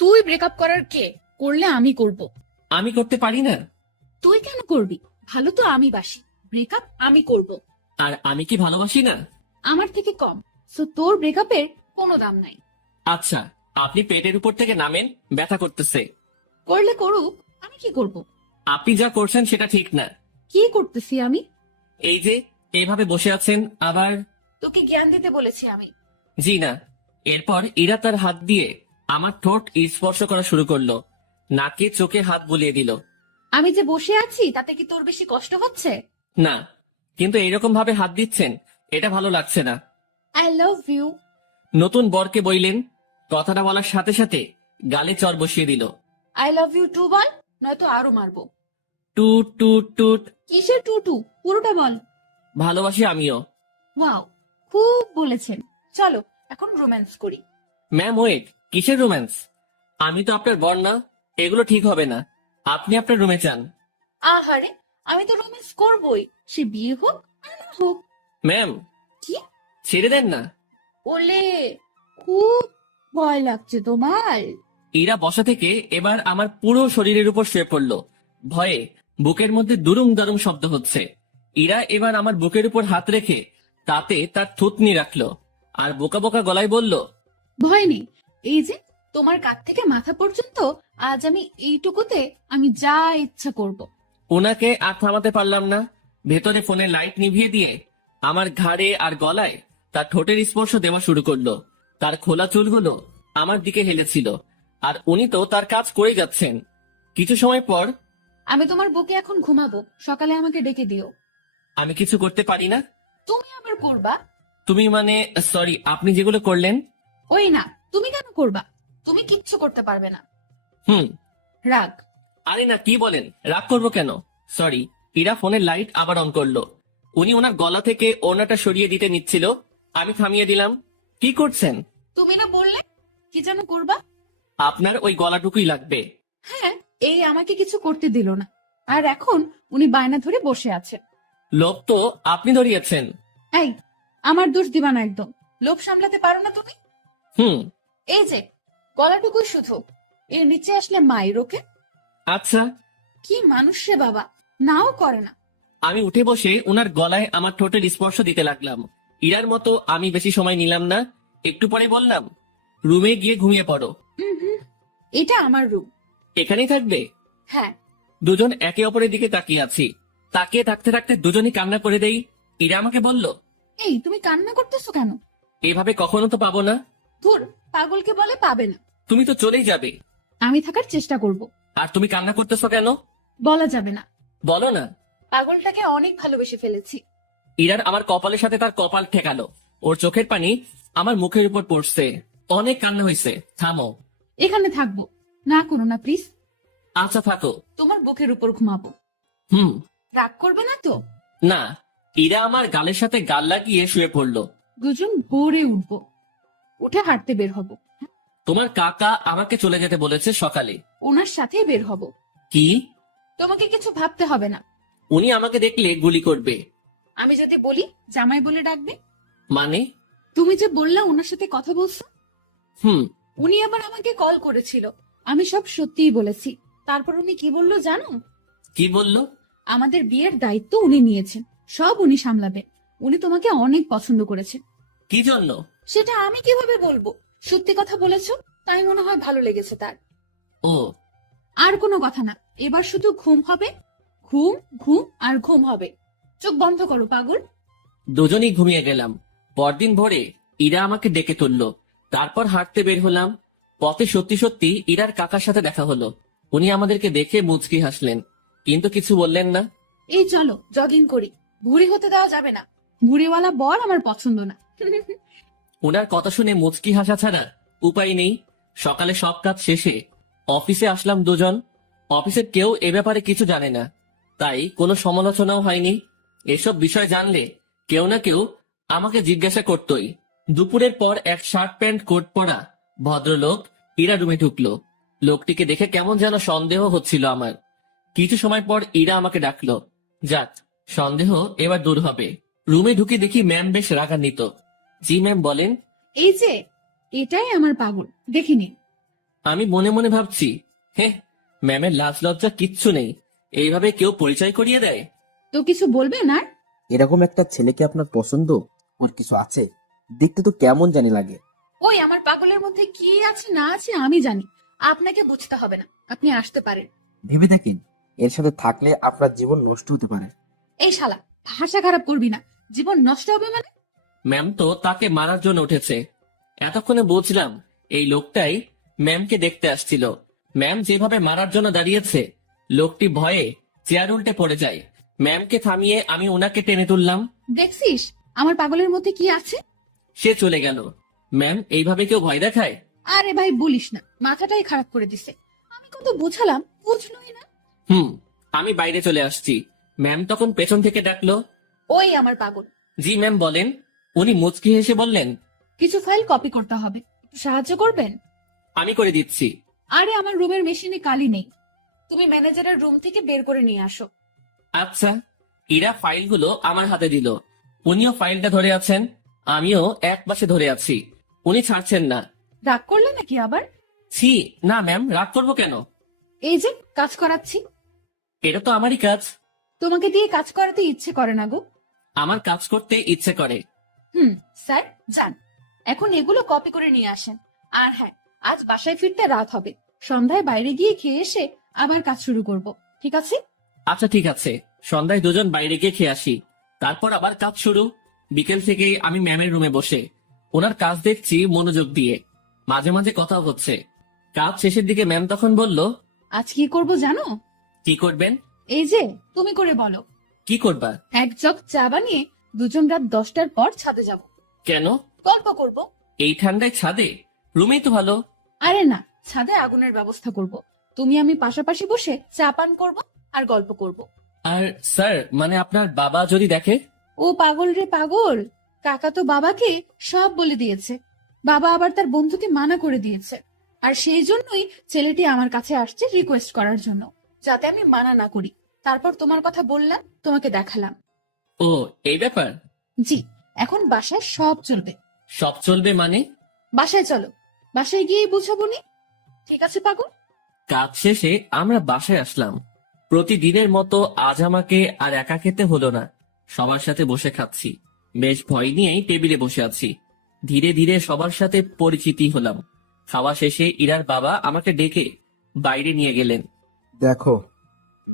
তুই ব্রেকআপ করার কে? করলে আমি করব। আমি করতে পারি না। তুই কেন করবি? ভালো তো আমি বাসি, ব্রেকআপ আমি করব। আর আমি কি ভালোবাসি না? আমার থেকে কম। সো তোর ব্রেকআপের কোনো দাম নাই। আচ্ছা, আপনি পেটের উপর থেকে নামেন, ব্যথা করতেছে। করলে করুক, আমি কি করব? আপনি যা করছেন সেটা ঠিক না। কি করতেছি আমি? এই যে এইভাবে বসে আছেন, আবার তোকে জ্ঞান দিতে বলেছি আমি। জি না। এরপর ইরা তার হাত দিয়ে আমার ঠোঁট স্পর্শ করা শুরু করলো। নাকে চোখে হাত বুলিয়ে দিল। আমি যে বসে আছি তাতে কি তোর বেশি কষ্ট হচ্ছে? না, কিন্তু এইরকম ভাবে হাত দিচ্ছেন এটা ভালো লাগছে না। I love you. নতুন বরকে বইলেন। কথাটা বলার সাথে সাথে গালে চর বসিয়ে দিল। আই লাভ ইউ টু বল, নয়তো আরো মারবো। টুট টুট টুট। কিসের টু টু? পুরোটা বল। ভালোবাসি আমিও। ওয়াও, খুব বলেছেন। চলো এখন রোম্যান্স করি। ম্যাম ওয়েট, কিসের রোম্যান্স? আমি তো আপনার বর না, এগুলো ঠিক হবে না। আপনি আপনার রুমে যান। আহারে, আমি তো রোম্যান্স করবই, সে বিয়ে হোক আর না হোক। ম্যাম, কি? ছেড়ে দেন না। ওলে, খুব ভয় লাগছে তোমার? ইরা বসা থেকে এবার আমার পুরো শরীরের উপর শুয়ে পড়লো। ভয়ে বুকের মধ্যে দুরুম দারুম শব্দ হচ্ছে। ইরা এবার আমার বুকের উপর হাত রেখে তাতে তার থুতনি রাখলো আর বোকা বোকা গলায় বলল, ভয় নেই। এই যে তোমার কাঁধ থেকে মাথা পর্যন্ত আজ আমি এইটুকুতে আমি যা ইচ্ছা করব। ওনাকে আর থামাতে পারলাম না। ভেতরে ফোনের লাইট নিভিয়ে দিয়ে আমার ঘাড়ে আর গলায় তার ঠোঁটের স্পর্শ দেওয়া শুরু করলো। তার খোলা চুলগুলো আমার দিকে হেলেছিল, আর উনি তো তার কাজ করে যাচ্ছেন। কিছু সময় পর, আমি তোমার বুকে এখন ঘুমাবো, সকালে আমাকে ডেকে দিও। আমি কিছু করতে পারি না। তুমি আবার করবা? তুমি মানে, সরি, আপনি যেগুলো করলেন। ওই না, তুমি কেন করবা? তুমি কিচ্ছু করতে পারবে না। হুম। রাগ। আরে না, কি বলেন? রাগ করবো কেন? সরি। ইরা ফোনের লাইট আবার অন করলো। উনি ওনার গলা থেকে ওড়নাটা সরিয়ে দিতে নিচ্ছিল। আমি থামিয়ে দিলাম। কি করছেন? তুমি না বললে কি যেন করবা? আপনার ওই গলাটুকুই লাগবে। হ্যাঁ, এই আমাকে কিছু করতে দিল না, আর এখন উনি বায়না ধরে বসে আছে। লোভ তো আপনি ধরিয়েছেন। এই, আমার দোষ দিবা না একদম। লোভ সামলাতে পারো না তুমি? হুম। এই যে গলাটুকুই শুধু, এর নিচে আসলে মায়ের ওকে। আচ্ছা। কি মানুষ রে বাবা, নাও করে না। আমি উঠে বসে ওনার গলায় আমার ঠোঁটের স্পর্শ দিতে লাগলাম। ইরার মতো আমি বেশি সময় নিলাম না। একটু পরে বললাম, রুমে গিয়ে ঘুমিয়ে পড়ো। হুম, এটা আমার রুম। এখানেই থাকবে? হ্যাঁ। দুজন একে অপরের দিকে তাকিয়ে আছি। তাকিয়ে থাকতে থাকতে দুজনই কান্না করে দেই। ইরা আমাকে বলল, এই তুমি কান্না করতেছো কেন? এভাবে কখনো তো পাবো না। ধুর, পাগলকে বলে পাবে না। তুমি তো চলেই যাবে। আমি থাকার চেষ্টা করব। আর তুমি কান্না করতেছো কেন? বলা যাবে না। বলো না। পাগলটাকে অনেক ভালোবেসে ফেলেছি। ইরার আমার কপালের সাথে তার কপাল ঠেকালো। ওর চোখের পানি আমার মুখের উপর পড়ছে। অনেক কান্না হয়েছে। থামো। এখানে থাকবো না, করো না প্লিজ। আচ্ছা থাকো। তোমার বুকের উপর ঘুমাবো। হুম। রাগ করবে না তো? না। ইরা আমার গালের সাথে গাল লাগিয়ে শুয়ে পড়লো। দুজন ভোরে উঠবো, উঠে হাঁটতে বের হব। তোমার কাকা আমাকে চলে যেতে বলেছে সকালে। ওনার সাথে বের হব। কি? তোমাকে কিছু ভাবতে হবে না। উনি আমাকে দেখলে গুলি করবে। আমি যদি বলি জামাই বলে ডাকবে। মানে? তুমি যে বললা ওনার সাথে কথা বলছো। হুম। উনি আবার আমাকে কল করেছিল, আমি সব সত্যিই বলেছি। তারপর উনি কি বললো জানো? কি বলল? আমাদের বিয়ের দায়িত্ব উনি নিয়েছেন, সব উনি সামলাবেন। উনি তোমাকে অনেক পছন্দ করেছেন। কি জন্য? সেটা আমি কিভাবে বলবো? সত্যি কথা বলেছো, তাই মনে হয় ভালো লেগেছে তার। ও, আর কোনো কথা না, এবার শুধু ঘুম হবে, ঘুম ঘুম আর ঘুম হবে। চোখ বন্ধ করো পাগল। দুজনেই ঘুমিয়ে গেলাম। পরদিন ভোরে ইরা আমাকে ডেকে তুললো। তারপর হাঁটতে বের হলাম। পথে সত্যি সত্যি ইরার কাকার সাথে দেখা হলো। উনি আমাদেরকে দেখে মুচকি হাসলেন, কিন্তু কিছু বললেন না। এই চলো জগিং করি, ভুঁড়ি হতে দেওয়া যাবে না। ভুঁড়িওয়ালা বর আমার পছন্দ না। ওনার কথা শুনে মুচকি হাসা ছাড়া উপায় নেই। সকালে সব কাজ শেষে অফিসে আসলাম দুজন। অফিসের কেউ এ ব্যাপারে কিছু জানে না, তাই কোনো সমালোচনাও হয়নি। এসব বিষয় জানলে কেউ না কেউ আমাকে জিজ্ঞাসা করতই। দুপুরের পর এক শার্ট প্যান্ট কোট পরা ভদ্রলোক ইরা রুমে ঢুকলো। লোকটিকে দেখে কেমন যেন সন্দেহ হচ্ছিল আমার। কিছু সময় পর ইরা আমাকে ডাকলো। যাক, সন্দেহ এবার দূর হবে। রুমে ঢুকে দেখি ম্যাম বেশ রাগান্বিত। জি ম্যাম, বলেন। এই যে, এটাই আমার পাগল, দেখে নিন। আমি মনে মনে ভাবছি, হ্যাঁ, ম্যামের লাজ লজ্জা কিচ্ছু নেই, এইভাবে কেউ পরিচয় করিয়ে দেয়? তো কিছু বলবেন আর? এরকম একটা ছেলেকে আপনার পছন্দ? ওর কিছু আছে? দেখতে তো কেমন জানি লাগে। ওই আমার পাগলের মধ্যে কি আছে না আছে আমি জানি, আপনাকে বুঝতে হবে না, আপনি আসতে পারেন। ভেবে দেখেন, এর সাথে থাকলে আপনার জীবন নষ্ট হতে পারে। এই শালা, ভাষা খারাপ করবি না, জীবন নষ্ট হবে মানে? ম্যাম তো তাকে মারার জন্য উঠেছে। এতক্ষণে বুঝলাম এই লোকটাই ম্যামকে দেখতে আসছিল। ম্যাম যেভাবে মারার জন্য দাঁড়িয়েছে, লোকটি ভয়ে চেয়ার উল্টে পড়ে যায়। ম্যামকে থামিয়ে আমি ওনাকে টেনে তুললাম। দেখছিস আমার পাগলের মধ্যে কি আছে? সে চলে গেল। ম্যাম, এইভাবে কেউ ভয় দেখায়? আরে ভাই বলিস না, মাথাটাই খারাপ করে দিছে। আমি কত বোঝালাম, বুঝলোই না। হুম। আমি বাইরে চলে আসছি। ম্যাম তখন পেছন থেকে ডাকলো। ওই আমার পাগল। জি ম্যাম, বলেন। উনি মুচকি হেসে বললেন, কিছু ফাইল কপি করতে হবে, একটু সাহায্য করবেন? আমি করে দিচ্ছি। আরে আমার রুমের মেশিনে কালি নেই, তুমি ম্যানেজারের রুম থেকে বের করে নিয়ে আসো। আচ্ছা। ইরা ফাইলগুলো আমার হাতে দিল। উনিও ফাইলটা ধরে আছেন, আমিও এক পাশে ধরে আছি। উনি ছাড়ছেন না। রাগ করলে নাকি আবার? ছি, না ম্যাম, রাগ করবো কেন? এই যে কাজ করাচ্ছি। এটা তো আমারই কাজ। তোমাকে দিয়ে কাজ করাতে ইচ্ছে করে না গো। আমার কাজ করতে ইচ্ছে করে। স্যার, যান এখন এগুলো কপি করে নিয়ে আসেন। আর হ্যাঁ, আজ বাসায় ফিরতে রাত হবে, সন্ধ্যায় বাইরে গিয়ে খেয়ে এসে আবার কাজ শুরু করব, ঠিক আছে? আচ্ছা ঠিক আছে, সন্ধ্যায় দুজন বাইরে গিয়ে খেয়ে আসি, তারপর আবার কাজ শুরু। বিকেল থেকে আমি ম্যামের রুমে বসে ওনার কাজ দেখছি মনোযোগ দিয়ে। মাঝে মাঝে কথা হচ্ছে। কাজ শেষের দিকে ম্যাম তখন বলল, আজ কি করব জানো? কি করবেন? এই যে, তুমি করে বলো। কি করবা? এক জগ চা বানিয়ে দুজন রাত 10টার পর ছাদে যাব, কেন? গল্প করব। এই ঠান্ডায় ছাদে? রুমেই তো ভালো। আরে না, ছাদে আগুনের ব্যবস্থা করব, তুমি আমি পাশাপাশি বসে চা পান করব আর গল্প করব। আর স্যার, মানে আপনার বাবা যদি দেখে? ও পাগল রে পাগল, কাকা তো বাবাকে সব বলে দিয়েছে। বাবা আবার তার বন্ধুকে মানা করে দিয়েছে, আর সেই জন্যই ছেলেটি আমার কাছে আসছে রিকোয়েস্ট করার জন্য, যাতে আমি মানা না করি। তারপর তোমার কথা বললাম, তোমাকে দেখালাম। ও, এই ব্যাপার। জি, এখন বাসায় সব চলবে। সব চলবে মানে? বাসায় চলো, বাসায় গিয়েই বুঝাবো নি, ঠিক আছে পাগল? কাজ শেষে আমরা বাসায় আসলাম। প্রতিদিনের মতো আজ আমাকে আর একা খেতে হলো না, সবার সাথে বসে খাচ্ছি। বেশ ভয় নিয়েই টেবিলে বসে আছি। ধীরে ধীরে সবার সাথে পরিচিতি হলাম। খাওয়া শেষে ইরার বাবা আমাকে ডেকে বাইরে নিয়ে গেলেন। দেখো,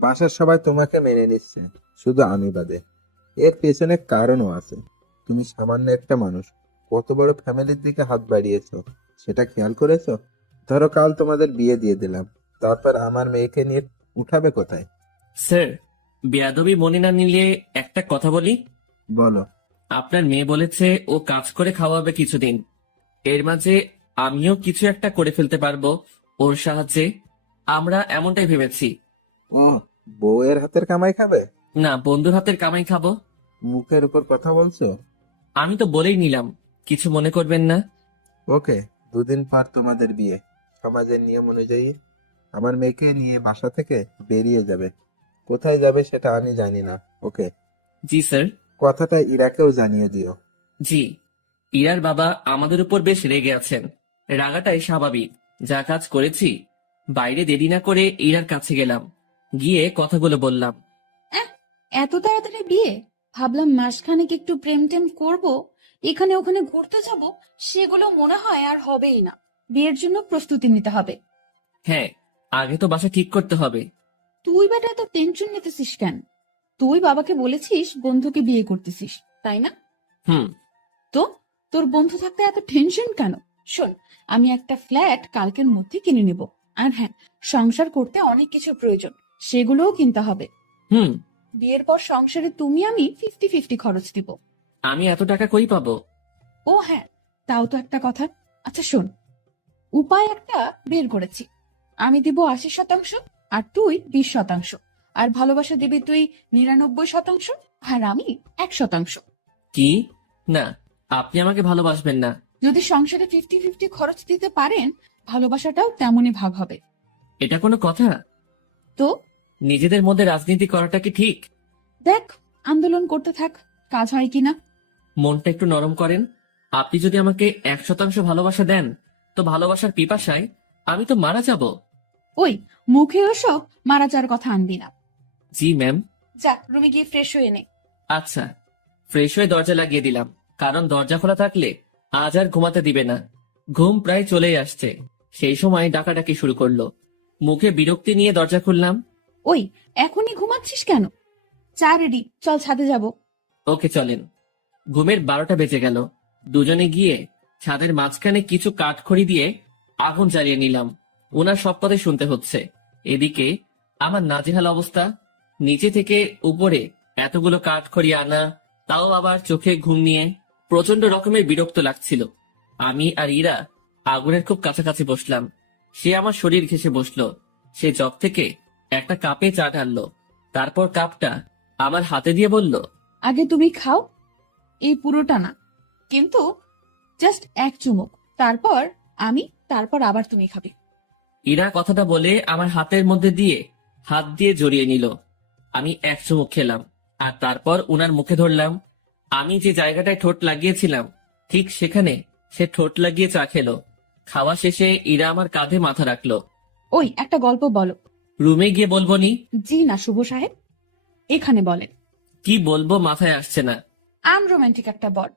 বাসার সবাই তোমাকে মেনে নিচ্ছে, শুধু আমি বাদে। এর পেছনে কারণও আছে। তুমি সামান্য একটা মানুষ, কত বড় ফ্যামিলির দিকে হাত বাড়িয়েছো, সেটা খেয়াল করেছো? ধরো কাল তোমাদের বিয়ে দিয়ে দিলাম, তারপর আমার মেয়েকে নিয়ে উঠাবে কোথায়? স্যার, বেয়াদবি মনে না নিলে একটা কথা বলি। বলো। আপনার মেয়ে বলেছে ও কাজ করে খাওয়াবে কিছুদিন। এর মাঝে আমিও কিছু একটা করে ফেলতে পারবো ওর সাহায্যে। আমরা এমনটাই ভেবেছি। ও, বউয়ের হাতের কামাই খাবে? না, বন্ধুর হাতের কামাই খাবো। মুখের উপর কথা বলছো। আমি তো বলেই নিলাম, কিছু মনে করবেন না। ওকে, 2 দিন পর তোমাদের বিয়ে। সমাজের নিয়ম অনুযায়ী আমার মেয়েকে নিয়ে বাসা থেকে বেরিয়ে যাবে। কোথায় যাবে সেটা আমি জানি না। ওকে, জি স্যার। কথাটা ইরাকেও জানিয়ে দিও। জি। ইরার বাবা আমাদের উপর বেশ রেগে আছেন। রাগাটাই স্বাভাবিক, যা কাজ করেছি। বাইরে দেরি না করে ইরার কাছে গেলাম, গিয়ে কথাগুলো বললাম। এত তাড়াতাড়ি বিয়ে? ভাবলাম মাসখানেক একটু প্রেম টেম করবো, এখানে ওখানে ঘুরতে যাব, সেগুলো মনে হয় আর হবেই না। বিয়ের জন্য প্রস্তুতি নিতে হবে। হ্যাঁ, আগে তো বাসা ঠিক করতে হবে। তুই বেটা এত টেনশন নিতেছিস কেন? তুই বাবাকে বলেছিস বন্ধুকে বিয়ে করতেছিস, তাই না? হুম। তো তোর বন্ধু থাকতে এত টেনশন কেন? শোন, আমি একটা ফ্ল্যাট কালকের মধ্যে কিনে নিব। আর হ্যাঁ, সংসার করতে অনেক কিছু প্রয়োজন, সেগুলোও কিনতে হবে। হুম। বিয়ের পর সংসারে তুমি আমি 50-50 খরচ দিব। আমি এত টাকা কই পাবো? ও হ্যাঁ, তাও তো একটা কথা। আচ্ছা শোন, উপায় একটা বের করেছি। আমি দিব 80%, আর তুই 20%, আর ভালোবাসা দিবি তুই 99%, আর আমি 1%। কি? না, আপনি আমাকে ভালোবাসবেন না। যদি সংসারে 50-50 খরচ দিতে পারেন, ভালোবাসাটাও তেমনই ভাগ হবে। এটা কোনো কথা? তো নিজেদের মধ্যে রাজনীতি করাটা কি ঠিক? দেখ, আন্দোলন করতে থাক, কাজ হয় কিনা। মনটা একটু নরম করেন। আপনি যদি আমাকে 1% ভালোবাসা দেন, তো ভালোবাসার পিপাসায় আমি তো মারা যাব। ওই, মুখে ওসব মারা যাওয়ার কথা আনবি না। জি ম্যাম। যা রুমে গিয়ে ফ্রেশ হয়ে নে। আচ্ছা। ফ্রেশ হয়ে দরজা লাগিয়ে দিলাম, কারণ দরজা খোলা থাকলে আজ আর ঘুমাতে দিবে না। ঘুম প্রায় চলেই আসছে, সেই সময় ডাকাডাকি শুরু করলো। মুখে বিরক্তি নিয়ে দরজা খুললাম। ওই, এখনই ঘুমাচ্ছিস কেন? চা রেডি, চল ছাদে যাব। ওকে চলেন। ঘুমের 12টা বেজে গেল। দুজনে গিয়ে ছাদের মাঝখানে কিছু কাঠখড়ি দিয়ে আগুন জ্বালিয়ে নিলাম। ওনার সব কথা শুনতে হচ্ছে, এদিকে আমার নাজেহাল অবস্থা। নিচে থেকে উপরে এতগুলো কাঠখড়ি আনা, তাও আবার চোখে ঘুম নিয়ে প্রচন্ড রকমের বিরক্ত লাগছিল। আমি আর ইরা আগুনের খুব কাছাকাছি বসলাম। সে আমার শরীর ঘেঁষে বসলো। সে জগ থেকে একটা কাপে চা ঢাললো, তারপর কাপটা আমার হাতে দিয়ে বলল, আগে তুমি খাও, এই পুরোটা না, কিন্তু জাস্ট এক চুমুক, তারপর আমি, তারপর আবার তুমি খাবে। ইরা কথাটা বলে আমার হাতের মধ্যে দিয়ে হাত দিয়ে জড়িয়ে নিল। আমি এক চুমুক খেলাম, আর তারপর উনার মুখে ধরলাম। আমি যে জায়গাটায় ঠোঁট লাগিয়েছিলাম, ঠিক সেখানে সে ঠোঁট লাগিয়ে চা খেলো। খাওয়া শেষে ইরা আমার কাঁধে মাথা রাখলো। ওই, একটা গল্প বলো। রুমে গিয়ে বলবো নি? জি না শুভ সাহেব, এখানে বলেন। কি বলবো মাথায় আসছে না। আনরোমান্টিক একটা বর।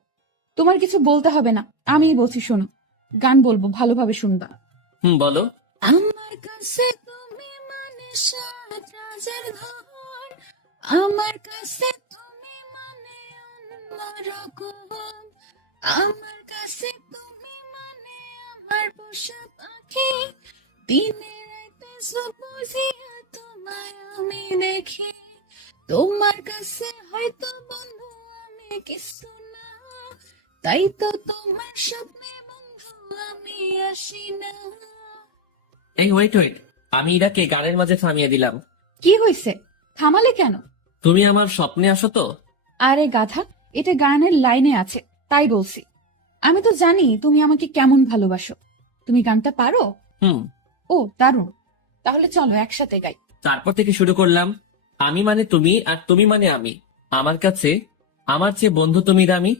তোমার কিছু বলতে হবে না, আমিই বলছি শোনো। গান বলবো, ভালোভাবে শুনবা। হুম, বলো। আমার কাছে তুমি মানে সাত রাজার ধন, আমার কাছে তুমি মানে অন্যরকম, আমার কাছে তুমি মানে আমার পোষা পাখি, দিনে রাতে বুঝিয়া তোমায় আমি দেখি, তোমার কাছে হয়তো বন্ধু আমি কিছু না, তাই তো তোমার স্বপ্নে বন্ধু আমি আসি না। এই ওয়েট ওয়েট, আমি ইরাকে গানের মাঝে থামিয়ে দিলাম। কি হয়েছে, থামালে কেন? তুমি আমার স্বপ্নে আসো তো? আরে গাধা, এটা গানের লাইনে আছে, তাই বলছি। আমি তো জানি তুমি আমাকে কেমন ভালোবাসো। তুমি গানটা পারো? হুম। ও দারুণ, তাহলে চলো একসাথে গাই। তারপর থেকে শুরু করলাম। আমি মানে তুমি, আর তুমি মানে আমি। আমার কাছে আমার চেয়ে বন্ধু তুমি দামি।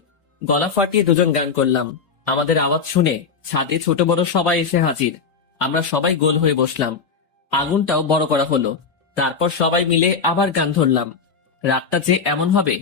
গলা ফাটিয়ে দুজন গান করলাম। আমাদের আওয়াজ শুনে ছাদে ছোট বড় সবাই এসে হাজির। আমরা সবাই গোল হয়ে বসলাম। আগুনটাও বড় করা হলো। তারপর সবাই মিলে আবার গান ধরলাম। রাতটা যে এমন হবে